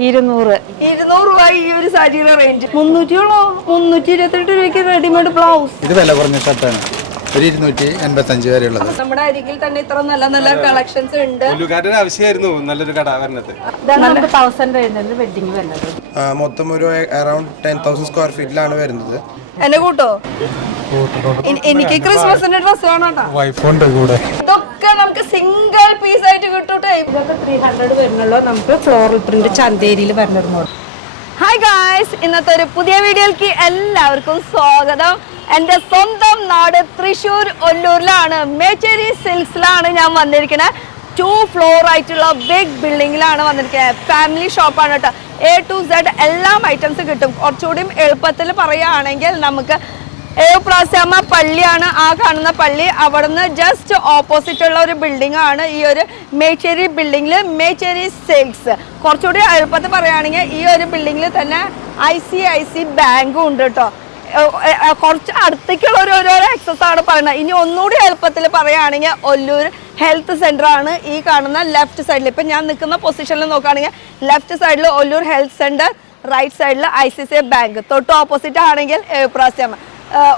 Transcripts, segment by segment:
200 രൂപ ഈ ഒരു സാരിയുടെ റേഞ്ച്. 328 രൂപയ്ക്ക് റെഡിമെയ്ഡ് ബ്ലൗസ്. ഇത് വില കുറഞ്ഞ ഷർട്ടാണ്. 285 വരെയുള്ളത്. നമ്മുടെ അരികിൽ തന്നെ ഇത്ര നല്ല നല്ല കളക്ഷൻസ് ഉണ്ട്. ആവശ്യമായിരുന്നു നല്ലൊരു കട വരുന്നത്. നമുക്ക് 1000 വരുന്നത് വെഡിങ് വരുന്നത്. മൊത്തം ഒരു അറൌണ്ട് 10,000 സ്ക്വയർ ഫീറ്റിലാണ് വരുന്നത്. എന്നെ കൂട്ടോ, എനിക്ക് ക്രിസ്മസിന്റെ ഡ്രസ് വേണം. ഇതൊക്കെ നമുക്ക് സിംഗിൾ പീസ് ആയിട്ട് കിട്ടൂട്ടെ. ഇതൊക്കെ 300 വരുന്നുള്ളൂ. നമുക്ക് ഫ്ലോറൽ പ്രിന്റ് ചന്തേരിയിൽ വരുന്നത്. ഹായ് ഗായ്സ്, ഇന്നത്തെ ഒരു പുതിയ വീഡിയോയിലേക്ക് എല്ലാവർക്കും സ്വാഗതം. എൻ്റെ സ്വന്തം നാട് തൃശ്ശൂർ ഒല്ലൂരിലാണ്, മേച്ചേരി സിൽക്സിലാണ് ഞാൻ വന്നിരിക്കുന്നത്. 2 ഫ്ലോർ ആയിട്ടുള്ള ബിഗ് ബിൽഡിങ്ങിലാണ് വന്നിരിക്കുന്നത്. ഫാമിലി ഷോപ്പാണ് കേട്ടോ. A to Z എല്ലാം ഐറ്റംസ് കിട്ടും. കുറച്ചുകൂടി എളുപ്പത്തിൽ പറയുകയാണെങ്കിൽ നമുക്ക് ഏപ്രാസ്യാമ പള്ളിയാണ് ആ കാണുന്ന പള്ളി. അവിടുന്ന് ജസ്റ്റ് ഓപ്പോസിറ്റ് ഉള്ള ഒരു ബിൽഡിംഗ് ആണ് ഈ ഒരു മേച്ചേരി ബിൽഡിങ്ങിൽ മേച്ചേരി സിൽക്സ്. കുറച്ചുകൂടി എളുപ്പത്തിൽ പറയുകയാണെങ്കിൽ ഈ ഒരു ബിൽഡിങ്ങിൽ തന്നെ ICIC ബാങ്കും ഉണ്ട് കേട്ടോ. കുറച്ച് അടുത്തേക്കുള്ള ഓരോരോ ആക്സസ് ആണ് പറയുന്നത്. ഇനി ഒന്നുകൂടി എളുപ്പത്തിൽ പറയുകയാണെങ്കിൽ ഒല്ലൂർ ഹെൽത്ത് സെന്റർ ആണ് ഈ കാണുന്ന ലെഫ്റ്റ് സൈഡിൽ. ഇപ്പം ഞാൻ നിൽക്കുന്ന പൊസിഷനിൽ നോക്കുകയാണെങ്കിൽ ലെഫ്റ്റ് സൈഡിൽ ഒല്ലൂർ ഹെൽത്ത് സെന്റർ, റൈറ്റ് സൈഡിൽ ICICI ബാങ്ക്, തൊട്ട് ഓപ്പോസിറ്റ് ആണെങ്കിൽ ഏപ്രാസ്യാമ.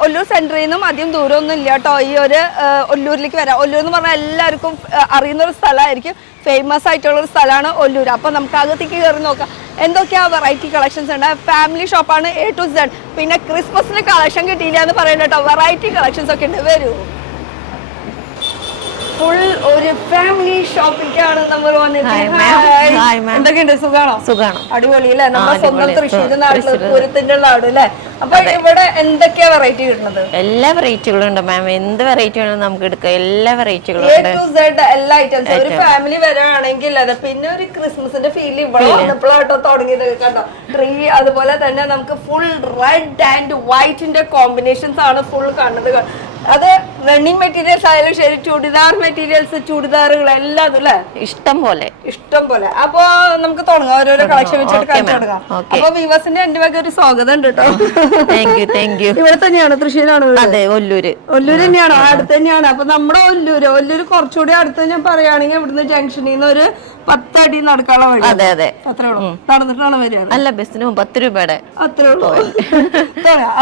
ഒല്ലൂർ സെന്ററിൽ നിന്നും അധികം ദൂരമൊന്നും ഇല്ല കേട്ടോ ഈ ഒരു ഒല്ലൂരിലേക്ക് വരാം. ഒല്ലൂർ എന്ന് പറഞ്ഞാൽ എല്ലാവർക്കും അറിയുന്ന ഒരു സ്ഥലമായിരിക്കും, ഫേമസ് ആയിട്ടുള്ള ഒരു സ്ഥലമാണ് ഒല്ലൂർ. അപ്പം നമുക്ക് അകത്തേക്ക് കയറി നോക്കാം എന്തൊക്കെയാ വെറൈറ്റി കളക്ഷൻസ് ഉണ്ട്. ഫാമിലി ഷോപ്പാണ് A to Z. പിന്നെ ക്രിസ്മസിന് കളക്ഷൻ കിട്ടിയില്ല എന്ന് പറയുന്നത് കേട്ടോ. വെറൈറ്റി കളക്ഷൻസ് ഒക്കെ ഉണ്ട്. വരൂ, ഫുൾ ഒരു ഫാമിലി ഷോപ്പിലേക്കാണ് നമ്മൾ വന്നിരിക്കുന്നത്. എന്തൊക്കെയുണ്ട്, സുഖാണോ? സുഖാണ്, അടിപൊളി അല്ലേ? നമ്മുടെ സ്വന്തം തൃശ്ശൂർ നാട്ടിൽ പൂരത്തിന്റെ ഉള്ള ആട് അല്ലേ? അപ്പൊ ഇവിടെ എന്തൊക്കെയാ വെറൈറ്റി കിട്ടുന്നത്? എല്ലാ വെറൈറ്റികളും ഉണ്ട് മാം. എന്ത് വെറൈറ്റി വേണമെങ്കിലും നമുക്ക് എടുക്കാം. എല്ലാ വെറൈറ്റികളും A to Z എല്ലാ ഐറ്റംസും. ഒരു ഫാമിലി വരാണെങ്കിൽ അതെ. പിന്നെ ഒരു ക്രിസ്മസിന്റെ ഫീൽ ഇവിടെ വന്നപ്പോഴാട്ടോ തുടങ്ങിയത്. കണ്ടോ, ട്രീ, അതുപോലെ തന്നെ നമുക്ക് ഫുൾ റെഡ് ആൻഡ് വൈറ്റിന്റെ കോമ്പിനേഷൻസ് ആണ് ഫുൾ കാണുന്നത്. അത് റണ്ണിങ് മെറ്റീരിയൽസ് ആയാലും ശരി, ചുടിദാർ മെറ്റീരിയൽസ്, ചുടിദാറുകൾ എല്ലാം അല്ലേ, ഇഷ്ടം പോലെ. അപ്പൊ നമുക്ക് തുടങ്ങാം, ഓരോരോ കളക്ഷൻ വെച്ചിട്ട് കാണിച്ചു തുടങ്ങാം. അപ്പൊ വിവാസിന്റെ എന്റെ വക ഒരു സ്വാഗതം ഉണ്ട് കേട്ടോ. ഇവിടെ തന്നെയാണ്, തൃശ്ശൂരാണ്. അതെ, ഒല്ലൂര് തന്നെയാണോ? അടുത്ത് തന്നെയാണ്. അപ്പൊ നമ്മുടെ ഒല്ലൂര് കുറച്ചുകൂടി അടുത്ത് ഞാൻ പറയുകയാണെങ്കിൽ ഇവിടുന്ന് ജംഗ്ഷനിൽ നിന്ന് ഒരു 10 അടി നടക്കാനുള്ള വഴി. അതെ അതെ, അത്രേ ഉള്ളൂ. നടന്നിട്ടാണ് വരിക? അല്ല, ബസ്സിന് 10 രൂപയുടെ അത്രേ ഉള്ളൂ.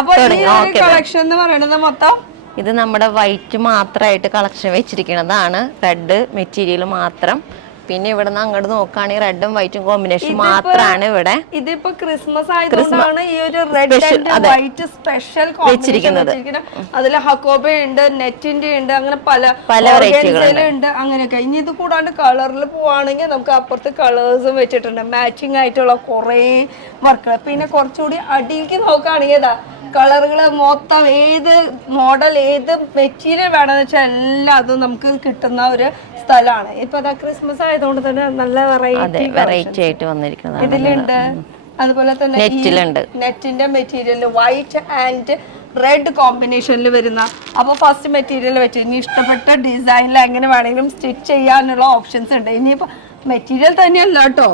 അപ്പൊ ഈ കളക്ഷൻ എന്ന് പറയുന്നത് മൊത്തം ഇത് നമ്മുടെ വൈറ്റ് മാത്രമായിട്ട് കളക്ഷൻ വെച്ചിരിക്കുന്നതാണ്. റെഡ് മെറ്റീരിയൽ മാത്രം. പിന്നെ ഇവിടെ നിന്ന് അങ്ങോട്ട് നോക്കുകയാണെങ്കിൽ റെഡും വൈറ്റും കോമ്പിനേഷൻ മാത്രമാണ് ഇവിടെ. ഇതിപ്പോ ക്രിസ്മസ് ആയതുകൊണ്ടാണ് ഈ ഒരു റെഡ് ആൻഡ് വൈറ്റ് സ്പെഷ്യൽ വെച്ചിരിക്കുന്നത്. അതിൽ ഹക്കോബ ഉണ്ട്, നെറ്റിന്റെ ഉണ്ട്, അങ്ങനെ പല വെറൈറ്റികളുണ്ട് അങ്ങനെയൊക്കെ. ഇനി ഇത് കൂടാണ്ട് കളറിൽ പോവാണെങ്കിൽ നമുക്ക് അപ്പുറത്ത് കളേഴ്സും വെച്ചിട്ടുണ്ട്, മാച്ചിങ് ആയിട്ടുള്ള കുറെ വർക്കുകൾ. പിന്നെ കുറച്ചുകൂടി അടിയിലേക്ക് നോക്കുകയാണെങ്കിൽ ഇതാ കളറുകൾ മൊത്തം, ഏത് മോഡൽ ഏത് മെറ്റീരിയൽ വേണമെന്ന് വെച്ചാൽ എല്ലാം അതും നമുക്ക് കിട്ടുന്ന ഒരു സ്ഥലമാണ്. ഇപ്പൊ അതാ ക്രിസ്മസ് ആയതുകൊണ്ട് തന്നെ നല്ല വെറൈറ്റി ആയിട്ട് വന്നിരിക്കുന്നത് ഇതിലുണ്ട്. അതുപോലെ തന്നെ നെറ്റിന്റെ മെറ്റീരിയൽ വൈറ്റ് ആൻഡ് റെഡ് കോമ്പിനേഷനിൽ വരുന്ന. അപ്പോൾ ഫസ്റ്റ് മെറ്റീരിയൽ വെച്ച് ഇനി ഇഷ്ടപ്പെട്ട ഡിസൈനിൽ എങ്ങനെ വേണമെങ്കിലും സ്റ്റിച്ച് ചെയ്യാനുള്ള ഓപ്ഷൻസ് ഉണ്ട്. ഇനിയിപ്പോ മെറ്റീരിയൽ തന്നെയല്ല കേട്ടോ,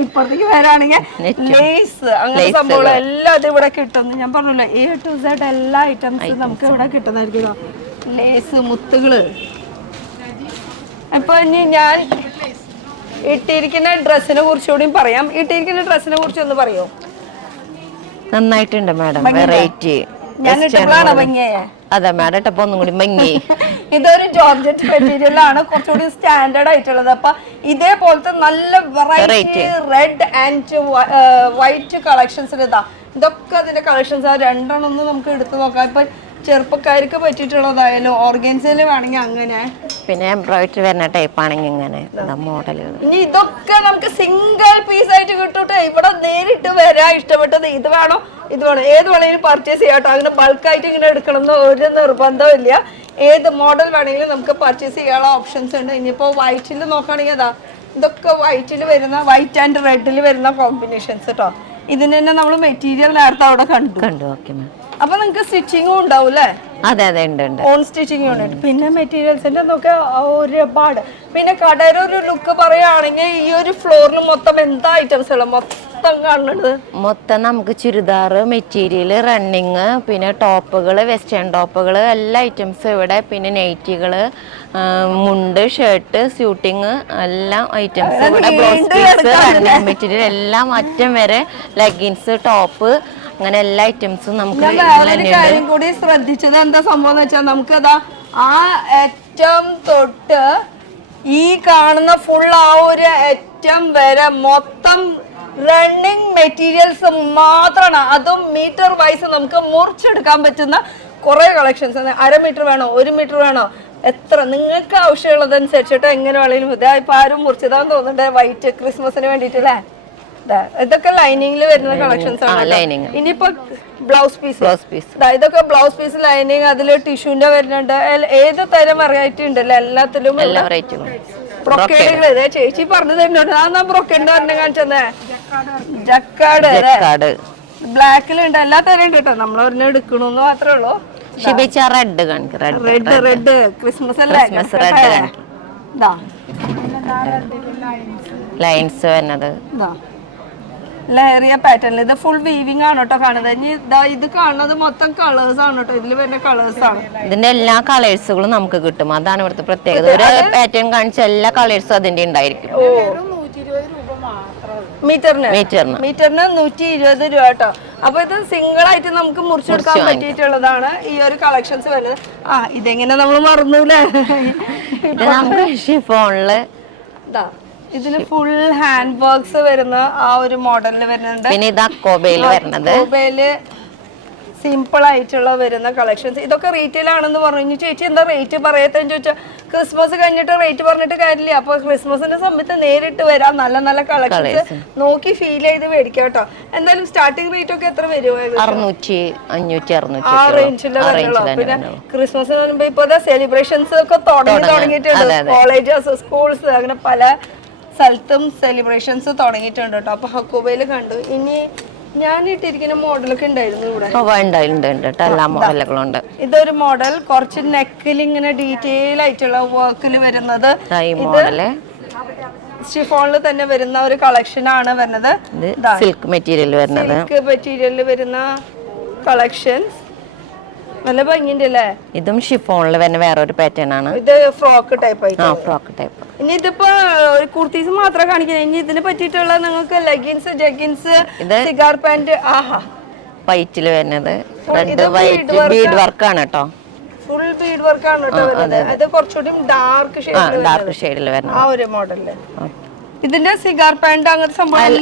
ഇപ്പുറത്തേക്ക് വരാണെങ്കിൽ ലേസ് അങ്ങനെ സംഭവങ്ങൾ എല്ലാം ഇത് ഇവിടെ കിട്ടും. ഞാൻ പറഞ്ഞല്ലോ, A to Z എല്ലാ ഐറ്റംസും നമുക്ക് ഇവിടെ കിട്ടുന്നതായിരിക്കും. ലേസ്, മുത്തുകള്. ഇപ്പൊ ഇനി ഞാൻ ഇട്ടിരിക്കുന്ന ഡ്രസ്സിനെ കുറിച്ചുകൂടി പറയാം. ഇട്ടിരിക്കുന്ന ഡ്രസ്സിനെ കുറിച്ച് ഒന്ന് പറയോ? നന്നായിട്ടുണ്ട് മാഡം, വെറൈറ്റി. ഞാൻ ഇട്ടപ്പോഴാണ് ഭംഗിയായ. അതെ മാഡം, ഇട്ടപ്പോ ഒന്നും കൂടി ഭംഗി. ഇതൊരു ജോർജറ്റ് മെറ്റീരിയൽ ആണ്, കുറച്ചുകൂടി സ്റ്റാൻഡേർഡ് ആയിട്ടുള്ളത്. അപ്പൊ ഇതേപോലത്തെ നല്ല variety red and white collections ഇതൊക്കെ അതിന്റെ കളക്ഷൻസ്. ആ രണ്ടെണ്ണം നമുക്ക് എടുത്തു നോക്കാം. ഇപ്പൊ ചെറുപ്പക്കാർക്ക് പറ്റിയിട്ടുള്ളതായാലും ഓർഗൻസിൽ വേണമെങ്കിൽ അങ്ങനെ, പിന്നെ എംബ്രോയിഡറി വരുന്ന ടൈപ്പ് ആണെങ്കിൽ ഇങ്ങനെ മോഡലുകൾ. ഇനി ഇതൊക്കെ നമുക്ക് സിംഗിൾ പീസ് ആയിട്ട് കിട്ടൂട്ടെ. ഇവിടെ നേരിട്ട് വരാ, ഇഷ്ടപ്പെട്ടത് ഇത് വേണോ ഇത് വേണോ ഏത് വേണമെങ്കിലും പർച്ചേസ് ചെയ്യാട്ടോ. അങ്ങനെ ബൾക്കായിട്ട് ഇങ്ങനെ എടുക്കണം എന്ന് ഒരു നിർബന്ധവും ഇല്ല. ഏത് മോഡൽ വേണമെങ്കിലും നമുക്ക് പർച്ചേസ് ചെയ്യാനുള്ള ഓപ്ഷൻസ് ഉണ്ട്. ഇനിയിപ്പോൾ വൈറ്റിൽ നോക്കുകയാണെങ്കിൽ അതാ ഇതൊക്കെ വൈറ്റിൽ വരുന്ന, വൈറ്റ് ആൻഡ് റെഡിൽ വരുന്ന കോമ്പിനേഷൻസ് കേട്ടോ. ഇതിന് തന്നെ നമ്മൾ മെറ്റീരിയൽ നേരത്തെ അവിടെ കണ്ടു. Okay ma'am. അപ്പൊ നിങ്ങൾക്ക് സ്റ്റിച്ചിങ്ങും ഉണ്ടാവും അല്ലേ? അതെ അതെ, ഉണ്ട്. ഓൺ സ്റ്റിച്ചിങ് ഉണ്ട്. പിന്നെ മെറ്റീരിയൽസിന്റെ നോക്കുക ഒരുപാട്. പിന്നെ കടയുടെ ഒരു ലുക്ക് പറയുകയാണെങ്കിൽ ഈ ഒരു ഫ്ലോറിൽ മൊത്തം എന്താ ഐറ്റംസ് ഉള്ളത്, മൊത്തം കാണുന്നത്? മൊത്തം നമുക്ക് ചുരിദാർ മെറ്റീരിയൽ, റണ്ണിങ്, പിന്നെ ടോപ്പുകൾ, വെസ്റ്റേൺ ടോപ്പുകൾ, എല്ലാ ഐറ്റംസും ഇവിടെ. പിന്നെ നൈറ്റികൾ, മുണ്ട്, ഷർട്ട്, സ്യൂട്ടിങ്, എല്ലാ ഐറ്റംസും ഇവിടെ. ബ്ലൗസ് പീസ്, റണ്ണിങ് മെറ്റീരിയൽ എല്ലാം അറ്റം വരെ, ലെഗിൻസ്, ടോപ്പ്, അങ്ങനെ എല്ലാ ഐറ്റംസും നമുക്ക് വേറൊരു കാര്യം കൂടി ശ്രദ്ധിച്ചത് എന്താ സംഭവം എന്ന് വെച്ചാൽ നമുക്കതാ ആ ഏറ്റവും തൊട്ട് ഈ കാണുന്ന ഫുൾ ആ ഒരു ഏറ്റവും വരെ മൊത്തം റണ്ണിങ് മെറ്റീരിയൽസ് മാത്രമാണ്. അതും മീറ്റർ വൈസ് നമുക്ക് മുറിച്ചെടുക്കാൻ പറ്റുന്ന കുറെ കളക്ഷൻസ്. 1/2 മീറ്റർ വേണോ, 1 മീറ്റർ വേണോ, എത്ര നിങ്ങൾക്ക് ആവശ്യമുള്ളതനുസരിച്ചിട്ട് എങ്ങനെ വേണമെങ്കിലും. ഇതാ ഇപ്പൊ ആരും മുറിച്ചതാന്ന് തോന്നുന്നുണ്ട്, വൈറ്റ് ക്രിസ്മസിന് വേണ്ടിട്ടല്ലേ. ഇതൊക്കെ ലൈനിങ്ങിൽ വരുന്ന കളക്ഷൻസ് ആണ്. ഇനിയിപ്പോ ബ്ലൗസ് പീസ്, ഇതൊക്കെ ബ്ലൗസ് പീസ് ലൈനിങ്, അതില് ടിഷ്യൂന്റെ വരുന്നുണ്ട്. ഏത് തരം വെറൈറ്റി ഉണ്ടല്ലോ എല്ലാത്തിലും. ബ്രൊക്കേഡുകൾ ചേച്ചി പറഞ്ഞു തരുന്നുണ്ട്. ആ ബ്രൊക്കേഡ് പറഞ്ഞ കാണിച്ചേ, ജക്കാർഡ് ബ്ലാക്കിലുണ്ട്, എല്ലാ തരം ഉണ്ട് കേട്ടോ. നമ്മൾ ഒരെണ്ണം എടുക്കണമെന്ന് മാത്രമേ ഉള്ളൂ. റെഡ് ക്രിസ്മസ് അല്ലേ, ലൈൻസ് വരുന്നത് ലെയറിയ പാറ്റേണിൽ. ഇത് ഫുൾ വീവിംഗ് ആണ് കേട്ടോ കാണുന്നത്. ഇനി ഇത് കാണുന്നത് മൊത്തം കളേഴ്സ് ആണ് കേട്ടോ. ഇതിൽ വരുന്ന കളേഴ്സ് ആണ്. ഇതിന്റെ എല്ലാ കളേഴ്സുകളും നമുക്ക് കിട്ടും. അതാണ് ഇവിടുത്തെ പ്രത്യേകത. ഒരു പാറ്റേൺ കാണിച്ച എല്ലാ കളേഴ്സും അതിന്റെ ഉണ്ടായിരിക്കും. മീറ്ററിന് 120 രൂപ കേട്ടോ. അപ്പൊ ഇത് സിംഗിൾ ആയിട്ട് നമുക്ക് മുറിച്ചെടുക്കാൻ പറ്റിയിട്ടുള്ളതാണ് ഈ ഒരു കളക്ഷൻസ് വരുന്നത്. ഇതെങ്ങനെ നമ്മൾ മറന്നൂലേ. നമുക്ക് ഷിഫോണില് ഇതിന് ഫുൾ ഹാൻഡ് വർക്ക്സ് വരുന്ന ആ ഒരു മോഡലിൽ വരുന്നുണ്ട്. പിന്നെ ഇത് അക്കോബയിൽ വരുന്നത്, അക്കോബയില് സിമ്പിൾ ആയിട്ടുള്ള വരുന്ന കളക്ഷൻസ്. ഇതൊക്കെ റീറ്റെയിൽ ആണെന്ന് പറഞ്ഞു. ചേച്ചി എന്താ റേറ്റ് പറയാത്തെന്ന് ചോദിച്ചാൽ, ക്രിസ്മസ് കഴിഞ്ഞിട്ട് റേറ്റ് പറഞ്ഞിട്ട് കാര്യമില്ല. അപ്പൊ ക്രിസ്മസിന്റെ സമയത്ത് നേരിട്ട് വരാം. നല്ല നല്ല കളക്ഷൻസ് നോക്കി ഫീൽ ചെയ്ത് മേടിക്കാം കേട്ടോ. എന്തായാലും സ്റ്റാർട്ടിംഗ് റേറ്റ് ഒക്കെ എത്ര വരും? 600, 500, ആ റേഞ്ചിന്റെ വരുന്നുള്ളൂ. പിന്നെ ക്രിസ്മസിന് മുൻപ് ഇപ്പൊ സെലിബ്രേഷൻസ് ഒക്കെ തുടങ്ങിയിട്ടുണ്ട്. കോളേജസ്, സ്കൂൾസ്, അങ്ങനെ പല സ്ഥലത്തും സെലിബ്രേഷൻസ് തുടങ്ങിയിട്ടുണ്ട് കേട്ടോ. അപ്പൊ ഹക്കോബയില് കണ്ടു. ഇനി ഞാൻ ഇട്ടിരിക്കുന്ന മോഡലൊക്കെ ഉണ്ടായിരുന്നു ഇവിടെ. എല്ലാ മോഡലുകളുണ്ട്. ഇതൊരു മോഡൽ കുറച്ച് നെക്കിൽ ഇങ്ങനെ ഡീറ്റെയിൽ ആയിട്ടുള്ള വർക്കിൽ വരുന്നത്. ഷിഫോണിൽ തന്നെ വരുന്ന ഒരു കളക്ഷൻ ആണ് വരുന്നത്. സിൽക്ക് മെറ്റീരിയൽ വരുന്ന കളക്ഷൻസ് നല്ല ഭംഗിയുണ്ട് അല്ലേ. ഇതും ഷിഫോണിൽ വരുന്ന വേറൊരു പാറ്റേൺ ആണ്. ഇത് ഫ്രോക്ക് ടൈപ്പ് ആയിട്ട്. Frock type. ഇനി ഇതിപ്പോ കുർത്തീസ് മാത്രം കാണിക്കുന്നത്. ഇനി ഇതിനെ പറ്റിയിട്ടുള്ള നിങ്ങൾക്ക് ലെഗിൻസ്, ജഗിൻസ്, സിഗാർ പാന്റ്. വൈറ്റിൽ വരുന്നത് റെഡ് വൈറ്റ് ബീഡ് വർക്ക് ആണ് കേട്ടോ. ഫുൾ ബീഡ് വർക്ക് ആണ് കേട്ടോ വരുന്നത്. അത് കുറച്ചുകൂടി ഡാർക്ക് ഷെയ്ഡിൽ വരുന്നത് ആ ഒരു മോഡലില്. ഇതിന്റെ സിഗാർ പാന്റ് അങ്ങനത്തെ സംഭവം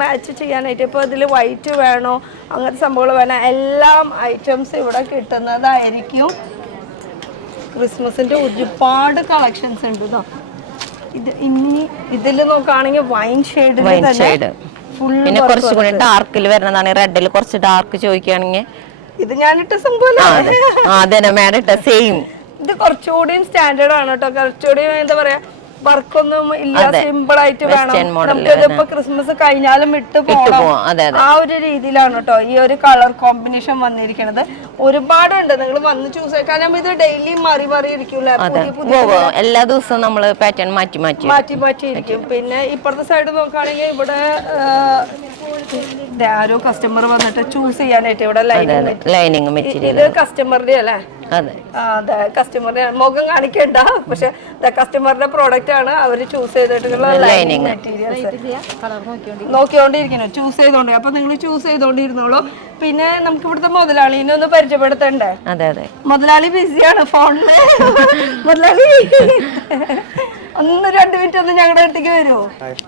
മാച്ച് ചെയ്യാനായിട്ട്. ഇപ്പൊ ഇതില് വൈറ്റ് വേണോ, അങ്ങനത്തെ സംഭവങ്ങൾ വേണം, എല്ലാം ഐറ്റംസ് ഇവിടെ കിട്ടുന്നതായിരിക്കും. ക്രിസ്മസിന്റെ ഒരുപാട് കളക്ഷൻസ് ഉണ്ട് കേട്ടോ. ഇത് ഇനി ഇതില് നോക്കുകയാണെങ്കിൽ വൈൻ ഷെയ്ഡ് ഫുൾ. പിന്നെ കുറച്ചുകൂടി ഡാർക്കിൽ വരുന്നതാണ്. റെഡിൽ കുറച്ച് ഡാർക്ക് ചോദിക്കുകയാണെങ്കിൽ ഇത് ഞാനിട്ട സംഭവം സെയിം. ഇത് കുറച്ചുകൂടി സ്റ്റാൻഡേർഡ് ആണ് കേട്ടോ. കുറച്ചുകൂടി എന്താ പറയാ, വർക്കൊന്നും ഇല്ല, സിമ്പിൾ ആയിട്ട് വേണം. നമുക്കിതിപ്പോ ക്രിസ്മസ് കഴിഞ്ഞാലും ഇട്ട് പോകണം. ആ ഒരു രീതിയിലാണ് കേട്ടോ ഈ ഒരു കളർ കോമ്പിനേഷൻ വന്നിരിക്കുന്നത്. ഒരുപാടുണ്ട്, നിങ്ങൾ വന്ന് ചൂസ് ചെയ്യാൻ. കാരണം ഇത് ഡെയിലി മാറി ഇരിക്കൂല, എല്ലാ ദിവസവും നമ്മൾ പാറ്റേൺ മാറ്റി ഇരിക്കും. പിന്നെ ഇപ്പുറത്തെ സൈഡ് നോക്കുകയാണെങ്കിൽ ഇവിടെ ആരോ കസ്റ്റമർ വന്നിട്ട് ചൂസ് ചെയ്യാനായിട്ട് ഇവിടെ ലൈനിങ് മെറ്റീരിയൽ. ഇത് കസ്റ്റമറുടെ അല്ലേ? അതെ, കസ്റ്റമറിന്റെ മുഖം കാണിക്കണ്ട, പക്ഷെ കസ്റ്റമറുടെ പ്രോഡക്റ്റ് ആണ് അവര് ചൂസ് ചെയ്തിട്ടുള്ള ലൈനിങ് മെറ്റീരിയൽസ് നോക്കിക്കൊണ്ടിരിക്കുന്നു. ചൂസ് ചെയ്തോണ്ട്, അപ്പൊ നിങ്ങൾ ചൂസ് ചെയ്തോണ്ടിരുന്നോളൂ. പിന്നെ നമുക്ക് ഇവിടുത്തെ മുതലാളിനെ ഒന്ന് പരിചയപ്പെടുത്തണ്ടേ? മുതലാളി ബിസിയാണ് ഫോണില്. മുതലാളി ഒന്ന് 2 മിനിറ്റ് ഒന്ന് ഞങ്ങളുടെ അടുത്തേക്ക് വരുമോ?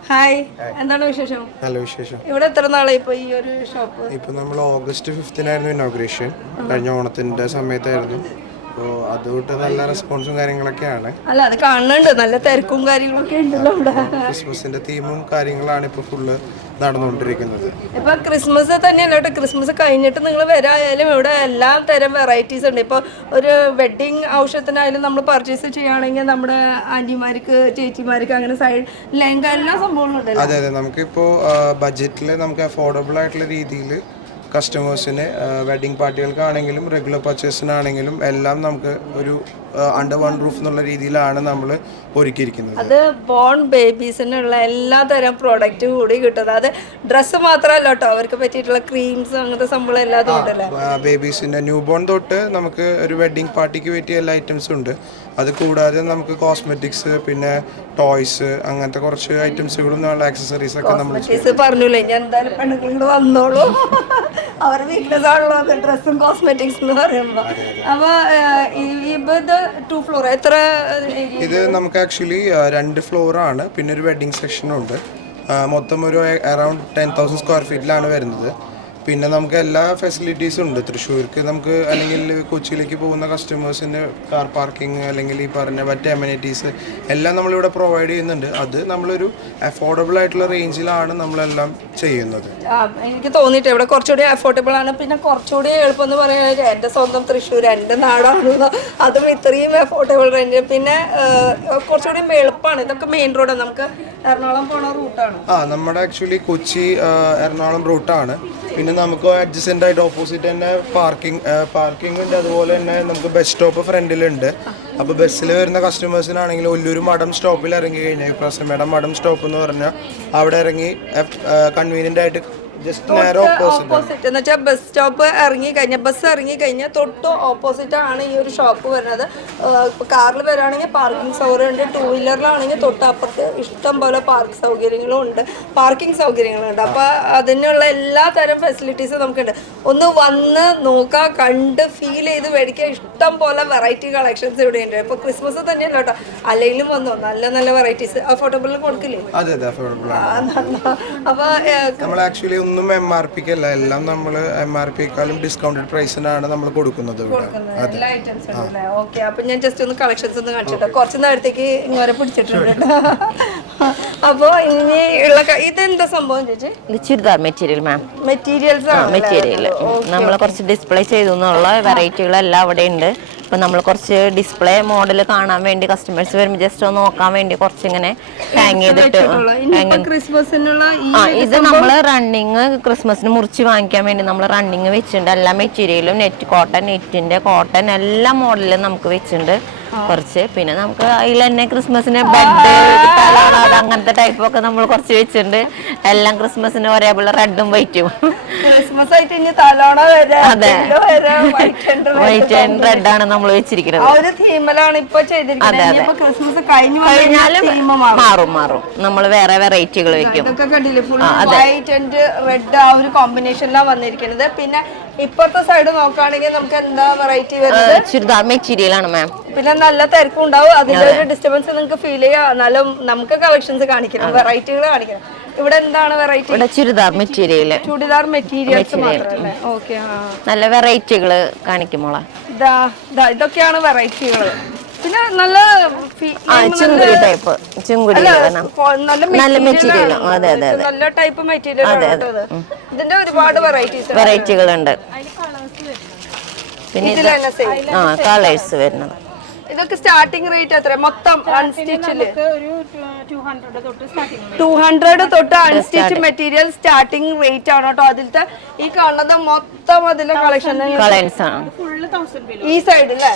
ഹായ്, എന്താണ് വിശേഷം? നല്ല വിശേഷം. ഇവിടെ എത്ര നാളായി ഇപ്പൊ ഈ ഒരു ഷോപ്പ്? ഇപ്പൊ നമ്മൾ August 5 ഇനോഗ്രേഷൻ, കഴിഞ്ഞ ഓണത്തിന്റെ സമയത്തായിരുന്നു. അപ്പോൾ അതുകൊണ്ട് നല്ല റെസ്പോൺസും കാര്യങ്ങളൊക്കെയാണ്. അല്ല, അത് കാണുന്നുണ്ട്, നല്ല തിരക്കും കാര്യങ്ങളൊക്കെ ഉണ്ടല്ലോ ഇവിടെ. ക്രിസ്മസിന്റെ തീമും കാര്യങ്ങളാണ് ഇപ്പൊ ഫുള്ള് നടന്നുകൊണ്ടിരിക്കുന്നത്. ഇപ്പൊ ക്രിസ്മസ് തന്നെയല്ല കേട്ടോ, ക്രിസ്മസ് കഴിഞ്ഞിട്ട് നിങ്ങൾ വരായാലും ഇവിടെ എല്ലാ തരം വെറൈറ്റീസ് ഉണ്ട്. ഇപ്പൊ ഒരു വെഡിങ് ആവശ്യത്തിനായാലും നമ്മൾ പർച്ചേസ് ചെയ്യുകയാണെങ്കിൽ നമ്മുടെ ആന്റിമാർക്ക്, ചേച്ചിമാർക്ക്, അങ്ങനെ സൈഡ് ലെഹങ്ക എല്ലാ സംഭവങ്ങളും ഉണ്ട്. അതെ, നമുക്കിപ്പോ ബഡ്ജറ്റിൽ നമുക്ക് അഫോർഡബിൾ ആയിട്ടുള്ള രീതിയിൽ കസ്റ്റമേഴ്സിന് വെഡിങ് പാർട്ടികൾക്കാണെങ്കിലും റെഗുലർ പർച്ചേസിനാണെങ്കിലും എല്ലാം നമുക്ക് ഒരു അണ്ടർ വൺ റൂഫ് എന്നുള്ള രീതിയിലാണ് നമ്മൾ ഒരുക്കിയിരിക്കുന്നത്. അത് ബോൺ ബേബീസിനുള്ള എല്ലാ തരം പ്രോഡക്റ്റ് കൂടി കിട്ടുന്നത്. അത് ഡ്രസ്സ് മാത്രമല്ല കേട്ടോ, അവർക്ക് പറ്റിയിട്ടുള്ള ക്രീംസ് അങ്ങനത്തെ സംഭവം എല്ലാതും ഉണ്ടല്ലേ. ബേബീസിൻ്റെ ന്യൂ ബോൺ തൊട്ട് നമുക്ക് ഒരു വെഡ്ഡിങ് പാർട്ടിക്ക് പറ്റിയ എല്ലാ ഐറ്റംസും ഉണ്ട്. അത് കൂടാതെ നമുക്ക് കോസ്മെറ്റിക്സ്, പിന്നെ ടോയ്സ്, അങ്ങനത്തെ കുറച്ച് ഐറ്റംസുകളും ആക്സസറീസ് ഒക്കെ നമ്മൾ പറഞ്ഞില്ലേ. ഞാൻ എന്തായാലും പെണ്ണുങ്ങളോട് വന്നോളൂ, അവരുടെ വീക്ക്നെസ് ആണല്ലോ അത് ഡ്രസ്സും കോസ്മെറ്റിക്സ് എന്ന് പറയുമ്പോൾ. അപ്പൊ ഇത് 2 ഫ്ലോർ എത്ര? ഇത് നമുക്ക് ആക്ച്വലി 2 ഫ്ലോറാണ്, പിന്നെ ഒരു വെഡ്ഡിങ് സെക്ഷനും ഉണ്ട്. മൊത്തം ഒരു അറൌണ്ട് 10,000 സ്ക്വയർ ഫീറ്റിലാണ് വരുന്നത്. പിന്നെ നമുക്ക് എല്ലാ ഫെസിലിറ്റീസും ഉണ്ട്. തൃശ്ശൂർക്ക് നമുക്ക് അല്ലെങ്കിൽ കൊച്ചിയിലേക്ക് പോകുന്ന കസ്റ്റമേഴ്സിന് കാർ പാർക്കിംഗ് അല്ലെങ്കിൽ ഈ പറഞ്ഞ മറ്റേ അമ്യൂണിറ്റീസ് എല്ലാം നമ്മളിവിടെ പ്രൊവൈഡ് ചെയ്യുന്നുണ്ട്. അത് നമ്മളൊരു അഫോർഡബിൾ ആയിട്ടുള്ള റേഞ്ചിലാണ് നമ്മളെല്ലാം ചെയ്യുന്നത്. എനിക്ക് തോന്നിയിട്ട് ഇവിടെ കുറച്ചുകൂടി അഫോർഡബിൾ ആണ്. പിന്നെ കുറച്ചുകൂടി എളുപ്പം എന്ന് പറയുന്നത് എൻ്റെ സ്വന്തം തൃശ്ശൂർ, എൻ്റെ നാടാണല്ലോ, അതും ഇത്രയും അഫോർഡബിൾ റേഞ്ച്. പിന്നെ കുറച്ചുകൂടി എളുപ്പമാണ്. ഇതൊക്കെ മെയിൻ റോഡാണ്, നമുക്ക് എറണാകുളം പോണ റൂട്ടാണ്. നമ്മുടെ ആക്ച്വലി കൊച്ചി എറണാകുളം റൂട്ടാണ്. പിന്നെ നമുക്ക് അഡ്ജസൻ്റ് ആയിട്ട് ഓപ്പോസിറ്റ് തന്നെ പാർക്കിംഗ് ഉണ്ട്. അതുപോലെ തന്നെ നമുക്ക് ബസ് സ്റ്റോപ്പ് ഫ്രണ്ടിലുണ്ട്. അപ്പോൾ ബസ്സിൽ വരുന്ന കസ്റ്റമേഴ്സിനാണെങ്കിൽ ഒല്ലൂർ മഠം സ്റ്റോപ്പിൽ ഇറങ്ങി കഴിഞ്ഞാൽ, പ്രസമേടം മഠം സ്റ്റോപ്പ് എന്ന് പറഞ്ഞാൽ അവിടെ ഇറങ്ങി കൺവീനിയൻ്റ് ആയിട്ട് ജസ്റ്റ് നേരെ ഓപ്പോസിറ്റ് എന്ന് വെച്ചാൽ ബസ് സ്റ്റോപ്പ് ഇറങ്ങി കഴിഞ്ഞാൽ തൊട്ട് ഓപ്പോസിറ്റ് ആണ് ഈ ഒരു ഷോപ്പ് വരുന്നത്. കാറിൽ വരാണെങ്കിൽ പാർക്കിംഗ് സൗകര്യം ഉണ്ട്, 2 വീലറിലാണെങ്കിൽ തൊട്ടപ്പുറത്ത് ഇഷ്ടം പോലെ പാർക്കിംഗ് സൗകര്യങ്ങളുണ്ട്. അപ്പോൾ അതിനുള്ള എല്ലാ തരം ഫെസിലിറ്റീസും നമുക്കുണ്ട്. ഒന്ന് വന്ന് നോക്കുക, കണ്ട് ഫീൽ ചെയ്ത് മേടിക്കുക. ഇഷ്ടം പോലെ വെറൈറ്റി കളക്ഷൻസ് ഇവിടെ ഉണ്ട്. ഇപ്പോൾ ക്രിസ്മസ് തന്നെയല്ല കേട്ടോ, അല്ലെങ്കിലും വന്നോ നല്ല നല്ല വെറൈറ്റീസ് അഫോർഡബിളിൽ കൊടുക്കില്ലേ? അതെ അഫോർഡബിൾ ആണ്. അപ്പോൾ നമ്മൾ ആക്ച്വലി ഒന്നും MRP അല്ല, എല്ലാം നമ്മൾ MRPക്കാളും ഡിസ്കൗണ്ടഡ് പ്രൈസിനാണ് നമ്മൾ കൊടുക്കുന്നത് ഇവിടെ. ഓക്കെ, അപ്പൊ ഞാൻ ജസ്റ്റ് ഒന്ന് കളക്ഷൻസ് ഒന്ന് കാണിച്ചിട്ട് കുറച്ച് നേരത്തേക്ക് ഇങ്ങനെ പിടിച്ചിട്ടുണ്ട്. അപ്പൊ ഇനി ഉള്ള ഇതെന്താ സംഭവം ചേച്ചി? ഇത് ചുരിദാർ മെറ്റീരിയൽ മാം. മെറ്റീരിയൽസ് ആണ്. മെറ്റീരിയൽ നമ്മൾ കുറച്ച് ഡിസ്പ്ലേ ചെയ്തു എന്നുള്ള വെറൈറ്റികളെല്ലാം അവിടെ ഉണ്ട്. ഇപ്പം നമ്മൾ കുറച്ച് ഡിസ്പ്ലേ മോഡൽ കാണാൻ വേണ്ടി കസ്റ്റമേഴ്സ് വരുമ്പോൾ ജസ്റ്റ് ഒന്ന് നോക്കാൻ വേണ്ടി കുറച്ചിങ്ങനെ ഹാങ് ചെയ്തിട്ട് ഇത് നമ്മൾ റണ്ണിങ് ക്രിസ്മസിന് മുറിച്ച് വാങ്ങിക്കാൻ വേണ്ടി നമ്മൾ റണ്ണിങ് വെച്ചിട്ടുണ്ട്. എല്ലാ മെറ്റീരിയലും നെറ്റിന്റെ കോട്ടൺ എല്ലാ മോഡലും നമുക്ക് വെച്ചിട്ടുണ്ട് കുറച്ച്. പിന്നെ നമുക്ക് അതിൽ തന്നെ ക്രിസ്മസിന് ബെഡ് അങ്ങനത്തെ ടൈപ്പൊക്കെ നമ്മൾ കുറച്ച് വെച്ചിട്ടുണ്ട്. എല്ലാം ക്രിസ്മസിന് ഒരേപോലെ റെഡും വൈറ്റും. അതെ, വൈറ്റ് ആൻഡ് റെഡ് ആണ് നമ്മൾ വെച്ചിരിക്കുന്നത്. കഴിഞ്ഞാലും മാറും നമ്മൾ വേറെ വെറൈറ്റികൾ വെക്കും. കോമ്പിനേഷനിലാണ് വന്നിരിക്കുന്നത്. പിന്നെ ഇപ്പുറത്തെ സൈഡ് നോക്കുകയാണെങ്കിൽ നമുക്ക് എന്താ വെറൈറ്റി വരുന്നത്? ചുരിദാർ മെറ്റീരിയൽ ആണ് മാം. പിന്നെ നല്ല തിരക്കും ഉണ്ടാവും, അതിന്റെ ഒരു ഡിസ്റ്റർബൻസ് നിങ്ങൾക്ക് ഫീൽ ചെയ്യാം. എന്നാലും നമുക്ക് കളക്ഷൻസ് കാണിക്കണം, വെറൈറ്റികൾ കാണിക്കണം. ഇവിടെ എന്താണ് വെറൈറ്റി? ഇവിടെ ചുരിദാർ മെറ്റീരിയൽസ് മാത്രമല്ലേ? ഓക്കെ, നല്ല വെറൈറ്റികൾ കാണിക്കുമോളെ. ഇതൊക്കെയാണ് വെറൈറ്റികൾ. പിന്നെ നല്ല ചുങ്കുരി ടൈപ്പ്, നല്ല മെറ്റീരിയൽ. അതെ അതെ അതെ, നല്ല ടൈപ്പ് മെറ്റീരിയൽ. ഇതിന്റെ ഒരുപാട് വെറൈറ്റികളുണ്ട്. പിന്നെ കളേഴ്സ് വരുന്നത്. ഇതൊക്കെ സ്റ്റാർട്ടിംഗ് റേറ്റ് എത്ര? മൊത്തം അൺസ്റ്റിച്ചില് 200 തൊട്ട് അൺസ്റ്റിച്ച് മെറ്റീരിയൽ സ്റ്റാർട്ടിംഗ് റേറ്റ് ആണ് കേട്ടോ. അതിലത്തെ ഈ കാണുന്നത് മൊത്തം അതിലെ കളക്ഷൻ ഈ സൈഡ് അല്ലേ?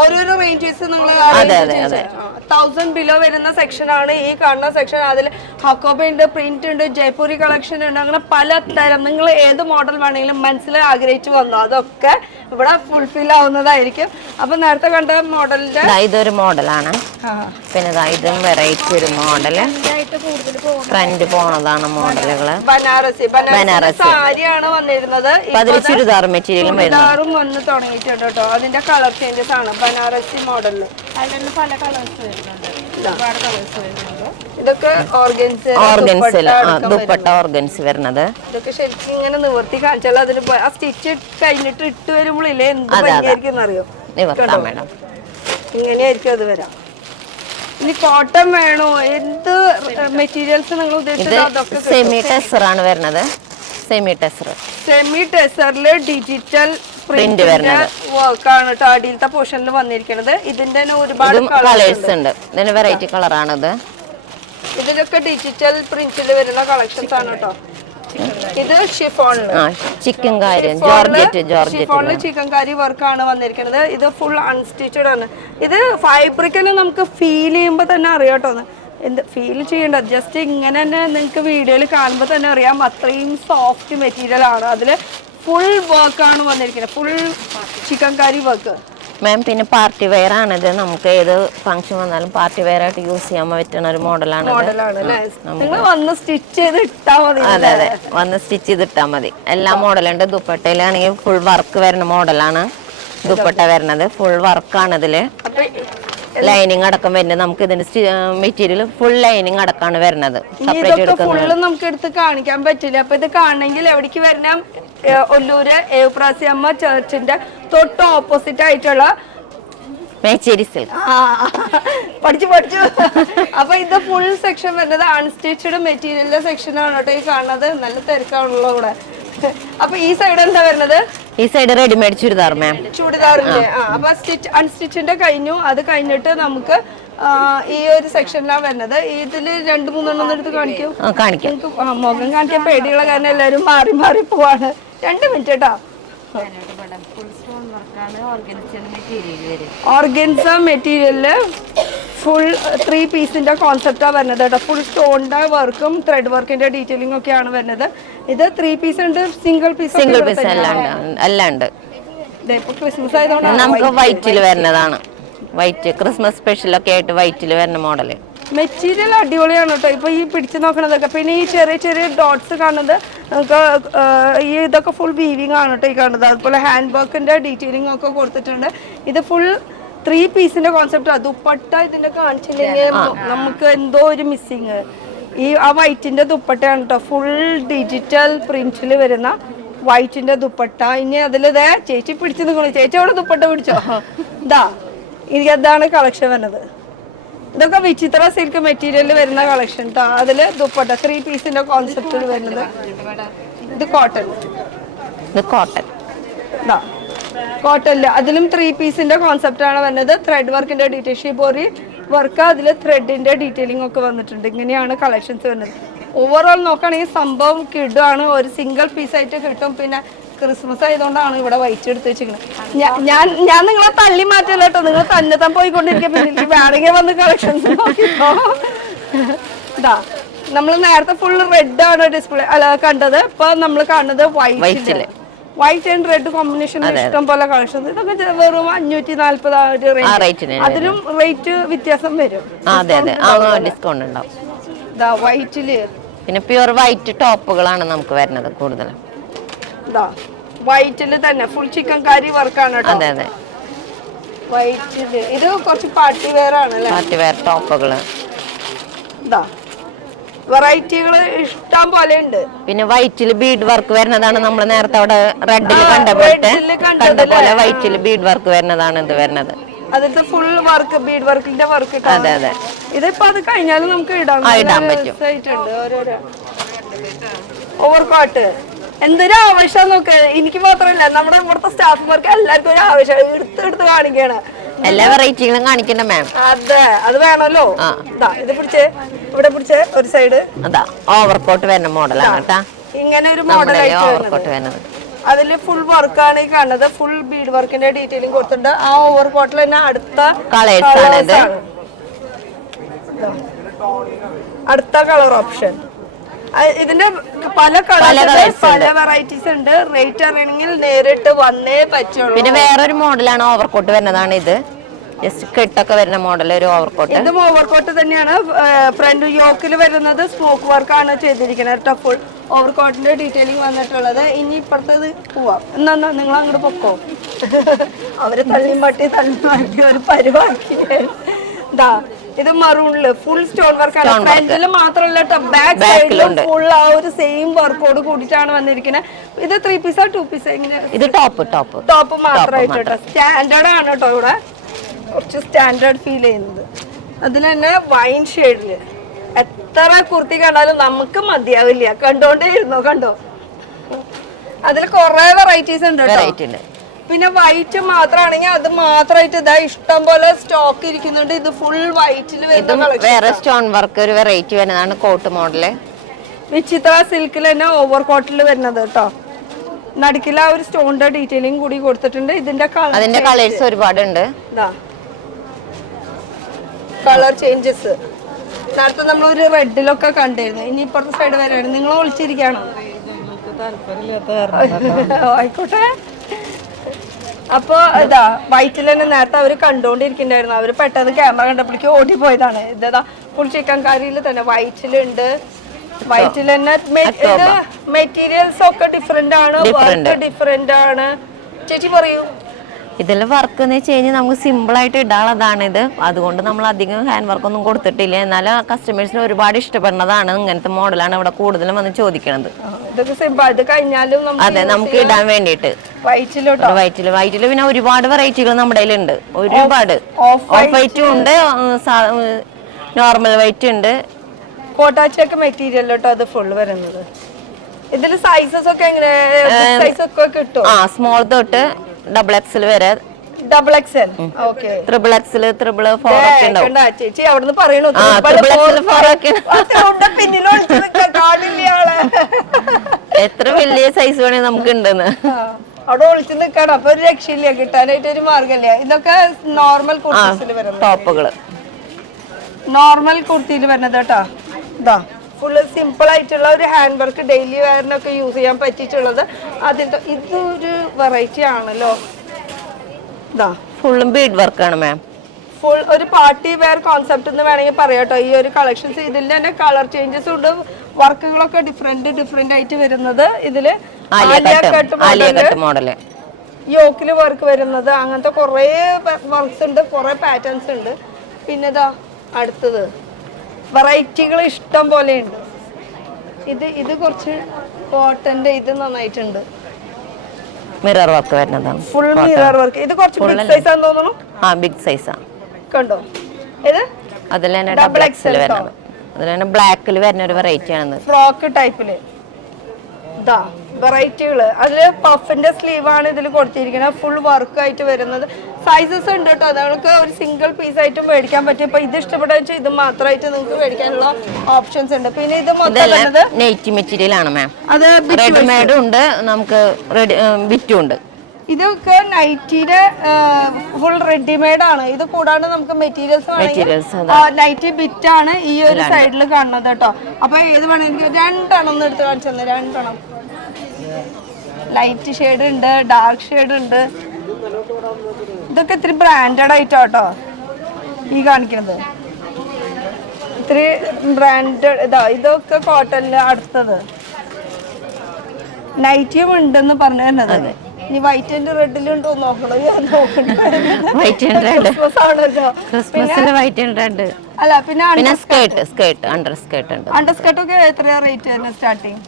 ഓരോരോ റേഞ്ചസ് നിങ്ങൾ 1000 ബിലോ വരുന്ന സെക്ഷൻ ആണ് ഈ കാണുന്ന സെക്ഷൻ. അതിൽ ഹക്കോബ ഉണ്ട്, പ്രിന്റ് ഉണ്ട്, ജയ്പൂരി കളക്ഷൻ ഉണ്ട്, അങ്ങനെ പല തരം. നിങ്ങൾ ഏത് മോഡൽ വേണമെങ്കിലും മനസ്സിൽ ആഗ്രഹിച്ചു വന്നോ അതൊക്കെ ഇവിടെ ഫുൾഫിൽ ആവുന്നതായിരിക്കും. അപ്പൊ നേരത്തെ കണ്ട മോഡലിന്റെ ഇതൊരു മോഡലാണ്. പിന്നെ ഇതും വെറൈറ്റി ഒരു മോഡല് ട്രെൻഡ് പോണതാണ് മോഡലുകള്. ബനാറസി സാരിയാണ് വന്നിരുന്നത്. അതിൽ ചുരിദാർ മെറ്റീരിയലും വന്ന് തുടങ്ങിയിട്ടുണ്ട് കേട്ടോ. അതിന്റെ കളർ ചേഞ്ചസ് ആണ് ബനാറസി മോഡലില്. അതിൽ പല കളേഴ്സ് വരുന്നുണ്ട്, ഒരുപാട് കളേഴ്സ് വരുന്നുണ്ട്. ഇതൊക്കെ ദുപ്പട്ട ഓർഗൻസ് വരുന്നത്. ഇതൊക്കെ ശരിക്കും ഇങ്ങനെ നിവർത്തി കാണിച്ചാൽ അതിന് ആ സ്റ്റിച്ച് കഴിഞ്ഞിട്ട് ഇട്ട് വരുമ്പോഴില്ലേ എന്ത് ഭംഗിയായിരിക്കും അറിയോ? മേഡം ഇങ്ങനെയായിരിക്കും അത് വരാം. ഇനി കോട്ടൺ വേണോ, എന്ത് മെറ്റീരിയൽസ് നിങ്ങൾ ഉദ്ദേശിച്ചത്? സെമി ടെസർ ആണ് വരുന്നത്. സെമി ടെസറില് ഡിജിറ്റൽ പ്രിന്റ് വർക്കാണ് കേട്ടോ അടിയിലത്തെ പോർഷനിൽ വന്നിരിക്കുന്നത്. ഇതിന്റെ ഒരുപാട് കളേഴ്സ് ഉണ്ട്. ഇതിന്റെ വെറൈറ്റി കളറാണത്. ഇതിലൊക്കെ ഡിജിറ്റൽ പ്രിന്റിൽ വരുന്ന കളക്ഷൻസ് ആണ് കേട്ടോ. ഇത് ഷിഫോണില് ചിക്കൻ കാര്യം ഷിഫോണില് ചിക്കൻ കാരി വർക്കാണ് വന്നിരിക്കുന്നത്. ഇത് ഫുൾ അൺസ്റ്റിച്ചഡ് ആണ്. ഇത് ഫാബ്രിക്കിന് നമുക്ക് ഫീൽ ചെയ്യുമ്പോൾ തന്നെ അറിയാം കേട്ടോ. എന്ത് ഫീൽ ചെയ്യണ്ട, ജസ്റ്റ് ഇങ്ങനെ തന്നെ നിങ്ങൾക്ക് വീഡിയോയിൽ കാണുമ്പോൾ തന്നെ അറിയാം അത്രയും സോഫ്റ്റ് മെറ്റീരിയൽ ആണ്. അതിൽ ഫുൾ വർക്കാണ് വന്നിരിക്കുന്നത്, ഫുൾ ചിക്കൻ കാരി വർക്ക്. മാം പിന്നെ പാർട്ടി വെയർ ആണിത്. നമുക്ക് ഏത് ഫംഗ്ഷൻ വന്നാലും പാർട്ടി വെയർ ആയിട്ട് യൂസ് ചെയ്യാൻ പറ്റുന്ന ഒരു മോഡലാണ്. നിങ്ങൾ വന്ന് സ്റ്റിച്ച് ചെയ്ത് ഇട്ടാൽ മതി. അതെ അതെ, വന്ന് സ്റ്റിച്ച് ചെയ്ത് ഇട്ടാൽ മതി. എല്ലാ മോഡലുണ്ട്. ദുപ്പട്ടയിലാണെങ്കിൽ ഫുൾ വർക്ക് വരുന്ന മോഡലാണ് ദുപ്പട്ട വരുന്നത്. ഫുൾ വർക്കാണ് ഇതില്. ലൈനിങ് അടക്കം വരുന്നത്. നമുക്ക് ഇതിന്റെ മെറ്റീരിയൽ ഫുൾ ലൈനിങ് അടക്കമാണ് വരുന്നത്. ഫുള്ള് നമുക്ക് എടുത്ത് കാണിക്കാൻ പറ്റില്ല. അപ്പൊ ഇത് കാണണമെങ്കിൽ എവിടേക്ക് വരണം? ഒല്ലൂര് ഏവ്പ്രാസിയമ്മ ചർച്ചിന്റെ തൊട്ട് ഓപ്പോസിറ്റ് ആയിട്ടുള്ള മേച്ചേരി സിൽക്ക്. പഠിച്ചു. അപ്പൊ ഇത് ഫുൾ സെക്ഷൻ വരുന്നത് അൺസ്റ്റിച്ചഡ് മെറ്റീരിയലിന്റെ സെക്ഷൻ ആണ് കേട്ടോ ഈ കാണുന്നത്. നല്ല തിരക്കാണല്ലോ ഇവിടെ. അപ്പൊ ഈ സൈഡ് എന്താ വരുന്നത്? ഈ സൈഡ് റെഡിമെയ്ഡ് ചുരിദാർ മാം. ചുരിദാറിന്റെ അപ്പൊ അൺസ്റ്റിച്ചിന്റെ കഴിഞ്ഞു. അത് കഴിഞ്ഞിട്ട് നമുക്ക് ഈ ഒരു സെക്ഷനിലാണ് വരുന്നത്. ഇതില് 2-3 എടുത്ത് കാണിക്കും. മുഖം കാണിക്കാൻ പേടിയുള്ള കാരണം എല്ലാരും മാറി മാറി പോവാണ്. 2 മിനിറ്റ് കേട്ടോ. ഓർഗൻസ മെറ്റീരിയലില് ഫുൾ 3 പീസിന്റെ കോൺസെപ്റ്റാ വരുന്നത് കേട്ടോ. ഫുൾ സ്റ്റോണിന്റെ വർക്കും ത്രെഡ് വർക്കിന്റെ ഡീറ്റെയിലിംഗ് ഒക്കെയാണ് വരുന്നത്. ഇത് 3 പീസ് ഉണ്ട്, സിംഗിൾ പീസ് അല്ലാണ്ട്. ഇപ്പൊ ക്രിസ്മസ് ആയതുകൊണ്ട് നമുക്ക് വൈറ്റിൽ വരുന്നതാണ്. വൈറ്റ് ക്രിസ്മസ് സ്പെഷ്യൽ ഒക്കെ ആയിട്ട് വൈറ്റിൽ വരുന്ന മോഡല്. മെറ്റീരിയൽ അടിപൊളിയാണ് കേട്ടോ. ഇപ്പൊ ഈ പിടിച്ചു നോക്കണതൊക്കെ. പിന്നെ ഈ ചെറിയ ചെറിയ ഡോട്ട്സ് കാണുന്നത് നമുക്ക് ഈ ഇതൊക്കെ ഫുൾ വീവിങ് ആണ് കേട്ടോ ഈ കാണുന്നത്. അതുപോലെ ഹാൻഡ് വർക്കിന്റെ ഡീറ്റെയിലിംഗ് ഒക്കെ കൊടുത്തിട്ടുണ്ട്. ഇത് ഫുൾ 3 പീസിന്റെ കോൺസെപ്റ്റ്. ദുപ്പട്ട ഇതിന്റെ കാണിച്ചില്ലെങ്കിൽ നമുക്ക് എന്തോ ഒരു മിസ്സിങ്. ഈ ആ വൈറ്റിന്റെ ദുപ്പട്ടയാണ് കേട്ടോ. ഫുൾ ഡിജിറ്റൽ പ്രിന്റിൽ വരുന്ന വൈറ്റിന്റെ ദുപ്പട്ട. ഇനി അതിലിതേ ചേച്ചി പിടിച്ചു നിൽക്കണു. ചേച്ചി അവിടെ ദുപ്പട്ട പിടിച്ചോ? ഇതാ ഇതാണ് കളക്ഷൻ വരുന്നത്. ഇതൊക്കെ വിചിത്ര സിൽക്ക് മെറ്റീരിയലിൽ വരുന്ന കളക്ഷൻ. അതില് ദുപ്പട്ട 3 പീസിന്റെ കോൺസെപ്റ്റിൽ വരുന്നത്. ഇത് കോട്ടൺ. കോട്ടണില് അതിലും 3 പീസിന്റെ കോൺസെപ്റ്റ് ആണ് വരുന്നത്. ത്രെഡ് വർക്കിന്റെ ഡീറ്റെയിൽ ഷിബോറി വർക്ക്, അതിൽ ത്രെഡിന്റെ ഡീറ്റെയിലിംഗ് ഒക്കെ വന്നിട്ടുണ്ട്. ഇങ്ങനെയാണ് കളക്ഷൻസ് വരുന്നത്. ഓവറോൾ നോക്കുകയാണെങ്കിൽ സംഭവം കിടുവാണ്. ഒരു സിംഗിൾ പീസ് ആയിട്ട് കിട്ടും. പിന്നെ ക്രിസ്മസ് ആയതുകൊണ്ടാണ് ഇവിടെ വൈറ്റ് എടുത്ത് വെച്ചിരിക്കുന്നത്. ഞാൻ നിങ്ങളെ തള്ളി മാറ്റില്ല കേട്ടോ. നിങ്ങൾ തന്നെ പോയിക്കൊണ്ടിരിക്കുക. പിന്നെ വേണമെങ്കിൽ വന്ന് കളക്ഷൻസ് നോക്കിട്ടോ. ഇതാ നമ്മൾ നേരത്തെ ഫുൾ റെഡ് ആണ് ഡിസ്പ്ലേ കണ്ടത്. ഇപ്പൊ നമ്മൾ കാണുന്നത് വൈറ്റില്. വൈറ്റ് ആൻഡ് റെഡ് കോമ്പിനേഷൻ ഇഷ്ടം പോലെ കളക്ഷൻ. ഇതൊക്കെ വെറും 540 റേഞ്ച്. അതിലും റേറ്റ് വ്യത്യാസം വരും. ഡിസ്കൗണ്ട് ഉണ്ടാവും. വൈറ്റില് പിന്നെ പ്യൂർ വൈറ്റ് ടോപ്പുകളാണ് നമുക്ക് വരുന്നത് കൂടുതലും. വൈറ്റില് തന്നെ ഫുൾ ചിക്കൻ കാരി വർക്കാണ് കേട്ടോ. അതെ അതെ, വൈറ്റില് ഇത് കുറച്ച് പാർട്ടി വെയർ ആണ്. പാർട്ടി വെയർ ടോപ്പുകള് വെറൈറ്റികൾ ഇഷ്ടം പോലെ ഉണ്ട്. പിന്നെ വൈറ്റില് ബീഡ് വർക്ക് വരുന്നതാണ്. നമ്മൾ നേരത്തെ അവിടെ റെഡില് കണ്ടപോലെ വൈറ്റില് ബീഡ് വർക്ക് വരുന്നതാണ് ഇത് വരുന്നത്. അതിലത്തെ ഫുൾ വർക്ക് ബീഡ് വർക്കിന്റെ വർക്ക്. അതെ അതെ, ഇതിപ്പോ അത് കഴിഞ്ഞാലും നമുക്ക് ഇടാൻ പറ്റും. ഓവർകോട്ട് എന്തൊരു ആവശ്യം നോക്ക്. എനിക്ക് മാത്രമല്ല നമ്മുടെ ഇവിടുത്തെ സ്റ്റാഫുമാർക്ക് എല്ലാവർക്കും ഒരു ആവശ്യം. എടുത്ത് കാണിക്കാണ്. എല്ലാ വെറൈറ്റികളും കാണിക്കണ്ട മാം. അതെ, അത് വേണമല്ലോ. ഇത് പിടിച്ചേ, ഇവിടെ പിടിച്ചേ ഒരു സൈഡ്. അതാ ഓവർകോട്ട് വരുന്ന മോഡലാണ് കേട്ടാ. ഇങ്ങനെ ഒരു മോഡലായിട്ട് ഓവർകോട്ട് വരുന്നത്. അതില് ഫുൾ വർക്കാണ് ഈ കാണുന്നത്. ഫുൾ ബീഡ് വർക്കിന്റെ ഡീറ്റെയിലിംഗ് കൊടുത്തിട്ടുണ്ട്. ആ ഓവർകോട്ടിൽ തന്നെ അടുത്ത കളർ ഓപ്ഷൻ. ഇതിന്റെ പല കളേഴ്സ് പല വെറൈറ്റീസ് ഉണ്ട്. റേറ്റ് അറിയണമെങ്കിൽ നേരിട്ട് വന്നേ പറ്റുള്ളൂ. പിന്നെ വേറൊരു മോഡലാണ് ഓവർകോട്ട് വരുന്നതാണ് ഇത്. ജസ്റ്റ് കെട്ടൊക്കെ വരുന്ന മോഡൽ ഒരു ഓവർകോട്ട്. ഇതും ഓവർകോട്ട് തന്നെയാണ്. ഫ്രണ്ട് യോക്കിൽ വരുന്നത് സ്മോക്ക് വർക്കാണ് ചെയ്തിരിക്കുന്നത്. ഫുൾ ഓവർകോട്ടിന്റെ ഡീറ്റെയിലിംഗ് വന്നിട്ടുള്ളത്. ഇനി ഇപ്പുറത്തത് പോവാം. എന്നാ നിങ്ങൾ അങ്ങോട്ട് പൊക്കോ. അവര് തള്ളി മാറ്റി ഒരു പരിവാക്കി. ഇത് മറൂണില് ഫുൾ സ്റ്റോൺ വർക്കാണ്. ഫ്രണ്ടില് മാത്രമല്ല കേട്ടോ, ബാക്ക് സൈഡിലും ഫുൾ ആ ഒരു സെയിം വർക്കോട് കൂടിയിട്ടാണ് വന്നിരിക്കുന്നത്. ഇത് 3 പീസാ 2 പീസ് എങ്ങനെ? ഇത് ടോപ്പ് മാത്രമായിട്ട് കേട്ടോ. സ്റ്റാൻഡേർഡ് ആണ് കേട്ടോ. ഇവിടെ കുറച്ച് സ്റ്റാൻഡേർഡ് ഫീൽ ചെയ്യുന്നത്. അതിൽ തന്നെ വൈൻ ഷെയ്ഡില് എത്ര കുർത്തി കണ്ടാലും നമുക്ക് മതിയാവില്ല. കണ്ടോണ്ടേ ഇരുന്നോ. കണ്ടോ, അതിൽ കുറെ വെറൈറ്റീസ് ഉണ്ട് കേട്ടോ. പിന്നെ വൈറ്റ് മാത്രമാണെങ്കിൽ അത് മാത്രമായിട്ട് ഇതാ ഇഷ്ടം പോലെ സ്റ്റോക്ക് ഇരിക്കുന്നുണ്ട്. ഇത് ഫുൾ വൈറ്റിൽ വേറെ സ്റ്റോൺ വർക്ക് ഒരു വെറൈറ്റി വരുന്നതാണ് കോട്ട് മോഡല്. വിചിത്ര സിൽക്കിൽ തന്നെ ഓവർ കോട്ടിൽ വരുന്നത് കേട്ടോ. നടുക്കിൽ ആ ഒരു സ്റ്റോണിന്റെ ഡീറ്റെയിലിംഗ് കൂടി കൊടുത്തിട്ടുണ്ട്. ഇതിന്റെ കളേഴ്സ് ഒരുപാടുണ്ട്. കളർ ചേഞ്ചസ് നേരത്തെ നമ്മളൊരു റെഡിലൊക്കെ കണ്ടിരുന്നു. ഇനി ഇപ്പുറത്തെ സൈഡ് വരെയാണ്. നിങ്ങൾ ഒളിച്ചിരിക്കുകയാണോ? ആയിക്കോട്ടെ. അപ്പൊ ഇതാ വൈറ്റിൽ തന്നെ നേരത്തെ അവര് കണ്ടോണ്ടിരിക്കണ്ടായിരുന്നു. അവര് പെട്ടെന്ന് ക്യാമറ കണ്ടപ്പോഴേക്ക് ഓടിപ്പോയതാണ്. ഇതാ ഫുൾ ചിക്കൻ കറിയിൽ തന്നെ വൈറ്റിലുണ്ട്. വൈറ്റിൽ തന്നെ മെറ്റീരിയൽസ് ഒക്കെ ഡിഫറെന്റ് ആണ്, വർക്ക് ഡിഫറെന്റ് ആണ്. ചേച്ചി പറയൂ. ഇതിൽ വർക്ക് എന്ന് വെച്ച് കഴിഞ്ഞാൽ നമുക്ക് സിമ്പിൾ ആയിട്ട് ഇടാനുള്ളതാണ് ഇത്. അതുകൊണ്ട് നമ്മൾ അധികം ഹാൻഡ് വർക്ക് ഒന്നും കൊടുത്തിട്ടില്ല. എന്നാലും കസ്റ്റമേഴ്സിന് ഒരുപാട് ഇഷ്ടപ്പെടുന്നതാണ്. ഇങ്ങനത്തെ മോഡലാണ് ഇവിടെ കൂടുതലും വന്ന് ചോദിക്കുന്നത്. അതെ, നമുക്ക് ഇടാൻ വേണ്ടിയിട്ട് വൈറ്റില് പിന്നെ ഒരുപാട് വെറൈറ്റികൾ നമ്മുടെ കയ്യിലുണ്ട്. ഒരുപാട് ഓഫ് വൈറ്റും ഉണ്ട്, നോർമൽ വൈറ്റ് ഉണ്ട്. കോട്ടാച്ചൊക്കെ മെറ്റീരിയൽ കേട്ടോ അത് ഫുള്ള് വരുന്നത്. ഇതിൽ സൈസസ് ഒക്കെ എങ്ങനെ സൈസ് ഒക്കെ കിട്ടും? സ്മോൾ തൊട്ട് ഡബിൾ എക്സൽ വരെ. Double XL, okay. Triple XL, triple 4 ഒക്കെ ഉണ്ടാവും. ചേച്ചി അവിടുന്ന് പറയണു എത്ര വലിയ സൈസ് വേണേ നമുക്ക് ഉണ്ടെന്ന്. അവിടെ ഒളിച്ചു നിൽക്കണം. അപ്പൊ ഒരു രക്ഷയില്ല, കിട്ടാനായിട്ട് ഒരു മാർഗമില്ല. ഇതൊക്കെ നോർമൽ കുർത്തീസിൽ വരുന്നത്, ടോപ്പുകള്. നോർമൽ കുർത്തിയിൽ വരുന്നത് കേട്ടോ. ഇതാ ഫുള്ള് സിമ്പിൾ ആയിട്ടുള്ള ഒരു ഹാൻഡ് വർക്ക് ഡെയിലി വെയറിനൊക്കെ യൂസ് ചെയ്യാൻ പറ്റിയിട്ടുള്ളത്. അതിന്റെ ഇതൊരു വെറൈറ്റി ആണല്ലോ. ഇതാ ഫുള്ളും ബീഡ് വർക്കാണ് മാം. ഫുൾ ഒരു പാർട്ടി വെയർ കോൺസെപ്റ്റ് എന്ന് വേണമെങ്കിൽ പറയാട്ടോ ഈ ഒരു കളക്ഷൻസ്. ഇതിൽ തന്നെ കളർ ചേഞ്ചസ് ഉണ്ട്, വർക്കുകളൊക്കെ ഡിഫറെന്റ് ആയിട്ട് വരുന്നത്. ഇതില് മോഡല്, യോക്കില് വർക്ക് വരുന്നത്, അങ്ങനത്തെ കുറെ വർക്ക്സ് ഉണ്ട്, കുറെ പാറ്റേൺസ് ഉണ്ട്. പിന്നെ ഇതാ അടുത്തത് വെറൈറ്റികൾ ഇഷ്ടം പോലെ ഉണ്ട്. ഇത് കുറച്ച് കോട്ടന്റെ ഇത് നന്നായിട്ടുണ്ട്. മിറർ വർക്ക് വരുന്നതാണ്, ഫുൾ മിറർ വർക്ക്. ഇത് കുറച്ച് ബിഗ് സൈസ് ആണെന്ന് തോന്നുന്നു. ബിഗ് സൈസാ. കണ്ടോ ഇത്? അതിൽ തന്നെ ഡബിൾ എക്സൽ വരുന്നത്. അതിൽ തന്നെ ബ്ലാക്കിൽ വരുന്ന ഒരു വെറൈറ്റി ആണ്. ഫ്രോക്ക് ടൈപ്പില് ഇതാ വെറൈറ്റികള്. അതില് പഫിന്റെ സ്ലീവ് ആണ് ഇതിൽ കൊടുത്തിരിക്കുന്നത്. ഫുൾ വർക്ക് ആയിട്ട് വരുന്നത്. സൈസസ് ഉണ്ട് കേട്ടോ. നമുക്ക് ഒരു സിംഗിൾ പീസ് ആയിട്ടും മേടിക്കാൻ പറ്റും. ഇപ്പൊ ഇത് ഇഷ്ടപ്പെട്ട ഇത് മാത്രമായിട്ട് നിങ്ങൾക്ക് മേടിക്കാനുള്ള ഓപ്ഷൻസ് ഉണ്ട്. പിന്നെ ഇത് മൊത്തം നെറ്റ് മെറ്റീരിയൽ ആണ് മാം. അത് റെഡിമെയ്ഡും ഉണ്ട്, നമുക്ക് ബിറ്റും ഉണ്ട്. ഇതൊക്കെ നൈറ്റിയുടെ ഫുൾ റെഡിമെയ്ഡ് ആണ്. ഇത് കൂടാണ്ട് നമുക്ക് മെറ്റീരിയൽസ് നൈറ്റി ബിറ്റ് ആണ് ഈ ഒരു സൈഡിൽ കാണുന്നത് കേട്ടോ. അപ്പൊ ഏത് വേണം? എനിക്ക് 2 എണ്ണം ഒന്ന് എടുത്ത് കാണിച്ചു തന്നെ. 2 എണ്ണം ലൈറ്റ് ഷെയ്ഡ് ഉണ്ട്, ഡാർക്ക് ഷെയ്ഡ് ഉണ്ട്. ഇതൊക്കെ ഇത്തിരി ബ്രാൻഡഡ് ആയിട്ടോ കേട്ടോ ഈ കാണിക്കുന്നത്. ഇത്തിരി ബ്രാൻഡഡ്. ഇതൊക്കെ കോട്ടണില്. അടുത്തത് നൈറ്റിയും ഉണ്ടെന്ന് പറഞ്ഞു തന്നത്. ഇനി വൈറ്റ് ആൻഡ് റെഡിലുണ്ടോ നോക്കണോ? അല്ല പിന്നെ അണ്ടർ സ്കേർട്ട് ഒക്കെ എത്രയാ റേറ്റ് വരുന്നത്? സ്റ്റാർട്ടിങ്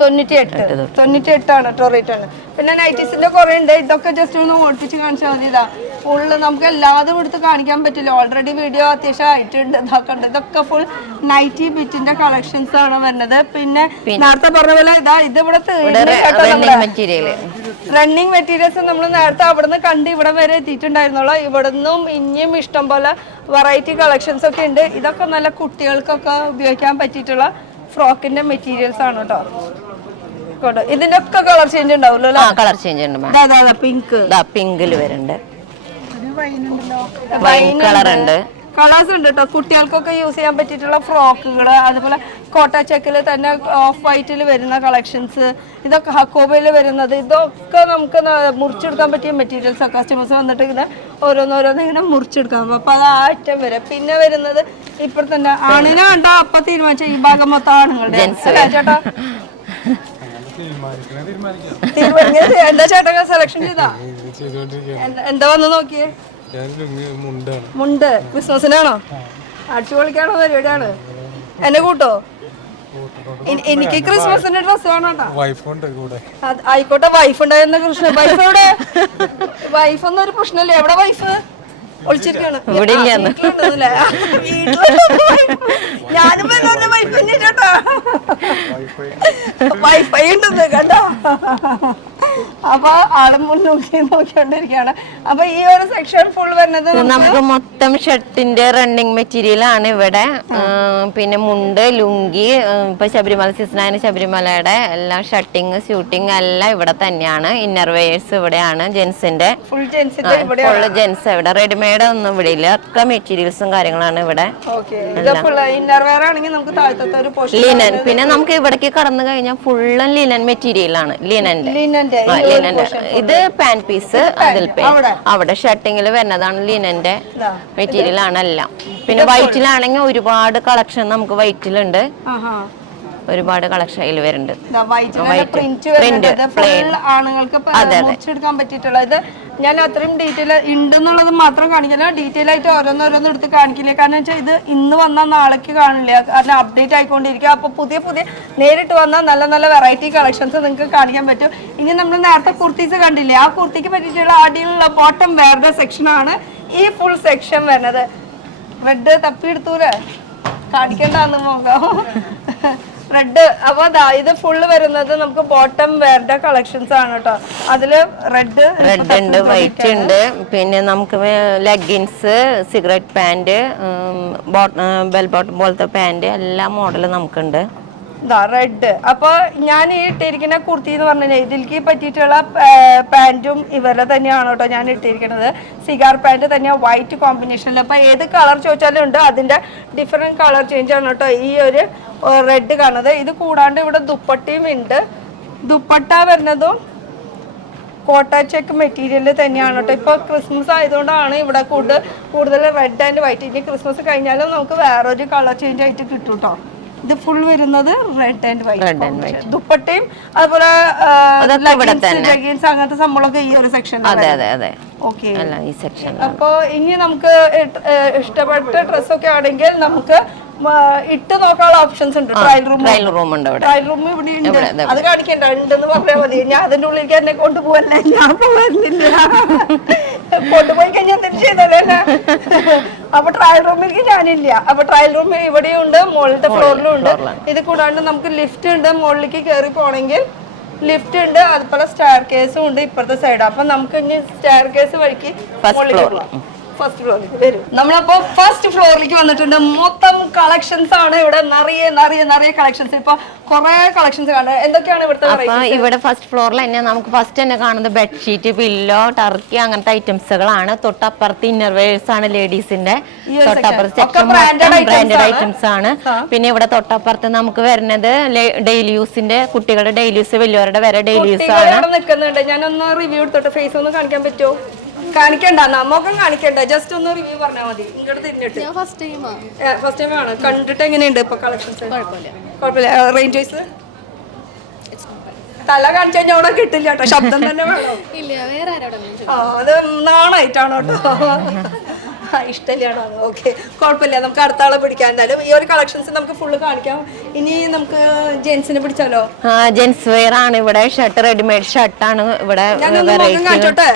98 ആണ് കേട്ടോ റേറ്റ് ആണ്. പിന്നെ നൈറ്റീസിന്റെ കുറെ ഉണ്ട്. ഇതൊക്കെ ജസ്റ്റ് ഒന്ന് ഓടിപ്പിച്ച് കാണിച്ചാൽ മതി. ഇതാ ഫുള്ള് നമുക്ക് എല്ലാതും എടുത്ത് കാണിക്കാൻ പറ്റില്ല. ഓൾറെഡി വീഡിയോ അത്യാവശ്യം ആയിട്ടുണ്ട്. ഇതാക്കണ്ട്. ഇതൊക്കെ ഫുൾ നൈറ്റി ബിറ്റിന്റെ കളക്ഷൻസ് ആണ് വരുന്നത്. പിന്നെ നേരത്തെ പറഞ്ഞ പോലെ ഇതിവിടെ റണ്ണിങ് മെറ്റീരിയൽസ് നമ്മൾ നേരത്തെ അവിടുന്ന് കണ്ട് ഇവിടെ വരെ എത്തിയിട്ടുണ്ടായിരുന്നുള്ളൂ. ഇവിടുന്നും ഇനിയും ഇഷ്ടം പോലെ വെറൈറ്റി കളക്ഷൻസ് ഒക്കെ ഉണ്ട്. ഇതൊക്കെ നല്ല കുട്ടികൾക്കൊക്കെ ഉപയോഗിക്കാൻ പറ്റിയിട്ടുള്ള ഫ്രോക്കിന്റെ മെറ്റീരിയൽസ് ആണ് കേട്ടോ. ഇതിന്റെ ഒക്കെ കളർ ചേഞ്ച് ഉണ്ടാവുമല്ലോ. കളർ ചേഞ്ച് ഉണ്ട്. പിങ്ക്, പിങ്കിൽ വരുന്നുണ്ട്, വൈൻ കളർ ഉണ്ട്, കളേഴ്സ് ഉണ്ട് കേട്ടോ. കുട്ടികൾക്കൊക്കെ യൂസ് ചെയ്യാൻ പറ്റിയിട്ടുള്ള ഫ്രോക്കുകൾ, അതുപോലെ കോട്ട ചെക്കിൽ തന്നെ ഓഫ് വൈറ്റിൽ വരുന്ന കളക്ഷൻസ്, ഇതൊക്കെ ഹക്കോബയിൽ വരുന്നത്. ഇതൊക്കെ നമുക്ക് മുറിച്ചെടുക്കാൻ പറ്റിയ മെറ്റീരിയൽസ് ഒക്കെ. കസ്റ്റമേഴ്സ് വന്നിട്ട് ഇങ്ങനെ ഓരോന്നോരോന്ന് ഇങ്ങനെ മുറിച്ചെടുക്കാം. അപ്പൊ അത് ആ ഐറ്റം വരെ. പിന്നെ വരുന്നത് ഇപ്പോൾ തന്നെ ആണിനെ കണ്ടാ അപ്പൊ തീരുമാനിച്ച ഈ ഭാഗം മൊത്തം ആണുങ്ങളുടെ ചേട്ടാ. എന്താ ചേട്ടൻ സെലക്ഷൻ ചെയ്താ? എന്താ വന്ന് നോക്കിയേ? മുണ്ട് ക്രിസ്മസിനാണോ? അടിച്ചു പൊളിക്കാണോ പരിപാടിയാണ്? എന്നെ കൂട്ടോ? എനിക്ക് ക്രിസ്മസിന്റെ ഡ്രസ് വേണം കേട്ടോ. ആയിക്കോട്ടെ. വൈഫ് ഉണ്ടായിരുന്ന കൃഷ്ണ വൈഫ് എവിടെ? വൈഫ് ഒന്നും ഒരു പ്രശ്നമില്ല. എവിടെ വൈഫ്? ഒളിച്ചിരിക്കാണ്. ഞാനും വൈഫ് വൈഫൈ ഉണ്ടെന്ന് കണ്ടോ. അപ്പൊ ആള് മുന്നോക്കി നോക്കിക്കൊണ്ടിരിക്കുകയാണ്. അപ്പൊ ഈ ഒരു സെക്ഷൻ ഫുൾ വരുന്നത് നമുക്ക് മൊത്തം ഷർട്ടിന്റെ റണ്ണിങ് മെറ്റീരിയൽ ആണ് ഇവിടെ. പിന്നെ മുണ്ട്, ലുങ്കി, ഇപ്പൊ ശബരിമല സീസണായ ശബരിമലയുടെ എല്ലാം ഷർട്ടിങ്, സ്യൂട്ടിങ് എല്ലാം ഇവിടെ തന്നെയാണ്. ഇന്നർ വെയേഴ്സ് ഇവിടെയാണ്. ജെൻസിന്റെ ഫുൾ ജെൻസ് ഇവിടെ. റെഡിമെയ്ഡ് ഒന്നും ഇവിടെ ഇല്ല. ഒക്കെ മെറ്റീരിയൽസും കാര്യങ്ങളാണ് ഇവിടെ. ലിനൻ. പിന്നെ നമുക്ക് ഇവിടേക്ക് കടന്നു കഴിഞ്ഞാൽ ഫുള്ളും ലിനൻ മെറ്റീരിയൽ ആണ്. ലിനന്റെ ഇത് പാൻ പീസ്, അതിൽ അവിടെ ഷർട്ടിങ്ങിൽ വരുന്നതാണ് ലിനന്റെ മെറ്റീരിയൽ ആണ് എല്ലാം. പിന്നെ വൈറ്റിലാണെങ്കിൽ ഒരുപാട് കളക്ഷൻ നമുക്ക് വൈറ്റിലുണ്ട്. ഒരുപാട് കളക്ഷൻ അതിൽ വരുന്നുണ്ട്. ആണുങ്ങൾക്ക് മുറിച്ചെടുക്കാൻ പറ്റിയിട്ടുള്ള ഇത് ഞാൻ അത്രയും ഡീറ്റെയിൽ ഉണ്ടെന്നുള്ളത് മാത്രം കാണിക്കില്ല. ഡീറ്റെയിൽ ആയിട്ട് ഓരോന്നോരോന്നും എടുത്ത് കാണിക്കില്ല. കാരണം വെച്ചാൽ ഇത് ഇന്ന് വന്നാൽ നാളേക്ക് കാണില്ല. കാരണം അപ്ഡേറ്റ് ആയിക്കൊണ്ടിരിക്കുക. അപ്പോൾ പുതിയ നേരിട്ട് വന്നാൽ നല്ല നല്ല വെറൈറ്റി കളക്ഷൻസ് നിങ്ങൾക്ക് കാണിക്കാൻ പറ്റും. ഇനി നമ്മൾ നേരത്തെ കുർത്തീസ് കണ്ടില്ലേ, ആ കുർത്തിക്ക് പറ്റിയിട്ടുള്ള അടിയിലുള്ള ബോട്ടം വേറെ സെക്ഷനാണ് ഈ ഫുൾ സെക്ഷൻ വരുന്നത്. റെഡ് തപ്പിയെടുത്തൂലേ, കാണിക്കണ്ടെന്ന് നോക്കാം. റെഡ്. അപ്പൊ ഇത് ഫുള്ള് വരുന്നത് നമുക്ക് ബോട്ടം വെയറിന്റെ കളക്ഷൻസ് ആണ് കേട്ടോ. അതില് റെഡ് ഉണ്ട്, വൈറ്റ് ഉണ്ട്. പിന്നെ നമുക്ക് leggings, cigarette pant, bell bottom പോലത്തെ പാന്റ്, എല്ലാ മോഡലും നമുക്കുണ്ട്. റെഡ്. അപ്പൊ ഞാൻ ഈ ഇട്ടിരിക്കുന്ന കുർത്തി എന്ന് പറഞ്ഞാൽ ഇതിലേക്ക് പറ്റിയിട്ടുള്ള പാന്റും ഇവരെ തന്നെയാണ് കേട്ടോ ഞാൻ ഇട്ടിരിക്കുന്നത്. സിഗാർ പാന്റ് തന്നെയാണ്, വൈറ്റ് കോമ്പിനേഷനിൽ. അപ്പൊ ഏത് കളർ ചോദിച്ചാലും ഉണ്ട്. അതിന്റെ ഡിഫറെന്റ് കളർ ചേഞ്ച് ആണ് കേട്ടോ ഈ ഒരു റെഡ് കാണുന്നത്. ഇത് കൂടാണ്ട് ഇവിടെ ദുപ്പട്ടയും ഉണ്ട്. ദുപ്പട്ട വരുന്നതും കോട്ട ചെക്ക് മെറ്റീരിയൽ തന്നെയാണ് കേട്ടോ. ഇപ്പൊ ക്രിസ്മസ് ആയതുകൊണ്ടാണ് ഇവിടെ കൂടുതൽ റെഡ് ആൻഡ് വൈറ്റ്. ഇനി ക്രിസ്മസ് കഴിഞ്ഞാലും നമുക്ക് വേറൊരു കളർ ചേഞ്ച് ആയിട്ട് കിട്ടും കേട്ടോ. ഇത് ഫുൾ വരുന്നത് റെഡ് ആൻഡ് വൈറ്റ്. ദുപ്പട്ടയും അതുപോലെ അങ്ങനത്തെ സംഭവമൊക്കെ ഈ ഒരു സെക്ഷനിലാണ്. ഓക്കെ. അപ്പൊ ഇനി നമുക്ക് ഇഷ്ടപ്പെട്ട ഡ്രസ്സൊക്കെ ആണെങ്കിൽ നമുക്ക് ഇട്ട് നോക്കാനുള്ള ഓപ്ഷൻസ് ഉണ്ട്. ട്രയൽ റൂം ഉണ്ട്. ട്രയൽ റൂം ഇവിടെ ഉണ്ട്. അത് കാണിക്കണ്ട, ഉണ്ടെന്ന് പറഞ്ഞാൽ മതി. ഞാൻ അതിന്റെ ഉള്ളിലേക്ക് എന്നെ കൊണ്ടുപോകല്ലേ, ഞാൻ പോകുന്നില്ല. കൊണ്ടുപോയി കഴിഞ്ഞാൽ എന്തെങ്കിലും ചെയ്തല്ലേ. അപ്പൊ ട്രയൽ റൂമിലേക്ക് ഞാനില്ല. അപ്പൊ ട്രയൽ റൂം ഇവിടെയും ഉണ്ട്, മുകളിലത്തെ ഫ്ലോറിലും ഉണ്ട്. ഇത് കൂടാണ്ട് നമുക്ക് ലിഫ്റ്റ് ഉണ്ട്. മുകളിലേക്ക് കയറി പോണെങ്കിൽ ലിഫ്റ്റ് ഉണ്ട്. അതുപോലെ സ്റ്റെയർ കേസും ഉണ്ട് ഇപ്പുറത്തെ സൈഡ്. അപ്പൊ നമുക്ക് ഇനി സ്റ്റെയർ കേസ് വഴിക്ക് ഫസ്റ്റ് ഫ്ലോറിലേക്ക് വരും. നമ്മളപ്പോ ഫസ്റ്റ് ഫ്ലോറിലേക്ക് വന്നിട്ടുണ്ട്. മൊത്തം കളക്ഷൻസ് ആണ് ഇവിടെ. നിറയെ കളക്ഷൻസ്. ഇപ്പൊ കുറെ കളക്ഷൻസ് കാണുന്നത്. എന്തൊക്കെയാണ് ഇവിടുത്തെ? ഇവിടെ ഫസ്റ്റ് ഫ്ലോറിൽ തന്നെ നമുക്ക് ഫസ്റ്റ് തന്നെ കാണുന്നത് ബെഡ്ഷീറ്റ്, പില്ലോ, ടർക്കി അങ്ങനത്തെ ഐറ്റംസുകളാണ്. തൊട്ടപ്പുറത്ത് ഇന്നർവേഴ്സ് ആണ് ലേഡീസിന്റെ. തൊട്ടപ്പുറത്ത് ബ്രാൻഡഡ് ഐറ്റംസ് ആണ്. പിന്നെ ഇവിടെ തൊട്ടപ്പുറത്ത് നമുക്ക് വരുന്നത് ഡെയിലി യൂസിന്റെ, കുട്ടികളുടെ ഡെയിലി യൂസ്, വലിയവരുടെ വരെ ഡെയിലി യൂസ് ആണ്. നിൽക്കുന്നുണ്ട്. ഞാനൊന്ന് റിവ്യൂ എടുത്തോട്ടെ. ഫേസ് ഒന്ന് കാണിക്കാൻ പറ്റുമോ? കാണിക്കണ്ട, നമുക്കും കാണിക്കണ്ട. ജസ്റ്റ് ഒന്ന് റിവ്യൂ പറഞ്ഞാൽ മതി. ഇങ്ങോട്ട് തിരിഞ്ഞിട്ട്. ഫസ്റ്റ് ടൈം ആണ്. കണ്ടിട്ട് എങ്ങനെയുണ്ട് ഇപ്പൊ കളക്ഷൻസ്? കുഴപ്പമില്ല. റേഞ്ച് വൈസ് തല കാണിച്ചു കഴിഞ്ഞാൽ അവിടെ കിട്ടില്ല കേട്ടോ. ശബ്ദം തന്നെ വേണം. അത് നാണായിട്ടാണോ കേട്ടോ? ഇഷ്ടമില്ലാണോ? ഓക്കെ, കുഴപ്പമില്ല. നമുക്ക് അടുത്ത ആളെ പിടിക്കാം. എന്തായാലും ഈ ഒരു കളക്ഷൻസ് നമുക്ക് ഫുള്ള് കാണിക്കാം. ഇനി നമുക്ക് ജെൻസിനെ പിടിച്ചാലോ? ജെൻസ് വെയർ ആണ് ഇവിടെ. ഷർട്ട് റെഡിമെയ്ഡ് ഷർട്ടാണ് ഇവിടെ. കാണിച്ചോട്ടെ.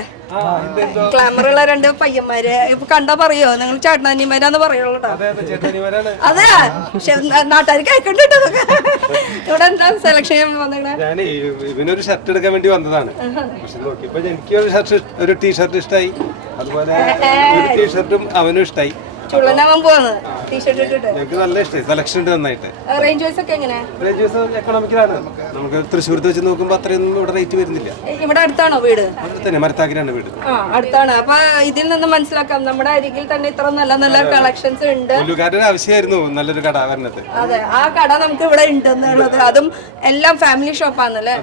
ക്ലാമറുള്ള രണ്ട് പയ്യന്മാര്. ഇപ്പൊ കണ്ടാ പറയോ നിങ്ങൾ ചേട്ടനാനിമാരാന്ന് പറയുള്ളൂ. അതെ, നാട്ടുകാർ കേൾക്കണ്ടോ? ഇവിടെ എന്താ സെലക്ഷൻ ചെയ്യാൻ വന്നേ? ഇവനൊരു ഷർട്ട് എടുക്കാൻ വേണ്ടി വന്നതാണ്. പക്ഷെ നോക്കിയപ്പോ എനിക്ക് ഒരു ടീഷർട്ട് ഇഷ്ടമായി. അതുപോലെ ഒരു ടീഷർട്ടും അവനും ഇഷ്ടമായി. ചുള്ളനാവാൻ പോവാണ് ടീഷർട്ട് ഇട്ടിട്ട്. എനിക്ക് നല്ല ഇഷ്ടമായി. സെലക്ഷൻ ഉണ്ട് നന്നായിട്ട്. റേഞ്ച് വൈസ് ഒക്കെ എങ്ങനെ? റേഞ്ച് വൈസ് എക്കണോമിക്കലാണ്. നമുക്ക് തൃശ്ശൂരത്ത് വെച്ച് നോക്കുമ്പോൾ അത്രയൊന്നും ഇവിടെ റേറ്റ് വരുന്നില്ല. ഇവിടെ അടുത്താണോ വീട്? അവിടെ തന്നെ മരത്താക്കിലാണ് വീട്. അടുത്താണ്. അപ്പൊ ഇതിൽ നിന്ന് മനസ്സിലാക്കാം നമ്മുടെ അരികിൽ തന്നെ ഇത്ര നല്ല നല്ല കളക്ഷൻസ് ഉണ്ട്. പുല്ലുകാരുടെ ആവശ്യമായിരുന്നു നല്ലൊരു കട വരുന്നത്. അതെ, ആ കട നമുക്ക് ഇവിടെ ഉണ്ടെന്നുള്ളത്. അതും എല്ലാം ഫാമിലി ഷോപ്പാണല്ലേ?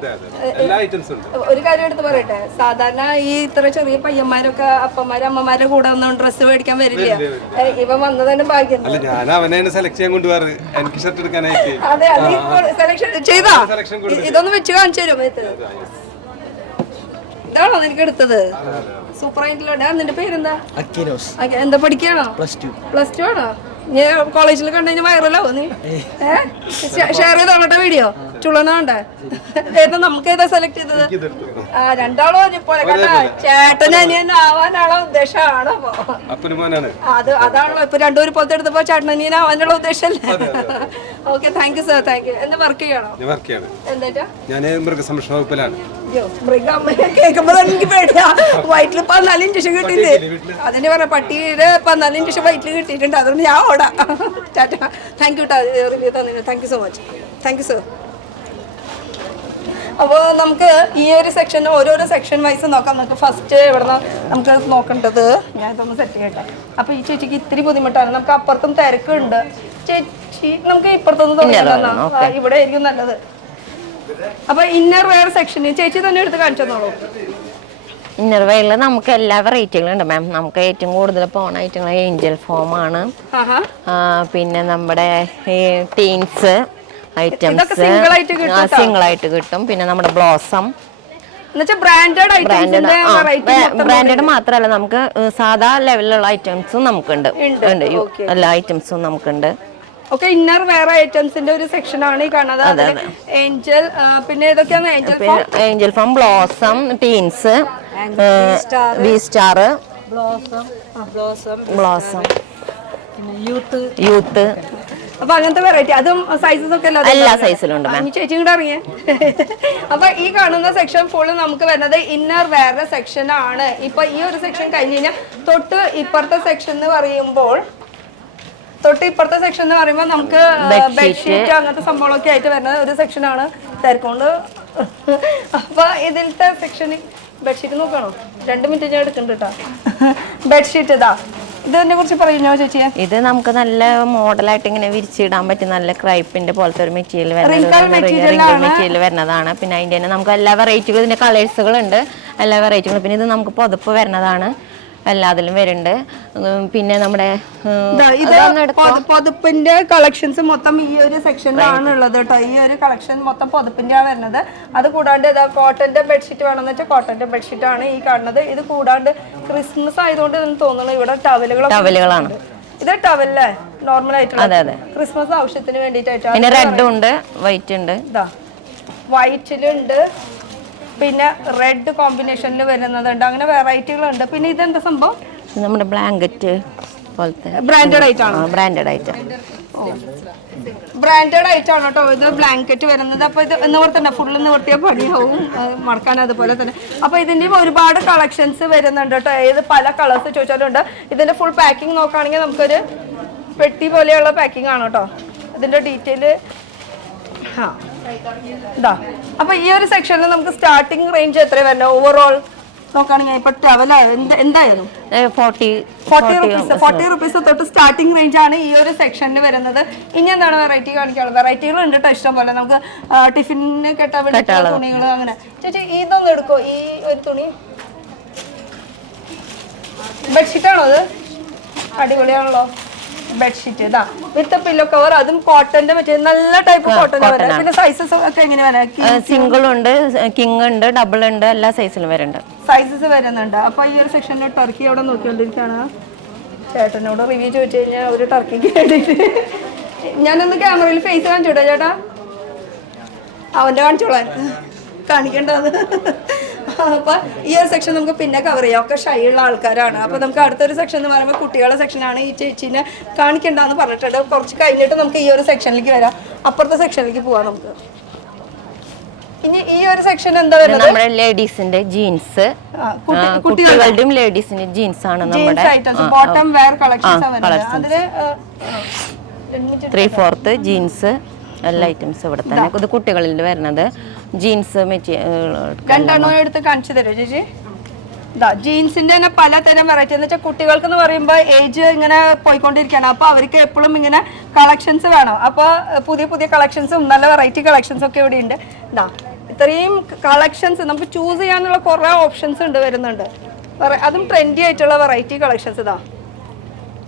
എല്ലാ ഐറ്റംസും ഉണ്ട്. ഒരു കാര്യം എടുത്ത് പറയട്ടെ, സാധാരണ ഈ ഇത്ര ചെറിയ പയ്യന്മാരൊക്കെ അപ്പന്മാരും അമ്മമാരുടെ കൂടെ ഒന്നും ഡ്രസ്സ് മേടിക്കാൻ വരില്ല. ഇവ വന്നതന്നെ ഭാഗ്യം. അല്ല, ഞാൻ അവനെയാണ് സെലക്ട് ചെയ്യാൻ കൊണ്ടുപോകാറ് എനിക്ക് ഷർട്ട് എടുക്കാനായിട്ട്. അതെ, സെലക്ഷൻ ചെയ്താ. ഇതൊന്ന് വെച്ച് കാണിച്ചു തരും. ഇതാണോ നിനക്ക് എടുത്തത്? സൂപ്പർ ആയിട്ടുള്ള. നിന്റെ പേരെന്താ? എന്താ പഠിക്കാണോ? പ്ലസ് ടു ആണോ? കോളേജിൽ കണ്ടു കഴിഞ്ഞാൽ വൈറലാവോ നീ? ഷെയർ ചെയ്തോട്ടെ വീഡിയോ. ചുളനാണ്ടേ ഏതാ? നമുക്ക് ഏതാ സെലക്ട് ചെയ്തത്? രണ്ടാളോ പോലെ കേട്ടാ. ചേട്ടന് അനിയൻ ആവാനുള്ള ഉദ്ദേശമാണ്. അതാണല്ലോ ഇപ്പൊ രണ്ടുപേരും പോലത്തെ എടുത്തപ്പോ ചേട്ടൻ അനിയൻ ആവാനുള്ള ഉദ്ദേശമല്ലേ? Okay, thank you sir. Thank you. എന്താ വർക്ക് ചെയ്യണോ? ഞാൻ വർക്ക് ചെയ്യാണ്. എന്താ? ഞാൻ മൃഗസംരക്ഷണ വകുപ്പിലാണ്. കേൾക്കുമ്പോ എനിക്ക് പേടിയാ. വയറ്റിൽ 14 ഇഞ്ചക്ഷൻ കിട്ടിയില്ലേ? അതിന്റെ പറഞ്ഞ പട്ടിയുടെ 14 ഇഞ്ചക്ഷൻ വയറ്റിൽ കിട്ടിയിട്ടുണ്ട്. അതുകൊണ്ട് ഞാൻ ഓടാ. ടാറ്റാ. താങ്ക് യു റിവ്യൂ തന്നതിന്. Thank you so much. Thank you sir. അപ്പോൾ നമുക്ക് ഈ ഒരു സെക്ഷൻ ഓരോരോ സെക്ഷൻ വൈസ് നോക്കാം. നമുക്ക് ഫസ്റ്റ് ഇവിടെ നമുക്ക് നോക്കേണ്ടത്, ഞാൻ ഇതൊന്ന് സെറ്റ് ചെയ്യട്ടെ. അപ്പോൾ ഈ ചേച്ചിക്ക് ഇത്തിരി ബുദ്ധിമുട്ടാണ്. നമുക്ക് അപ്പുറത്തും തിരക്കുണ്ട്. ചേച്ചി നമുക്ക് ഇപ്പുറത്തൊന്നും തോന്നില്ല, ഇവിടെ ആയിരിക്കും നല്ലത്. അപ്പോൾ ഇന്നർ വെയർ സെക്ഷന് ചേച്ചി തന്നെ എടുത്ത് കാണിച്ചു തന്നോളൂ. ഇന്നർ വെയറിൽ നമുക്ക് എല്ലാ വെറൈറ്റികളും ഉണ്ട് മാം. നമുക്ക് ഏറ്റവും കൂടുതൽ പോണ ഐറ്റങ്ങൾ ഏഞ്ചൽ ഫോം ആണ്, പിന്നെ നമ്മുടെ ടീൻസ് ഐറ്റംസ് സിംഗിൾ ആയിട്ട് കിട്ടും. പിന്നെ നമ്മുടെ ബ്ലോസം ബ്രാൻഡഡ് മാത്രമല്ല, നമുക്ക് സാധാ ലെവലിലുള്ള ഐറ്റംസും നമുക്കുണ്ട്. എല്ലാ ഐറ്റംസും നമുക്കുണ്ട്. ഓക്കെ, ഇന്നർ വെയർ ഐറ്റംസിന്റെ ഒരു സെക്ഷൻ ആണ് ഈ കാണുന്നത്. ഏഞ്ചൽ, പിന്നെ ഏതൊക്കെയാണ്? Angel form, blossom, teens, V star, blossom, youth. അപ്പൊ അങ്ങനത്തെ വെറൈറ്റി, അതും സൈസസ് ഒക്കെ എല്ലാ സൈസിലും ഉണ്ട്. ചേച്ചി കൂടെ ഇറങ്ങിയ. അപ്പൊ ഈ കാണുന്ന സെക്ഷൻ ഫുള്ള് നമുക്ക് വരുന്നത് ഇന്നർ വെയർ സെക്ഷൻ ആണ്. ഇപ്പൊ ഈ ഒരു സെക്ഷൻ കഴിഞ്ഞ് കഴിഞ്ഞാൽ തൊട്ട് ഇപ്പുറത്തെ സെക്ഷൻ എന്ന് പറയുമ്പോൾ നമുക്ക് ബെഡ്ഷീറ്റ് അങ്ങനത്തെ സംഭവങ്ങളൊക്കെ ആയിട്ട് വരുന്ന ഒരു സെക്ഷനാണ്. തിരക്കൊണ്ട്. അപ്പൊ ഇതിലത്തെ സെക്ഷന് ബെഡ്ഷീറ്റ് നോക്കണോ? 2 മിനിറ്റ് ഞാൻ എടുക്കുന്നുണ്ട് കേട്ടോ. ബെഡ്ഷീറ്റ് ഇതാ, ഇതിനെ കുറിച്ച് പറയുന്നോ ചേച്ചിയെ? ഇത് നമുക്ക് നല്ല മോഡലായിട്ട് ഇങ്ങനെ വിരിച്ചിടാൻ പറ്റും. നല്ല ക്രൈപ്പിന്റെ പോലത്തെ ഒരു മെറ്റീരിയൽ മെറ്റീരിയൽ വരുന്നതാണ്. പിന്നെ അതിന്റെ തന്നെ നമുക്ക് എല്ലാ വെറൈറ്റികളും, ഇതിന്റെ കളേഴ്സുകളുണ്ട്, എല്ലാ വെറൈറ്റികളും. പിന്നെ ഇത് നമുക്ക് പുതപ്പ് വരുന്നതാണ്, എല്ലാത്തിലും വരുന്നുണ്ട്. പിന്നെ നമ്മുടെ പുതപ്പിന്റെ കളക്ഷൻസ് മൊത്തം ഈ ഒരു സെക്ഷനിലാണ് ഉള്ളത് കേട്ടോ. ഈ ഒരു കളക്ഷൻ മൊത്തം പുതപ്പിന്റെ വരുന്നത്. അത് കൂടാണ്ട് കോട്ടന്റെ ബെഡ്ഷീറ്റ് വേണമെന്ന് വെച്ചാൽ കോട്ടന്റെ ബെഡ്ഷീറ്റ് ആണ് ഈ കാണുന്നത്. ഇത് കൂടാണ്ട് ക്രിസ്മസ് ആയതുകൊണ്ട് തോന്നുന്നു ഇവിടെ ടവലുകളാണ്. ഇത് ടവല്ലേ നോർമൽ ആയിട്ടുള്ള ക്രിസ്മസ് ആവശ്യത്തിന് വേണ്ടിയിട്ടായിട്ട്. റെഡ് ഉണ്ട്, വൈറ്റ് ഉണ്ട്. വൈറ്റിലുണ്ട്, പിന്നെ റെഡ് കോമ്പിനേഷനിൽ വരുന്നതുണ്ട്. അങ്ങനെ വെറൈറ്റികളുണ്ട്. പിന്നെ ഇതെന്താ സംഭവം? നമ്മുടെ ബ്ലാങ്കറ്റ് പോലത്തെ ബ്രാൻഡഡ് ആയിട്ടാണ്. ബ്രാൻഡഡ് ആയിട്ട് ബ്രാൻഡഡ് ആയിട്ടാണ് കേട്ടോ ഇത് ബ്ലാങ്കറ്റ് വരുന്നത്. അപ്പൊ ഇത് നിവർത്തണ്ട, ഫുള്ള് നിവർത്തിയ പണിയാവും മറക്കാൻ. അതുപോലെ തന്നെ അപ്പൊ ഇതിന്റെയും ഒരുപാട് കളക്ഷൻസ് വരുന്നുണ്ട് കേട്ടോ. ഏത് പല കളേഴ്സ് ചോദിച്ചാലുണ്ട്. ഇതിന്റെ ഫുൾ പാക്കിംഗ് നോക്കുകയാണെങ്കിൽ നമുക്കൊരു പെട്ടി പോലെയുള്ള പാക്കിംഗ് ആണ് കേട്ടോ. ഇതിന്റെ ഡീറ്റെയിൽ ഇതാ. അപ്പൊ ഈ ഒരു സെക്ഷനിൽ നമുക്ക് സ്റ്റാർട്ടിംഗ് റേഞ്ച് എത്ര വരുന്നത് ഓവറോൾ നോക്കുകയാണെങ്കിൽ? ഇപ്പൊ എന്തായാലും 40 റുപ്പീസ് തൊട്ട് സ്റ്റാർട്ടിംഗ് റേഞ്ച് ആണ് ഈ ഒരു സെക്ഷനിൽ വരുന്നത്. ഇനി എന്താണ് വെറൈറ്റി കാണിക്കാനുള്ളത്? വെറൈറ്റികൾ ഉണ്ട് കേട്ടോ, ഇഷ്ടം പോലെ. നമുക്ക് ടിഫിന് കെട്ടാൻ വേണ്ടിയിട്ടുള്ള തുണികൾ അങ്ങനെ. ചേച്ചി ഇതൊന്നും എടുക്കോ? ഈ ഒരു തുണി ബെഡ്ഷീറ്റ് ആണോ? അത് അടിപൊളിയാണല്ലോ ബെഡ്ഷീറ്റ്. ഇതാ വിത്ത് പില്ലോ കവർ, അതും കോട്ടന്റെ മെറ്റീരിയൽ, നല്ല ടൈപ്പ് കോട്ടൺ. പിന്നെ സൈസസ് ഒക്കെ എങ്ങനെ വരാം? സിംഗിൾ ഉണ്ട്, കിങ് ഉണ്ട്, ഡബിൾ ഉണ്ട്, എല്ലാ സൈസിലും വരുന്നുണ്ട്, സൈസസ് വരുന്നുണ്ട്. അപ്പൊ ഈ ഒരു സെക്ഷനിൽ ടർക്കി അവിടെ നോക്കിക്കൊണ്ടിരിക്കുകയാണ്. ചേട്ടനോട് റിവ്യൂ ചോദിച്ചു കഴിഞ്ഞാൽ ഒരു ടർക്കിക്ക് വേണ്ടിയിട്ട് ഞാനൊന്ന് ക്യാമറയിൽ ഫേസ് കാണിച്ചോട്ടെ ചേട്ടാ? അവന്റെ കാണിച്ചോളാൻ കാണിക്കേണ്ടത്. അപ്പൊ ഈ ഒരു സെക്ഷൻ നമുക്ക് പിന്നെ കവർ ചെയ്യാം. ഒക്കെ ഷൈ ഉള്ള ആൾക്കാരാണ്. അപ്പൊ നമുക്ക് അടുത്തൊരു സെക്ഷൻ എന്ന് പറയുമ്പോൾ കുട്ടികളുടെ സെക്ഷനാണ്. ഈ ചേച്ചീനെ കാണിക്കണ്ടെന്ന് പറഞ്ഞിട്ടുണ്ട്. കുറച്ച് കഴിഞ്ഞിട്ട് നമുക്ക് ഈ ഒരു സെക്ഷനിലേക്ക് വരാം. അപ്പുറത്തെ സെക്ഷനിലേക്ക് പോവാം നമുക്ക്. ഇനി ഈ ഒരു സെക്ഷൻ എന്താ വരുന്നത്? നമ്മുടെ ലേഡീസിന്റെ ജീൻസ്, കുട്ടികളുടെയും ലേഡീസിന്റെ ജീൻസ് ആണ് നമ്മുടെ ബോട്ടം വെയർ കളക്ഷൻസ്. അതില് 3/4 ജീൻസ് എല്ലാ ഐറ്റംസ് ഇവിടെ തന്നെ. ഇത് കുട്ടികളിൽ വരുന്നത് ജീൻസ് മെറ്റീരിയൽ. രണ്ടെണ്ണം എടുത്ത് കാണിച്ചു തരുമോ ചേച്ചി? ജീൻസിന്റെ തന്നെ പലതരം വെറൈറ്റി. എന്ന് വെച്ചാൽ കുട്ടികൾക്ക് എന്ന് പറയുമ്പോൾ ഏജ് ഇങ്ങനെ പോയിക്കൊണ്ടിരിക്കുകയാണ്. അപ്പൊ അവർക്ക് എപ്പോഴും ഇങ്ങനെ കളക്ഷൻസ് വേണം. അപ്പൊ പുതിയ പുതിയ കളക്ഷൻസും നല്ല വെറൈറ്റി കളക്ഷൻസും ഒക്കെ ഇവിടെ ഉണ്ട്. ഇത്രയും കളക്ഷൻസ് നമുക്ക് ചൂസ് ചെയ്യാനുള്ള കുറെ ഓപ്ഷൻസ് ഉണ്ട് വരുന്നുണ്ട്. അതും ട്രെൻഡി ആയിട്ടുള്ള വെറൈറ്റി കളക്ഷൻസ്.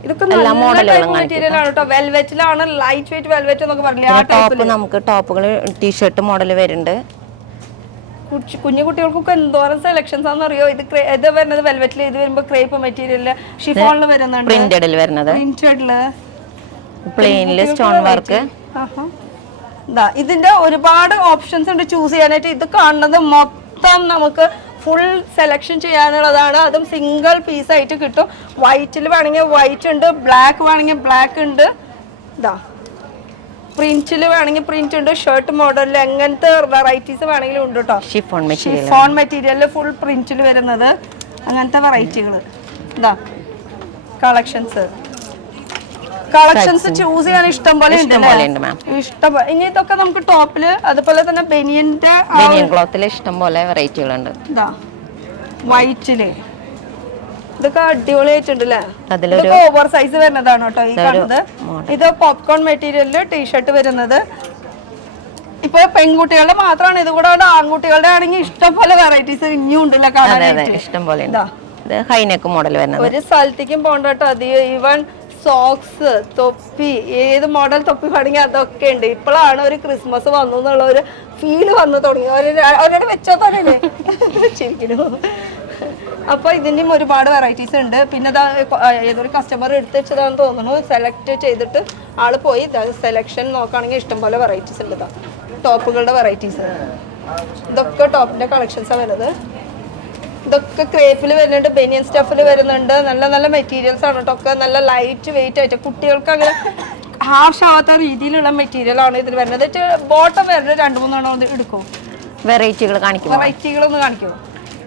ഇതൊക്കെ നല്ല മെറ്റീരിയൽ ആണ് കേട്ടോ. വെൽവെറ്റിലാണ്, ലൈറ്റ് വെയിറ്റ് വെൽവെറ്റ് എന്നൊക്കെ പറഞ്ഞില്ലേ. നമുക്ക് ടോപ്പുകൾ ടീഷർട്ട് മോഡൽ വരുന്നുണ്ട്. കുഞ്ഞു കുട്ടികൾക്കൊക്കെ എന്തോരം സെലക്ഷൻസ് ആണെന്ന് അറിയോ? ഇത് വരുന്നത് വെൽവെറ്റിൽ, ഇത് വരുമ്പോ ക്രേപ്പ് മെറ്റീരിയലില്, ഷിഫോണില് വരുന്നുണ്ട്, പ്രിന്റഡിൽ വരുന്നത്, പ്രിന്റഡില്, പ്ലെയിനില് സ്റ്റോൺ വർക്ക്. ഇതിന്റെ ഒരുപാട് ഓപ്ഷൻസ് ഉണ്ട് ചൂസ് ചെയ്യാനായിട്ട്. ഇത് കാണുന്നത് മൊത്തം നമുക്ക് ഫുൾ സെലക്ഷൻ ചെയ്യാനുള്ളതാണ്. അതും സിംഗിൾ പീസ് ആയിട്ട് കിട്ടും. വൈറ്റിൽ വേണമെങ്കിൽ വൈറ്റ് ഉണ്ട്, ബ്ലാക്ക് വേണമെങ്കിൽ ബ്ലാക്ക് ഉണ്ട്. പ്രിന്റിൽ വേണമെങ്കിൽ പ്രിന്റ് ഉണ്ട്, ഷർട്ട് മോഡലിൽ എങ്ങനത്തെ വെറൈറ്റീസ് വേണമെങ്കിലും ഉണ്ട് കേട്ടോ. ഷിഫോൺ മെറ്റീരിയലിൽ ഫുൾ പ്രിന്റിൽ വരുന്നത് അങ്ങനത്തെ വെറൈറ്റികൾ. ഇതാ കളക്ഷൻസ് ചൂസ് ചെയ്യാൻ ഇഷ്ടം പോലെ ഉണ്ട്. ഇനി ഇതൊക്കെ നമുക്ക് ടോപ്പില് അതുപോലെ തന്നെ ബനിയൻ ക്ലോത്തിൽ ഇഷ്ടം പോലെ വെറൈറ്റികളുണ്ട്. ഇതാ വൈറ്റില് ഇതൊക്കെ അടിപൊളിയായിട്ടുണ്ടല്ലേ. ഇതൊക്കെ ഓവർ സൈസ് വരുന്നതാണ് കേട്ടോ ഈ കാണുന്നത്. ഇത് പോപ്കോൺ മെറ്റീരിയലില് ടീഷർട്ട് വരുന്നത്. ഇപ്പൊ പെൺകുട്ടികളുടെ മാത്രമാണ് ഇത്, കൂടെ ആൺകുട്ടികളുടെ ആണെങ്കിൽ ഇഷ്ടം പോലെ വെറൈറ്റീസ് ഇനിയും ഉണ്ടല്ലോ കാണാനായിട്ട്. ഇഷ്ടം പോലെ ഹൈനെക്ക് മോഡൽ വരുന്നത്. ഒരു സ്ഥലത്തേക്കും പോകണ്ട കേട്ടോ. അത് ഈവൻ സോക്സ്, തൊപ്പി, ഏത് മോഡൽ തൊപ്പി വേണമെങ്കിൽ അതൊക്കെ ഉണ്ട്. ഇപ്പോഴാണ് ഒരു ക്രിസ്മസ് വന്നു എന്നുള്ള ഒരു ഫീല് വന്നു തുടങ്ങി. അവരോട് വെച്ചോ തന്നെ വെച്ചിരിക്കുന്നു. അപ്പൊ ഇതിന്റെയും ഒരുപാട് വെറൈറ്റീസ് ഉണ്ട്. പിന്നെ ഏതൊരു കസ്റ്റമർ എടുത്ത് വെച്ചതാണെന്ന് തോന്നുന്നു. സെലക്ട് ചെയ്തിട്ട് ആള് പോയി സെലക്ഷൻ നോക്കുകയാണെങ്കിൽ ഇഷ്ടംപോലെ വെറൈറ്റീസ് ഉണ്ട്. ടോപ്പുകളുടെ വെറൈറ്റീസ്, ഇതൊക്കെ ടോപ്പിന്റെ കളക്ഷൻസാണ് വരുന്നത്. ഇതൊക്കെ ക്രേപ്പിൽ വരുന്നുണ്ട്, ബനിയൻ സ്റ്റഫിൽ വരുന്നുണ്ട്. നല്ല നല്ല മെറ്റീരിയൽസ് ആണ് കേട്ടോ. ഒക്കെ നല്ല ലൈറ്റ് വെയിറ്റ് ആയിട്ട് കുട്ടികൾക്ക് അങ്ങനെ ഹാഷ് ആവാത്ത രീതിയിലുള്ള മെറ്റീരിയൽ ആണ് ഇതിൽ വരുന്നത്. ബോട്ടം വരുന്നത് 2-3 എടുക്കും. വെറൈറ്റികളൊന്ന് കാണിക്കുമോ?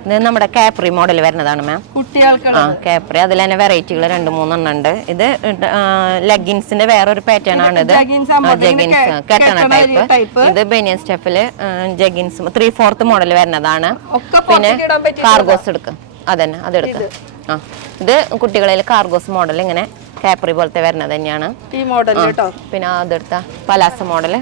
ഇത് നമ്മുടെ കാപ്രി മോഡൽ വരുന്നതാണ് മാം. കുട്ടികൾക്ക് കാപ്രി അതിൽ തന്നെ വെറൈറ്റികൾ 2-3 ഉണ്ട്. ഇത് ലെഗിൻസിന്റെ വേറൊരു പാറ്റേൺ ആണ്. ഇത് ജഗിൻസ് കെട്ടണ ടൈപ്പ്. ഇത് ബനിയൻ സ്റ്റഫില് ജഗിൻസ് 3/4 മോഡൽ വരുന്നതാണ്. പിന്നെ കാർഗോസ് എടുക്കും. അതന്നെ അതെടുക്കും. ഇത് കുട്ടികളിൽ കാർഗോസ് മോഡൽ ഇങ്ങനെ കാപ്രി പോലത്തെ വരുന്നത് തന്നെയാണ് ഈ മോഡൽ കേട്ടോ. പിന്നെ അതെടുത്ത പലാസ മോഡല്.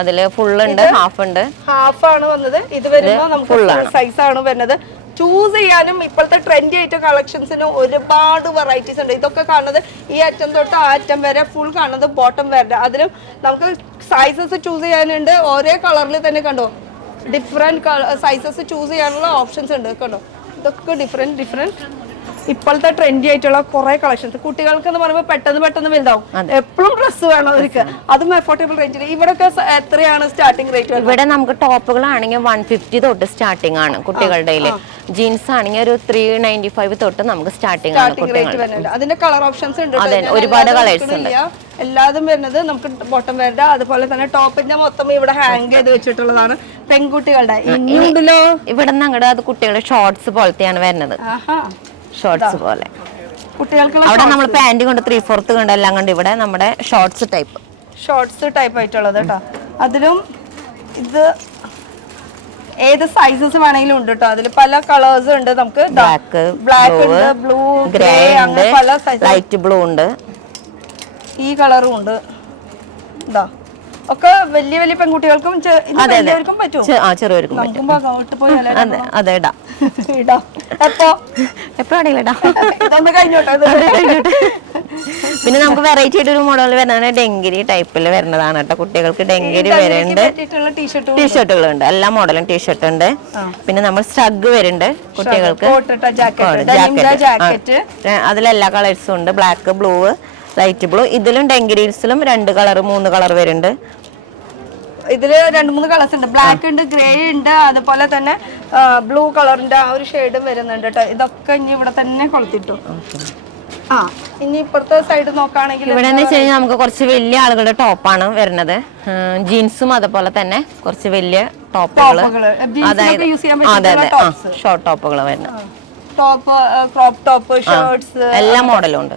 അതില് ഫുൾ ഉണ്ട്, ഹാഫ് ഉണ്ട്. ഹാഫ് ആണ് വന്നത്. ഇത് വരുമ്പോ നമുക്ക് സൈസ് ആണ് വരുന്നത്. ചൂസ് ചെയ്യാനും ഇപ്പോഴത്തെ ട്രെൻഡി ആയിട്ട് കളക്ഷൻസിന് ഒരുപാട് വെറൈറ്റീസ് ഉണ്ട്. ഇതൊക്കെ കാണുന്നത് ഈ അറ്റം തൊട്ട് ആ അറ്റം വരെ ഫുൾ കാണുന്നത് ബോട്ടം വരെ. അതിലും നമുക്ക് സൈസസ് ചൂസ് ചെയ്യാനുണ്ട്. ഒരേ കളറിൽ തന്നെ കണ്ടോ, ഡിഫറെന്റ് സൈസസ് ചൂസ് ചെയ്യാനുള്ള ഓപ്ഷൻസ് ഉണ്ട്. കണ്ടോ, ഇതൊക്കെ ഡിഫറെന്റ് ഇപ്പോഴത്തെ ട്രെൻഡി ആയിട്ടുള്ള കുറെ കളക്ഷൻസ്. കുട്ടികൾക്ക് എന്ന് പറയുമ്പോൾ പെട്ടെന്ന് വലുതാവും. എപ്പോഴും ഡ്രസ്സ് വേണം അവർക്ക്, അതും അഫോർഡബിൾ റേഞ്ചിൽ. ഇവിടെയൊക്കെ എത്രയാണ് സ്റ്റാർട്ടിംഗ് റേറ്റ്? ഇവിടെ നമുക്ക് ടോപ്പുകളാണെങ്കിൽ 150 തൊട്ട് സ്റ്റാർട്ടിംഗ് ആണ് കുട്ടികളുടെ. ജീൻസ് ആണെങ്കിൽ ഒരു 395 തൊട്ട് നമുക്ക് സ്റ്റാർട്ടിംഗ് ആണ്. അതിന്റെ കളർ ഓപ്ഷൻസ് ഉണ്ട്, ഒരുപാട് കളേഴ്സ് ഉണ്ട്. എല്ലാതും വരുന്നത് നമുക്ക് ബോട്ടം വരുടെ. അതുപോലെ തന്നെ ടോപ്പിന്റെ മൊത്തം ഇവിടെ ഹാങ് ചെയ്ത് വെച്ചിട്ടുള്ളതാണ് പെൺകുട്ടികളുടെ. ഇനിയുണ്ടല്ലോ ഇവിടെ നിന്ന് അങ്ങോട്ട് അത് കുട്ടികളുടെ ഷോർട്സ് പോലത്തെയാണ് വരുന്നത്. ഷോർട്സ് പോലെ കുട്ടികൾക്ക് അവിടെ നമ്മൾ പാന്റ് കൊണ്ട് 3/4 കൊണ്ട് എല്ലാം കൊണ്ട് ഇവിടെ നമ്മുടെ ഷോർട്സ് ടൈപ്പ് ആയിട്ടുള്ളത് കേട്ടോ. അതിലും ഇത് ഏത് സൈസസ് വേണമെങ്കിലും ഉണ്ട് കേട്ടോ. അതിൽ പല കളേഴ്സ് ഉണ്ട്. നമുക്ക് ബ്ലാക്ക് ഉണ്ട്, ബ്ലൂ, ഗ്രേ, അങ്ങനെ പല സൈസ്. ലൈറ്റ് ബ്ലൂ ഉണ്ട്, ഈ കളറും ഉണ്ട്. ഇതാ ഒക്കെ വലിയ പെൺകുട്ടികൾക്കും ചെറിയവർക്കും പറ്റും. ചെറിയവർക്കും പിന്നെ നമുക്ക് വെറൈറ്റി ആയിട്ട് ഒരു മോഡൽ വരുന്നതാണ് ഡെങ്കിരി ടൈപ്പിൽ വരുന്നതാണ് കേട്ടോ. കുട്ടികൾക്ക് ഡെങ്കിരി വരുന്നുണ്ട്, ടീഷർട്ടുകളുണ്ട്, എല്ലാ മോഡലും ടീഷർട്ട് ഉണ്ട്. പിന്നെ നമ്മൾ സ്ട്രഗ് വരുന്നുണ്ട് കുട്ടികൾക്ക്, ജാക്കറ്റ്. അതിലെല്ലാ കളേഴ്സും ഉണ്ട്, ബ്ലാക്ക്, ബ്ലൂ, ലൈറ്റ് ബ്ലൂ. ഇതിലും ഡെങ്കിരീസിലും 2 കളർ 3 കളർ വരുന്നുണ്ട്. ഇതില് 2-3 കളേഴ്സ് ഉണ്ട്. ബ്ലാക്ക് ഉണ്ട്, ഗ്രേ ഉണ്ട്, അതുപോലെ തന്നെ ബ്ലൂ കളറിന്റെ ആ ഒരു ഷെയ്ഡും വരുന്നുണ്ട് കേട്ടോ. ഇതൊക്കെ ഇനി ഇവിടെ തന്നെ കൊളുത്തിട്ടു. ഇനി ഇപ്പുറത്തെ സൈഡ് നോക്കുകയാണെങ്കിൽ ഇവിടെ നമുക്ക് കുറച്ച് വലിയ ആളുകളുടെ ടോപ്പാണ് വരുന്നത്. ജീൻസും അതുപോലെ തന്നെ കുറച്ച് വലിയ ടോപ്പുകൾ, അതായത് ഷോർട്ട് ടോപ്പുകൾ വരുന്നത്. ടോപ്പ്, ക്രോപ്പ് ടോപ്പ്, ഷർട്ട്സ്, എല്ലാ മോഡലും ഉണ്ട്.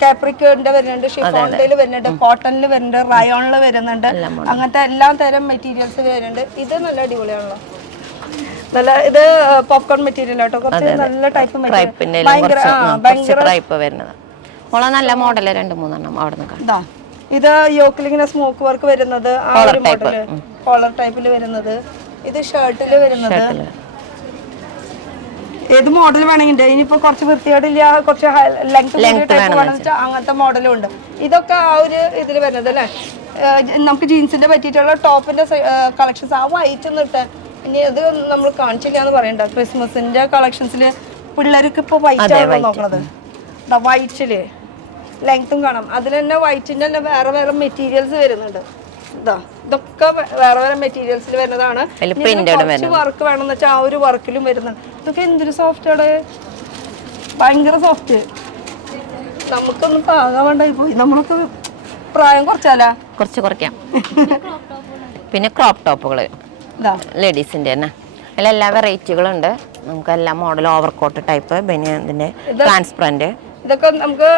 കാപ്രിക്കിന്റെ വരുന്നുണ്ട്, ഷിഫോണിൽ വരുന്നുണ്ട്, കോട്ടണിൽ വരുന്നുണ്ട്, റയോണിൽ വരുന്നുണ്ട്. അങ്ങനത്തെ എല്ലാ തരം മെറ്റീരിയൽസ് വരുന്നുണ്ട്. ഇത് നല്ല അടിപൊളിയാണല്ലോ. നല്ല ഇത് പോപ്കോൺ മെറ്റീരിയൽ ആട്ടോ. കുറച്ച് നല്ല ടൈപ്പ് നല്ല മോഡൽ 2-3 അവിടെ നിന്ന്. ഇത് യോക്കിൽ ഇങ്ങനെ സ്മോക്ക് വർക്ക് വരുന്നത്, ആ ഒരു മോഡല് കോളർ ടൈപ്പിൽ വരുന്നത്. ഇത് ഷർട്ടില് വരുന്നത്. ഏത് മോഡൽ വേണമെങ്കിൽ ഇനിയിപ്പോ കുറച്ച് വൃത്തിയോടില്ല, കുറച്ച് ലെങ്ത് അങ്ങനത്തെ മോഡലും ഉണ്ട്. ഇതൊക്കെ ആ ഒരു ഇതിൽ വരുന്നത് അല്ലേ. നമുക്ക് ജീൻസിന്റെ പറ്റിയിട്ടുള്ള ടോപ്പിന്റെ കളക്ഷൻസ്. ആ വൈറ്റ് ഒന്ന് ഇട്ടേ. ഇനി അത് നമ്മൾ കാണിച്ചില്ല എന്ന് പറയണ്ട. ക്രിസ്മസിന്റെ കളക്ഷൻസില് പിള്ളേർക്ക് ഇപ്പൊ വൈറ്റ് ആണ് നോക്കണത്. വൈറ്റില് ലെങ്ത്തും കാണാം. അതിൽ തന്നെ വൈറ്റിന്റെ തന്നെ വേറെ മെറ്റീരിയൽസ് വരുന്നുണ്ട്. ഇതൊക്കെ വേറെ മെറ്റീരിയൽസിൽ വരുന്നതാണ്. വർക്ക് വേണമെന്ന് വെച്ചാൽ ആ ഒരു വർക്കിലും വരുന്നുണ്ട്. ഇതൊക്കെ എന്തൊരു സോഫ്റ്റ് ആണ്, ഭയങ്കര സോഫ്റ്റ്. നമുക്കൊന്നും താങ്ങാൻ വേണ്ടായി പോയി. നമ്മളൊക്കെ പ്രായം കുറച്ചാലാ കുറച്ച് കുറയ്ക്കാം. പിന്നെ ക്രോപ്പ് ടോപ്പുകൾ ലേഡീസിൻ്റെ തന്നെ അതിൽ എല്ലാ വെറൈറ്റികളുണ്ട്. നമുക്ക് എല്ലാ മോഡൽ ഓവർകോട്ട് ടൈപ്പ് ബനിയൻ്റെ ട്രാൻസ്പെറൻറ്റ്. ഇതൊക്കെ നമുക്ക്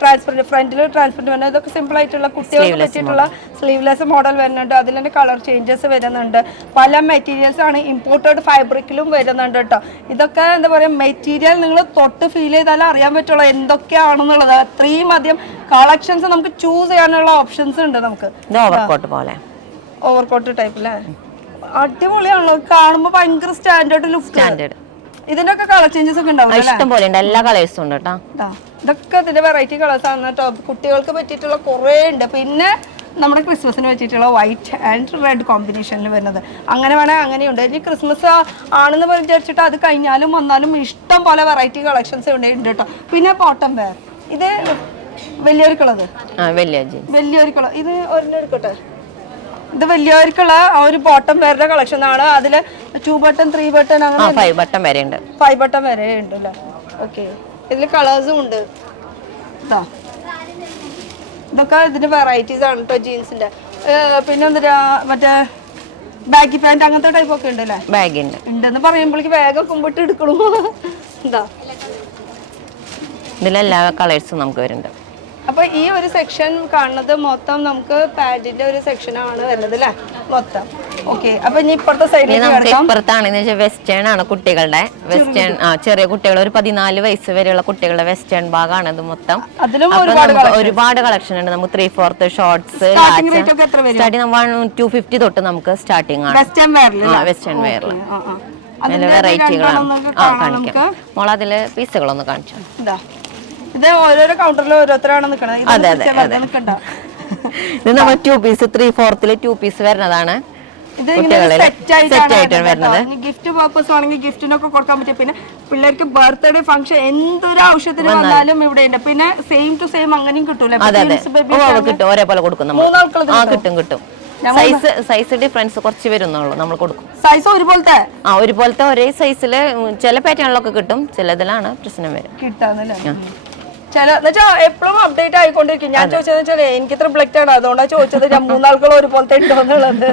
ട്രാൻസ്പെറൻറ്റ് ഫ്രണ്ടിൽ ട്രാൻസ്പെറൻറ്റ് വരുന്നത്. ഇതൊക്കെ സിമ്പിൾ ആയിട്ടുള്ള കുട്ടികൾക്ക് പറ്റിയിട്ടുള്ള സ്ലീവ്ലെസ് മോഡൽ വരുന്നുണ്ട്. അതിൽ തന്നെ കളർ ചേഞ്ചസ് വരുന്നുണ്ട്. പല മെറ്റീരിയൽസ് ആണ്, ഇമ്പോർട്ടഡ് ഫാബ്രിക്കിലും വരുന്നുണ്ട് കേട്ടോ. ഇതൊക്കെ എന്താ പറയുക, മെറ്റീരിയൽ നിങ്ങൾ തൊട്ട് ഫീൽ ചെയ്താലേ അറിയാൻ പറ്റുള്ളൂ എന്തൊക്കെയാണെന്നുള്ളത്. അത്രയും അധികം കളക്ഷൻസ് നമുക്ക് ചൂസ് ചെയ്യാനുള്ള ഓപ്ഷൻസ് ഉണ്ട്. നമുക്ക് ഓവർകോട്ട് പോലെ ഓവർകോട്ട് ടൈപ്പില്ലേ, അടിപൊളിയാണല്ലോ. കാണുമ്പോൾ ഭയങ്കര സ്റ്റാൻഡേർഡ് ലുക്ക്. ഇതിന്റെ ഒക്കെ കളർ ചേഞ്ചസ് ഒക്കെ ഉണ്ടാവും. ഇഷ്ടം പോലെ ഉണ്ട്, എല്ലാ കളേഴ്സും ഉണ്ട് കേട്ടോ. ഇതൊക്കെ ഇതിന്റെ വെറൈറ്റി കളേഴ്സ് ആണ് കേട്ടോ. കുട്ടികൾക്ക് പറ്റിയിട്ടുള്ള കുറേ ഉണ്ട്. പിന്നെ നമ്മുടെ ക്രിസ്മസിന് പറ്റിയിട്ടുള്ള വൈറ്റ് ആൻഡ് റെഡ് കോമ്പിനേഷനിൽ വരുന്നത് അങ്ങനെ വേണേൽ അങ്ങനെയുണ്ട്. ഇനി ക്രിസ്മസ് ആണെന്ന് വിചാരിച്ചിട്ട് അത് കഴിഞ്ഞാലും വന്നാലും ഇഷ്ടം പോലെ വെറൈറ്റി കളക്ഷൻസ് ഇവിടെ ഉണ്ട് കേട്ടോ. പിന്നെ കോട്ടൺ വെയർ, ഇത് വലിയൊരുക്കുള്ളത്, വലിയൊരുക്കുള്ള ഇത് ഒരെണ്ണം എടുക്കട്ടെ. ഇത് വലിയവർക്കുള്ള ഒരു ബോട്ടം വെയറിന്റെ കളക്ഷൻ ആണ്. അതില് 2 ബട്ടൺ 3 ബട്ടൺ അങ്ങനെ 5 ബട്ടൺ വരെ ഉണ്ട്. 5 ബട്ടൺ വരെ ഉണ്ട് അല്ലേ. ഓക്കെ, ഇതില് കളേഴ്സും ഉണ്ട്. ഇതൊക്കെ ഇതിന്റെ വെറൈറ്റീസ് ആണ് കേട്ടോ ജീൻസിന്റെ. പിന്നെ എന്താ മറ്റേ ബാഗി പാന്റ് അങ്ങനത്തെ ടൈപ്പ് ഒക്കെ ഉണ്ട് അല്ലേ. ബാഗ് ഉണ്ട് ഉണ്ടെന്ന് പറയുമ്പോഴേക്ക് ബാഗൊക്കെ കുമ്പിട്ട് എടുക്കണു. എന്താ ഇതിലെല്ലാ കളേഴ്സും നമുക്ക് വരുന്നുണ്ട്. അപ്പൊ ഈ ഒരു സെക്ഷൻ കാണുന്നത് മൊത്തം നമുക്ക് പാന്റിന്റെ ഒരു സെക്ഷൻ ആണ് വരുന്നത് അല്ലേ മൊത്തം. ഓക്കെ, അപ്പൊ ഇനി ഇപ്പുറത്തെ സൈഡിൽ ഇപ്പുറത്താണെന്ന് വെച്ചാൽ വെസ്റ്റേൺ ആണ് കുട്ടികളുടെ. വെസ്റ്റേൺ ചെറിയ കുട്ടികൾ ഒരു 14 വയസ്സ് വരെയുള്ള കുട്ടികളുടെ വെസ്റ്റേൺ ഭാഗമാണ് ഇത് മൊത്തം. ഒരുപാട് കളക്ഷൻ ഉണ്ട്. നമുക്ക് 3/4 ഷോർട്സ് സ്റ്റാർട്ടിങ് 250 തൊട്ട് നമുക്ക് സ്റ്റാർട്ടിങ് ആണ് വെസ്റ്റേൺ വെയറിൽ. വെറൈറ്റികളാണ് കാണിക്കാം. മോൾ അതില് പീസുകളൊന്ന് കാണിച്ചു. ഇത് ഓരോരോ കൗണ്ടറിൽ ഓരോരുത്തരാണ് നിൽക്കണത്. ഇത് നമ്മൾ 2 പീസ് 3/4 2 പീസ് വരുന്നതാണ്. ഗിഫ്റ്റ് പർപ്പസ് ആണെങ്കിൽ ഗിഫ്റ്റിനൊക്കെ കൊടുക്കാൻ പറ്റും. പിന്നെ പിള്ളേർക്ക് ബർത്ത്ഡേ ഫംഗ്ഷൻ എന്തൊരു ആവശ്യത്തിന് വന്നാലും ഇവിടെ ഉണ്ട്. പിന്നെ സെയിം ടു സെയിം അങ്ങനെയും കിട്ടൂല. കിട്ടും, ഒരേപോലെ കൊടുക്കും. കിട്ടും. സൈസ് ഡിഫറൻസ് കുറച്ച് വരുന്നുള്ളൂ, നമ്മൾ കൊടുക്കും. സൈസ് ഒരുപോലത്തെ ഒരുപോലത്തെ ഒരേ സൈസില് ചില പാറ്റേണിലൊക്കെ കിട്ടും, ചിലതിലാണ് പ്രശ്നം വരും കിട്ടാന്നല്ലേ. എപ്പോഴും അപ്ഡേറ്റ് ആയിക്കൊണ്ടിരിക്കും. ഞാൻ ചോദിച്ചതെന്ന് വെച്ചാൽ എനിക്ക് ഇത്ര ബ്ലഡ് ആണ്, അതുകൊണ്ടാണ് ചോദിച്ചത്. 3 ആൾക്കുകൾ ഒരുപോലത്തെ ഉണ്ടോ എന്നുള്ളത്.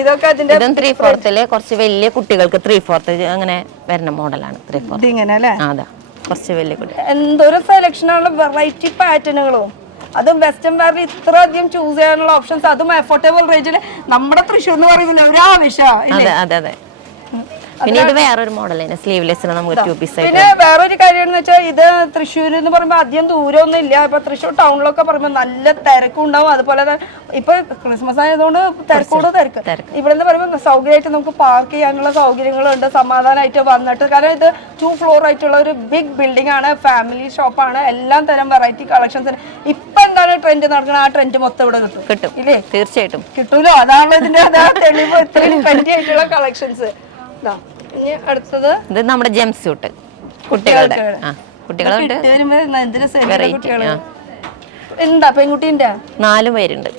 ഇതൊക്കെ അതിന്റെ 3/4 കുറച്ച് വലിയ കുട്ടികൾക്ക് 3/4 അങ്ങനെ വരുന്ന മോഡലാണ്. 3/4 ഇങ്ങനെ അല്ലേ. അതാ കുറച്ച് വലിയ കുട്ടി. എന്തൊരു സെലക്ഷൻ ആണ്, വെറൈറ്റി പാറ്റേണുകളും. അതും വെസ്റ്റേൺ വെയറിൽ ഇത്ര അധികം ചൂസ് ചെയ്യാനുള്ള ഓപ്ഷൻസ്, അതും അഫോർഡബിൾ റേഞ്ചിൽ. നമ്മുടെ തൃശ്ശൂർ എന്ന് പറയുന്നില്ല ഒരു ആവശ്യം. അതെ. പിന്നെ ഇത് വേറൊരു മോഡലാണ്, സ്ലീവ്ലെസ്സിന് നമുക്ക് 2 പീസ് ആയിട്ട്. പിന്നെ വേറൊരു കാര്യം എന്ന് വെച്ചാൽ ഇത് തൃശ്ശൂർ എന്ന് പറയുമ്പോൾ അധികം ദൂരമൊന്നും ഇല്ല. ഇപ്പൊ തൃശ്ശൂർ ടൗണിലൊക്കെ പറയുമ്പോൾ നല്ല തിരക്കും ഉണ്ടാവും. അതുപോലെ ഇപ്പൊ ക്രിസ്മസ് ആയതുകൊണ്ട് തിരക്ക്. ഇവിടെ നിന്ന് പറയുമ്പോൾ സൗകര്യമായിട്ട് നമുക്ക് പാർക്ക് ചെയ്യാനുള്ള സൗകര്യങ്ങളുണ്ട്, സമാധാനമായിട്ട് വന്നിട്ട്. കാരണം ഇത് 2 ഫ്ലോർ ആയിട്ടുള്ള ഒരു ബിഗ് ബിൽഡിംഗ് ആണ്, ഫാമിലി ഷോപ്പാണ്. എല്ലാം തരം വെറൈറ്റി കളക്ഷൻസ്. ഇപ്പൊ എന്താണ് ട്രെൻഡ് നടക്കുന്നത്, ആ ട്രെൻഡ് മൊത്തം ഇവിടെ കിട്ടും ഇല്ലേ? തീർച്ചയായിട്ടും കിട്ടൂലോ. അതാണല്ലോ ഇതിന്റെ തെളിവ്. ഇത്രയും ട്രെൻഡി ആയിട്ടുള്ള കളക്ഷൻസ്. ഇനി അടുത്തത് ഇത് നമ്മുടെ ജംപ് സ്യൂട്ട് കുട്ടികളുടെ. എന്താ പെൺകുട്ടീന്റെ 4 പേരുണ്ട്.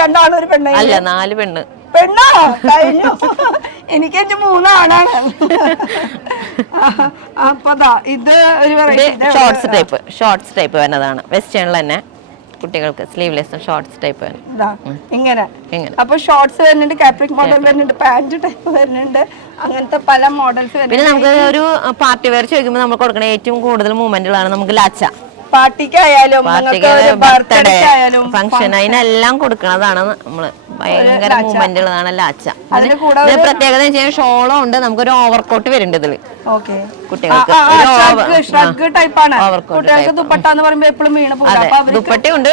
രണ്ടാണോ ഒരു പെണ്ണ? അല്ല, 4 പെണ്ണ്. പെണ്ണാ കഴിഞ്ഞു. എനിക്ക് എന്റെ 3 ആണാണ്. അപ്പതാ ഇത് ഒരു ഷോർട്സ് ടൈപ്പ് വരുന്നതാണ്. വെസ്റ്റേണിൽ തന്നെ കുട്ടികൾക്ക് സ്ലീവ്ലെസ് ഷോർട്സ് ടൈപ്പ് ഇങ്ങനെ. അപ്പൊ ഷോർട്സ് വരുന്നുണ്ട്, കാപ്രിക് മോഡൽ വരുന്നുണ്ട്, പാന്റ് ടൈപ്പ് വരുന്നുണ്ട്, അങ്ങനത്തെ പല മോഡൽസ്. പിന്നെ നമുക്ക് ഒരു പാർട്ടി വെയർ ചോദിക്കുമ്പോൾ നമ്മൾ കൊടുക്കുന്ന ഏറ്റവും കൂടുതൽ മൂവ്മെന്റുകളാണ് നമുക്ക് ലാച്ച. പാർട്ടിക്കായാലും ഫംഗ്ഷൻ അതിനെല്ലാം കൊടുക്കുന്നതാണ് നമ്മള്. ഭയങ്കര മൂവ്മെന്റുകളാണ് ലാച്ച. പ്രത്യേകത ഷോളും ഉണ്ട്. നമുക്കൊരു ഓവർകോട്ട് വരുന്നുണ്ട് ഇതില് കുട്ടികൾക്ക്. ദുപ്പട്ടയുണ്ട്,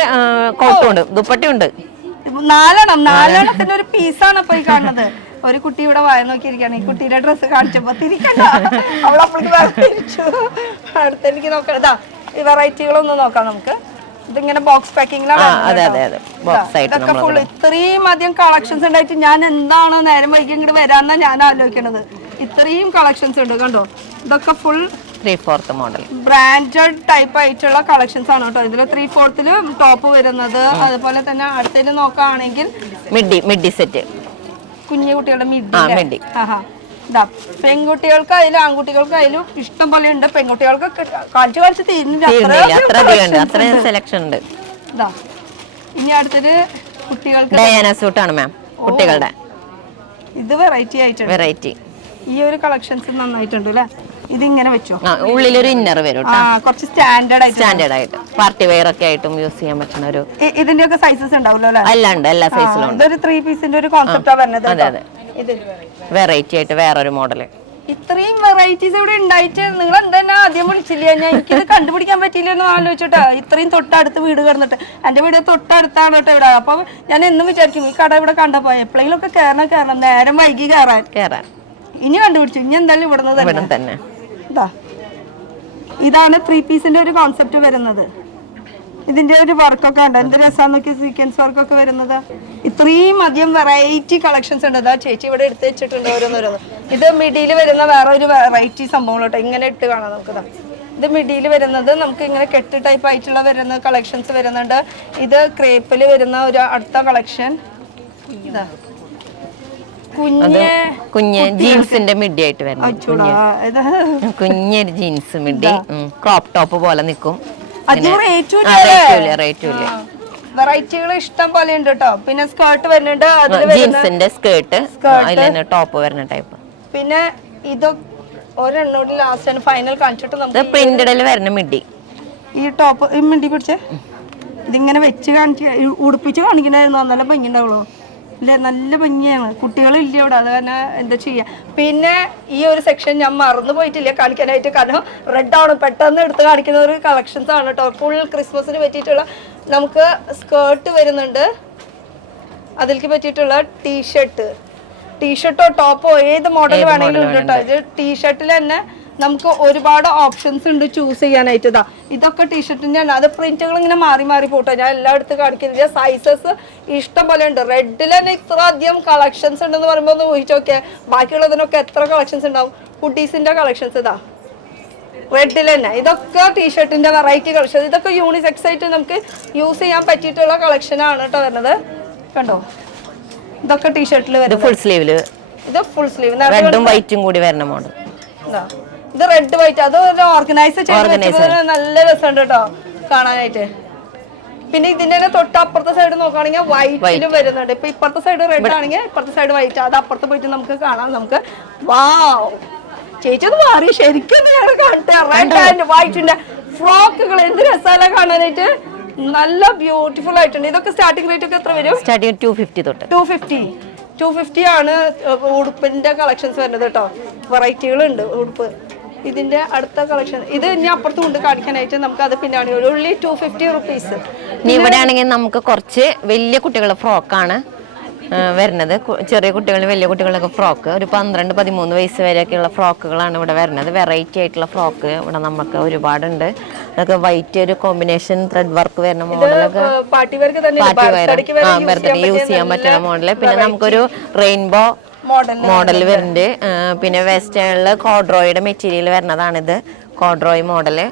കോട്ടും ദുപ്പട്ടയുണ്ട്. 4 ഒരു പീസാണ് ഇപ്പൊ ഈ കാണുന്നത്. ഒരു കുട്ടി ഇവിടെ വായ നോക്കിയിരിക്കാണ്. ഈ കുട്ടിയുടെ ഡ്രസ്സ് കാണിച്ചപ്പോ തിരിക്കണ്ട, അവളപ്പോഴേക്ക് തിരിച്ചു. അടുത്തെനിക്ക് നോക്കണതാ ഈ വെറൈറ്റികളൊന്നും നോക്കാം നമുക്ക്. ഇതിങ്ങനെ ബോക്സ് പാക്കിങ്ങിലാണ്. ഇതൊക്കെ ഫുൾ ഇത്രയും അധികം കളക്ഷൻസ് ഉണ്ടായിട്ട് ഞാൻ എന്താണ് നേരം വൈകി ഇങ്ങോട്ട് വരാന്നാ ഞാൻ ആലോചിക്കണത്. ഇത്രയും കളക്ഷൻസ് ഉണ്ട് കണ്ടോ. ഇതൊക്കെ ഫുൾ 3/4 മോഡൽ ബ്രാൻഡഡ് ടൈപ്പ് ആയിട്ടുള്ള കളക്ഷൻസ് ആണ് കേട്ടോ. ഇതിൽ 3/4 ടോപ്പ് വരുന്നത്. അതുപോലെ തന്നെ അടുത്തതിൽ നോക്കുകയാണെങ്കിൽ മിഡി സെറ്റ് കുഞ്ഞു കുട്ടികളുടെ മിഡി. ഇതാ പെൺകുട്ടികൾക്കായാലും ആൺകുട്ടികൾക്കായാലും ഇഷ്ടം പോലെ ഉണ്ട്. പെൺകുട്ടികൾക്ക് കാണിച്ച് തീരുന്നില്ല, അത്രയും സെലക്ഷൻ ഉണ്ട്. ഇതാ ഇനി അടുത്തൊരു കുട്ടികൾക്ക് ഡയാന സൂട്ടാണ് മാം, കുട്ടികളുടെ. ഇത് വെറൈറ്റി ആയിട്ടുണ്ട്. വെറൈറ്റി ഈ ഒരു കളക്ഷൻസ് നന്നായിട്ടുണ്ട് അല്ലേ? ഇതിങ്ങനെ വെച്ചോ, ഉള്ളിലൊരു ഇന്നർ വരും, കുറച്ച് സ്റ്റാൻഡേർഡ് ആയിട്ട് പാർട്ടി വെയർ ഒക്കെ ആയിട്ടും യൂസ് ചെയ്യാൻ പറ്റുന്ന ഒരു. ഇതിന്റെ ഒക്കെ സൈസസ് ഉണ്ടാവുമല്ലോ അല്ലേ? എല്ലാം ഉണ്ട്, എല്ലാ സൈസിലും. ഇതൊരു 3 പീസിന്റെ ഒരു കോൺസെപ്റ്റാ വരുന്നത്. അതെ, വെറൈറ്റി ആയിട്ട് വേറൊരു മോഡല്. ഇത്രയും വെറൈറ്റീസ് ഇവിടെ ഉണ്ടായിട്ട് നിങ്ങൾ എന്താ ആദ്യം വിളിച്ചില്ല? ഞാൻ എനിക്കിത് കണ്ടുപിടിക്കാൻ പറ്റിയില്ല എന്ന് ആലോചിച്ചിട്ടാ. ഇത്രയും തൊട്ടടുത്ത് വീട് കിടന്നിട്ട്, എന്റെ വീട് തൊട്ടടുത്താണ് കേട്ടോ ഇവിടെ. അപ്പൊ ഞാൻ എന്നും വിചാരിക്കും ഈ കട ഇവിടെ കണ്ടപ്പോ എപ്പോഴെങ്കിലും ഒക്കെ കയറണം, നേരം വൈകി കയറാൻ. ഇനി കണ്ടുപിടിച്ചു, ഇനി എന്തായാലും ഇവിടെ തന്നെ. ഇതാണ് 3 പീസിന്റെ ഒരു കോൺസെപ്റ്റ് വരുന്നത്. ഇതിന്റെ ഒരു വർക്കൊക്കെ ഉണ്ട്, എന്ത് രസമാന്ന് നോക്കി, സീക്വൻസ് വർക്കൊക്കെ വരുന്നത്. ഇത്രയും അധികം വെറൈറ്റി കളക്ഷൻസ് ഉണ്ട്. അതാ ചേച്ചി ഇവിടെ എടുത്ത് വെച്ചിട്ടുണ്ട് ഓരോന്നോരോന്ന്. ഇത് മിഡിയിൽ വരുന്ന വേറെ ഒരു വെറൈറ്റി സംഭവങ്ങളോട്ടോ, ഇങ്ങനെ ഇട്ട് കാണാം നമുക്ക്. ഇത് മിഡിയിൽ വരുന്നത് നമുക്ക് ഇങ്ങനെ കെട്ട് ടൈപ്പ് ആയിട്ടുള്ള വരുന്ന കളക്ഷൻസ് വരുന്നുണ്ട്. ഇത് ക്രേപ്പിൽ വരുന്ന ഒരു അടുത്ത കളക്ഷൻ. ഇതാ കുഞ്ഞ് ജീൻസിന്റെ മിഡി ആയിട്ട് വരുന്നത്, കുഞ്ഞൊരു ജീൻസ് മിഡി, ക്രോപ്പ് ടോപ്പ് പോലെ നിൽക്കും. വെറൈറ്റികൾ ഇഷ്ടം പോലെ ഉണ്ട് കേട്ടോ. പിന്നെ സ്കേർട്ട് വരുന്നുണ്ട്, ജീൻസിന്റെ സ്കേർട്ട്, ടോപ്പ് വരുന്ന ടൈപ്പ്. പിന്നെ ഇത് ഒരെണ്ണോട് ലാസ്റ്റ് ഫൈനൽ കാണിച്ചിട്ട് നമുക്ക് പ്രിന്റഡിൽ വരുന്ന മിഡി. ഈ ടോപ്പ് ഈ മിഡി പിടിച്ച് ഇതിങ്ങനെ വെച്ച് ഉടുപ്പിച്ച് കാണിക്കണ്ടായിരുന്നു, നല്ല ഭംഗി ഉണ്ടാവുള്ളൂ. ഇല്ല, നല്ല ഭംഗിയാണ്. കുട്ടികളില്ല ഇവിടെ, അത് കാരണം എന്താ ചെയ്യാ. പിന്നെ ഈ ഒരു സെക്ഷൻ ഞാൻ മറന്നു പോയിട്ടില്ല കാണിക്കാനായിട്ട്, കാരണം റെഡ് ആണ് പെട്ടെന്ന് എടുത്ത് കാണിക്കുന്ന ഒരു കളക്ഷൻസ് ആണ് കേട്ടോ. ഫുൾ ക്രിസ്മസിന് പറ്റിയിട്ടുള്ള നമുക്ക് സ്കേർട്ട് വരുന്നുണ്ട്, അതിലേക്ക് പറ്റിയിട്ടുള്ള ടീഷർട്ടോ ടോപ്പോ ഏത് മോഡൽ വേണമെങ്കിലും ഉണ്ട് കേട്ടോ. ഇത് ടീഷർട്ടിൽ തന്നെ നമുക്ക് ഒരുപാട് ഓപ്ഷൻസ് ഉണ്ട് ചൂസ് ചെയ്യാനായിട്ട്. ഇതൊക്കെ ടീഷർട്ടിന്റെ ആണ്. അത് പ്രിന്റുകൾ ഇങ്ങനെ മാറി പോട്ടെ, ഞാൻ എല്ലായിടത്തും കാണിക്കുന്നില്ല. സൈസസ് ഇഷ്ടം പോലെ ഉണ്ട്. റെഡിൽ തന്നെ ഇത്ര അധികം കളക്ഷൻസ് ഉണ്ടെന്ന് പറയുമ്പോൾ ഒന്ന് ഊഹിച്ച് നോക്കിയാൽ ബാക്കിയുള്ളതിനൊക്കെ എത്ര കളക്ഷൻസ് ഉണ്ടാവും. കുട്ടീസിന്റെ കളക്ഷൻസ് ഇതാ റെഡിൽ തന്നെ. ഇതൊക്കെ ടീഷർട്ടിന്റെ വെറൈറ്റി കളക്ഷൻ. ഇതൊക്കെ യൂണിസെക്സ് ആയിട്ട് നമുക്ക് യൂസ് ചെയ്യാൻ പറ്റിയിട്ടുള്ള കളക്ഷൻ ആണ് കേട്ടോ വരുന്നത്. കണ്ടോ, ഇതൊക്കെ ടീഷർട്ടിൽ വരും. ഫുൾ സ്ലീവില്, ഇത് ഫുൾ സ്ലീവ്, റെഡും വൈറ്റും കൂടി വരുന്ന മോഡൽ. ഇത് റെഡ് വൈറ്റ്, അത് ഓർഗനൈസ് ചെയ്ത് നല്ല രസമുണ്ട് കേട്ടോ കാണാനായിട്ട്. പിന്നെ ഇതിന്റെ തൊട്ടപ്പുറത്തെ സൈഡ് നോക്കുകയാണെങ്കിൽ വൈറ്റിലും വരുന്നുണ്ട്. ഇപ്പൊ ഇപ്പുറത്തെ സൈഡ് റെഡ് ആണെങ്കിൽ ഇപ്പുറത്തെ സൈഡ് വൈറ്റ്. അത് അപ്പുറത്ത് പോയിട്ട് നമുക്ക് കാണാം. നമുക്ക് വാവ്, ചേച്ചി അത് മാറി ശരിക്കും കാണട്ടെ. റെഡ് ആൻഡ് വൈറ്റിന്റെ ഫ്രോക്കുകൾ എന്ത് രസമല്ല കാണാനായിട്ട്, നല്ല ബ്യൂട്ടിഫുൾ ആയിട്ടുണ്ട്. ഇതൊക്കെ സ്റ്റാർട്ടിംഗ് റേറ്റ് ഒക്കെ എത്ര വരും? സ്റ്റാർട്ടിംഗ് 250 തൊട്ട് 250 ആണ് ഉടുപ്പിന്റെ കളക്ഷൻസ് വരുന്നത് കേട്ടോ. വെറൈറ്റികളുണ്ട് ഉടുപ്പ്. ഇതിന്റെ അടുത്ത കളക്ഷൻ ഇത് ഇനി അപ്പുറത്ത് കൊണ്ട് കാണിക്കാനായിട്ട് നമുക്ക് അത് പിന്നാണ് ഉള്ളി 250 റുപ്പീസ്. ഇവിടെ ആണെങ്കിൽ നമുക്ക് കുറച്ച് വലിയ കുട്ടികളുടെ ഫ്രോക്കാണ് വരുന്നത്. ചെറിയ കുട്ടികൾ വലിയ കുട്ടികളൊക്കെ ഫ്രോക്ക് ഒരു 12-13 വയസ്സ് വരെയൊക്കെയുള്ള ഫ്രോക്കുകളാണ് ഇവിടെ വരുന്നത്. വെറൈറ്റി ആയിട്ടുള്ള ഫ്രോക്ക് ഇവിടെ നമുക്ക് ഒരുപാടുണ്ട്. അതൊക്കെ വൈറ്റ് ഒരു കോമ്പിനേഷൻ ത്രെഡ് വർക്ക് വരുന്ന മോഡലൊക്കെ പാർട്ടി വെയർ യൂസ് ചെയ്യാൻ പറ്റുന്ന മോഡല്. പിന്നെ നമുക്കൊരു റെയിൻബോ മോഡൽ വരുന്നുണ്ട്. പിന്നെ വെസ്റ്റേണില് കോഡ്രോയുടെ മെറ്റീരിയൽ വരുന്നതാണിത്, കോഡ്രോയ് മോഡല്.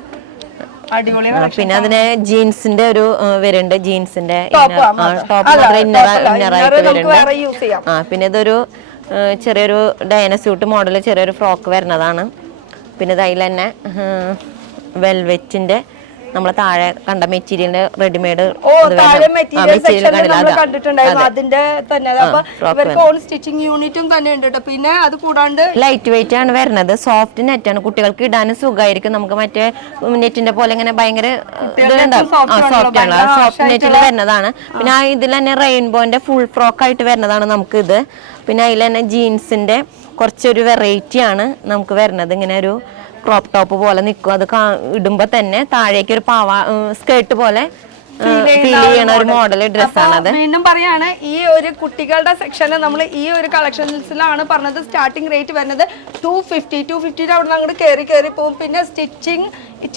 പിന്നെ അതിന് ജീൻസിന്റെ ഒരു വരുന്നുണ്ട്, ജീൻസിന്റെ ഇന്നറായിട്ട് വരുന്നുണ്ട്. പിന്നെ ഇതൊരു ചെറിയൊരു ഡൈനസ്യൂട്ട് മോഡല് ചെറിയൊരു ഫ്രോക്ക് വരുന്നതാണ്. പിന്നെ അതിൽ തന്നെ വെൽവെറ്റിന്റെ നമ്മളെ താഴെ കണ്ട മെറ്റീരിയലിന്റെ റെഡിമെയ്ഡ് അതിന്റെ തന്നെ സ്റ്റിച്ചിങ് യൂണിറ്റും തന്നെ ഉണ്ട്. പിന്നെ അത് കൂടാണ്ട് ലൈറ്റ് വെയിറ്റ് ആണ് വരുന്നത്, സോഫ്റ്റ് നെറ്റ് ആണ്, കുട്ടികൾക്ക് ഇടാനും സുഖമായിരിക്കും. നമുക്ക് മറ്റേ നെറ്റിന്റെ പോലെ ഇങ്ങനെ ഭയങ്കര സോഫ്റ്റ് ആണ്, സോഫ്റ്റ് നെറ്റിൽ വരുന്നതാണ്. പിന്നെ ഇതിൽ തന്നെ റെയിൻബോന്റെ ഫുൾ ഫ്രോക്ക് ആയിട്ട് വരുന്നതാണ് നമുക്ക് ഇത്. പിന്നെ അതിൽ തന്നെ ജീൻസിന്റെ കുറച്ചൊരു വെറൈറ്റി ആണ് നമുക്ക് വരുന്നത്. ഇങ്ങനെ ഒരു ക്രോപ്പ് ടോപ്പ് പോലെ നിൽക്കും. അത് ഇടുമ്പോ തന്നെ താഴേക്ക് ഒരു സ്കേർട്ട് പോലെ ഫീൽ ചെയ്യണ ഒരു മോഡൽ ഡ്രസ്സാണത്. വീണ്ടും പറയാണ്, ഈ ഒരു കുട്ടികളുടെ സെക്ഷന് നമ്മൾ ഈ ഒരു കളക്ഷൻസിലാണ് പറഞ്ഞത്. സ്റ്റാർട്ടിംഗ് റേറ്റ് വരുന്നത് 250 അവിടെ നിന്ന് അങ്ങോട്ട് കയറി പോകും. പിന്നെ സ്റ്റിച്ചിങ്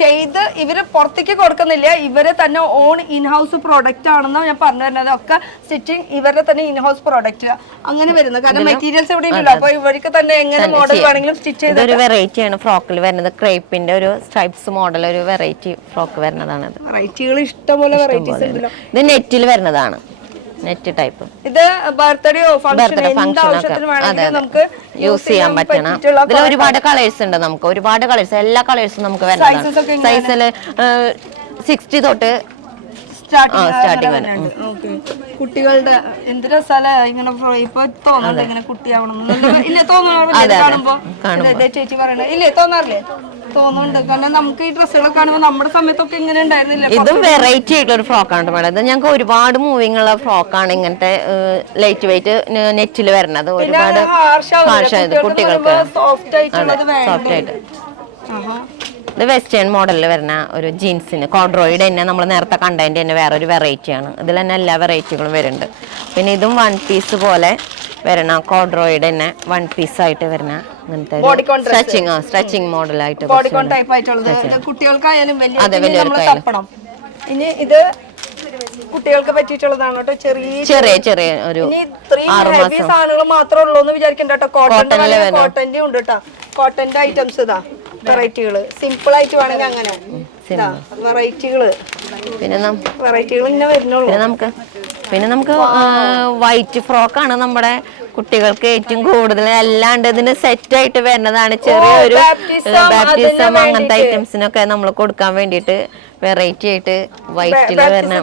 ചെയ്ത് ഇവര് പുറത്തേക്ക് കൊടുക്കുന്നില്ല, ഇവരെ തന്നെ ഓൺ ഇൻഹൗസ് പ്രോഡക്റ്റ് ആണെന്ന് ഞാൻ പറഞ്ഞു വരുന്നത്. ഒക്കെ സ്റ്റിച്ചിങ് ഇവരുടെ തന്നെ ഇൻഹൗസ് പ്രോഡക്റ്റ് അങ്ങനെ വരുന്നത്. കാരണം മെറ്റീരിയൽസ് ഇവിടെ ഇല്ലല്ലോ, അപ്പൊ ഇവർക്ക് തന്നെ എങ്ങനെ മോഡൽ വേണമെങ്കിലും സ്റ്റിച്ച് ചെയ്ത്. ഒരു വെറൈറ്റി ആണ് ഫ്രോക്കിൽ വരുന്നത്, ക്രേപ്പിന്റെ ഒരു സ്ട്രൈപ്സ് മോഡൽ ഒരു വെറൈറ്റി ഫ്രോക്ക് വരുന്നതാണ്. വെറൈറ്റികൾ ഇഷ്ടംപോലെ വെറൈറ്റീസ് ഉണ്ടല്ലോ. ഇത് നെറ്റിൽ വരുന്നതാണ്. Net type. ഇത് ബർത്ത്ഡേയോ ഫംഗ്ഷൻ എന്താവശ്യത്തിന് വേണമെങ്കിലും നമുക്ക് യൂസ് ചെയ്യാൻ പറ്റണം. ഇതിൽ ഒരുപാട് കളേഴ്സ് ഉണ്ട്, നമുക്ക് ഒരുപാട് കളേഴ്സ്, എല്ലാ കളേഴ്സും നമുക്ക് വരുന്നതാണ്. സൈസിൽ 60 തൊട്ട് സ്റ്റാർട്ടിങ് വരും. കുട്ടികളുടെ എന്ത് രസാലേ ഇങ്ങനെ ഇപ്പൊ തോന്നുന്നുണ്ട് ഇങ്ങനെ കുട്ടിയാവണം ഇല്ലേ? തോന്നുന്നു കാണുമ്പോ ചേച്ചി പറയണ ഇല്ലേ? തോന്നാറില്ലേ? തോന്നുന്നുണ്ട്. കാരണം നമുക്ക് ഈ ഡ്രസ്സുകളൊക്കെ കാണുമ്പോൾ നമ്മുടെ സമയത്തൊക്കെ ഇങ്ങനെ ഉണ്ടായിരുന്നില്ല. ഇതും വെറൈറ്റി ആയിട്ടുള്ള ഒരു ഫ്രോക്കാണ് മേഡം. ഇത് ഞങ്ങൾക്ക് ഒരുപാട് മൂവിങ് ഉള്ള ഫ്രോക്കാണ്. ഇങ്ങനത്തെ ലൈറ്റ് വെയിറ്റ് നെറ്റിൽ വരുന്നത്. ഒരുപാട് കുട്ടികൾക്ക് സോഫ്റ്റ് ആയിട്ട്. ഇത് വെസ്റ്റേൺ മോഡലിൽ വരുന്ന ഒരു ജീൻസിന് കോഡ്രോയിഡ് തന്നെ നമ്മൾ നേരത്തെ കണ്ടതിൻ്റെ തന്നെ വേറൊരു വെറൈറ്റിയാണ്. ഇതിൽ തന്നെ എല്ലാ വെറൈറ്റികളും വരുന്നുണ്ട്. പിന്നെ ഇതും 1 പീസ് പോലെ വരണ കോഡ്രോയിഡ് തന്നെ 1 പീസായിട്ട് വരുന്ന അങ്ങനത്തെ സ്ട്രെച്ചിങ് മോഡലായിട്ട് ബോഡിക്കോൺ ടൈപ്പ് ആയിട്ടുള്ളത് കുട്ടികൾക്കായാലും വലിയ. ഇനി ഇത് കുട്ടികൾക്ക് പറ്റിയിട്ടുള്ളതാണ് കേട്ടോ. ചെറിയ ഒരു ഹെവി സാധനങ്ങൾ മാത്രമേ ഉള്ളൂ എന്ന് വിചാരിക്കണ്ട കേട്ടോ. കോട്ടന്റെ ഉണ്ട് കേട്ടോ. കോട്ടന്റെ ഐറ്റംസ് ഇതാ വെറൈറ്റികള്. സിമ്പിൾ ആയിട്ട് വേണമെങ്കിൽ അങ്ങനെ വെറൈറ്റികള് ഇങ്ങനെ വരുന്നുള്ളൂ. പിന്നെ നമുക്ക് വൈറ്റ് ഫ്രോക്കാണ് നമ്മുടെ കുട്ടികൾക്ക് ഏറ്റവും കൂടുതൽ. അല്ലാണ്ട് ഇതിന് സെറ്റ് ആയിട്ട് വരുന്നതാണ്. ചെറിയൊരു ബാപ്റ്റിസം അങ്ങനത്തെ ഐറ്റംസിനൊക്കെ നമ്മൾ കൊടുക്കാൻ വേണ്ടിയിട്ട് വെറൈറ്റി ആയിട്ട് വൈറ്റില് വരുന്ന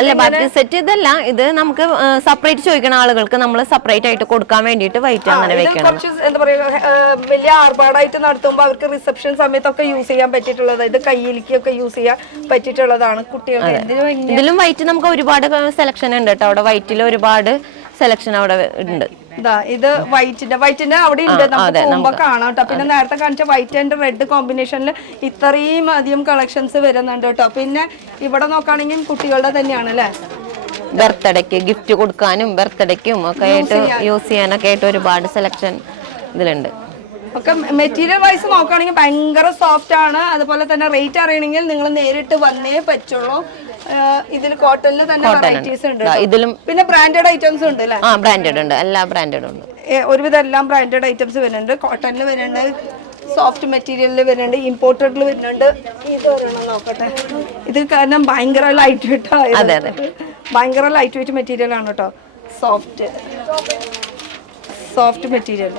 അല്ല ബാപ്റ്റിസം സെറ്റ് ഇതല്ല. ഇത് നമുക്ക് സെപ്പറേറ്റ് ചോദിക്കുന്ന ആളുകൾക്ക് നമ്മൾ സെപ്പറേറ്റ് ആയിട്ട് കൊടുക്കാൻ വേണ്ടിയിട്ട് വൈറ്റ് അങ്ങനെ വെക്കണം. എന്താ പറയുക, വലിയ ആർഭാടായിട്ട് നടത്തുമ്പോൾ അവർക്ക് റിസപ്ഷൻ സമയത്തൊക്കെ യൂസ് ചെയ്യാൻ പറ്റിയിട്ടുള്ളത്. ഇത് കയ്യിലേക്കൊക്കെ യൂസ് ചെയ്യാൻ പറ്റിയിട്ടുള്ളതാണ് കുട്ടികൾക്ക്. ഇതിലും വൈറ്റ് നമുക്ക് ഒരുപാട് സെലക്ഷൻ ഉണ്ട് കേട്ടോ. അവിടെ വൈറ്റിൽ ഒരുപാട് സെലക്ഷൻ അവിടെ ഉണ്ട്. ഇത് വൈറ്റിന്റെ അവിടെ ഉണ്ട്, നമുക്ക് കാണാം കേട്ടോ. പിന്നെ നേരത്തെ കാണിച്ച വൈറ്റ് ആൻഡ് റെഡ് കോമ്പിനേഷനിൽ ഇത്രയും അധികം കളക്ഷൻസ് വരുന്നുണ്ട് കേട്ടോ. പിന്നെ ഇവിടെ നോക്കുകയാണെങ്കിൽ കുട്ടികളുടെ തന്നെയാണ് അല്ലേ, ബർത്ത്ഡേക്ക് ഗിഫ്റ്റ് കൊടുക്കാനും ബർത്ത്ഡേക്കും ഒക്കെ ആയിട്ട് യൂസ് ചെയ്യാനൊക്കെ ആയിട്ട് ഒരുപാട് സെലക്ഷൻ ഇതിലുണ്ട്. ഒക്കെ മെറ്റീരിയൽ വൈസ് നോക്കുകയാണെങ്കിൽ ഭയങ്കര സോഫ്റ്റ് ആണ്. അതുപോലെ തന്നെ റേറ്റ് അറിയണമെങ്കിൽ നിങ്ങൾ നേരിട്ട് വന്നേ പറ്റുള്ളൂ. ഇതിൽ കോട്ടണിൽ തന്നെ വെറൈറ്റീസ് ഉണ്ട്. ഇതിലും പിന്നെ ബ്രാൻഡഡ് ഐറ്റംസ് ഉണ്ട് അല്ലേ? ബ്രാൻഡഡ് ഉണ്ട്, എല്ലാ ബ്രാൻഡഡ് ഉണ്ട്. ഒരുവിധം എല്ലാം ബ്രാൻഡഡ് ഐറ്റംസ് വരുന്നുണ്ട്. കോട്ടണിൽ വരുന്നുണ്ട്, സോഫ്റ്റ് മെറ്റീരിയലിൽ വരുന്നുണ്ട്, ഇമ്പോർട്ടഡിൽ വരുന്നുണ്ട്. ഇത് ഒരെണ്ണം നോക്കട്ടെ. ഇത് കാരണം ഭയങ്കര ലൈറ്റ് വെയിറ്റ്, ഭയങ്കര ലൈറ്റ് വെയിറ്റ് മെറ്റീരിയൽ ആണ് കേട്ടോ. Soft material.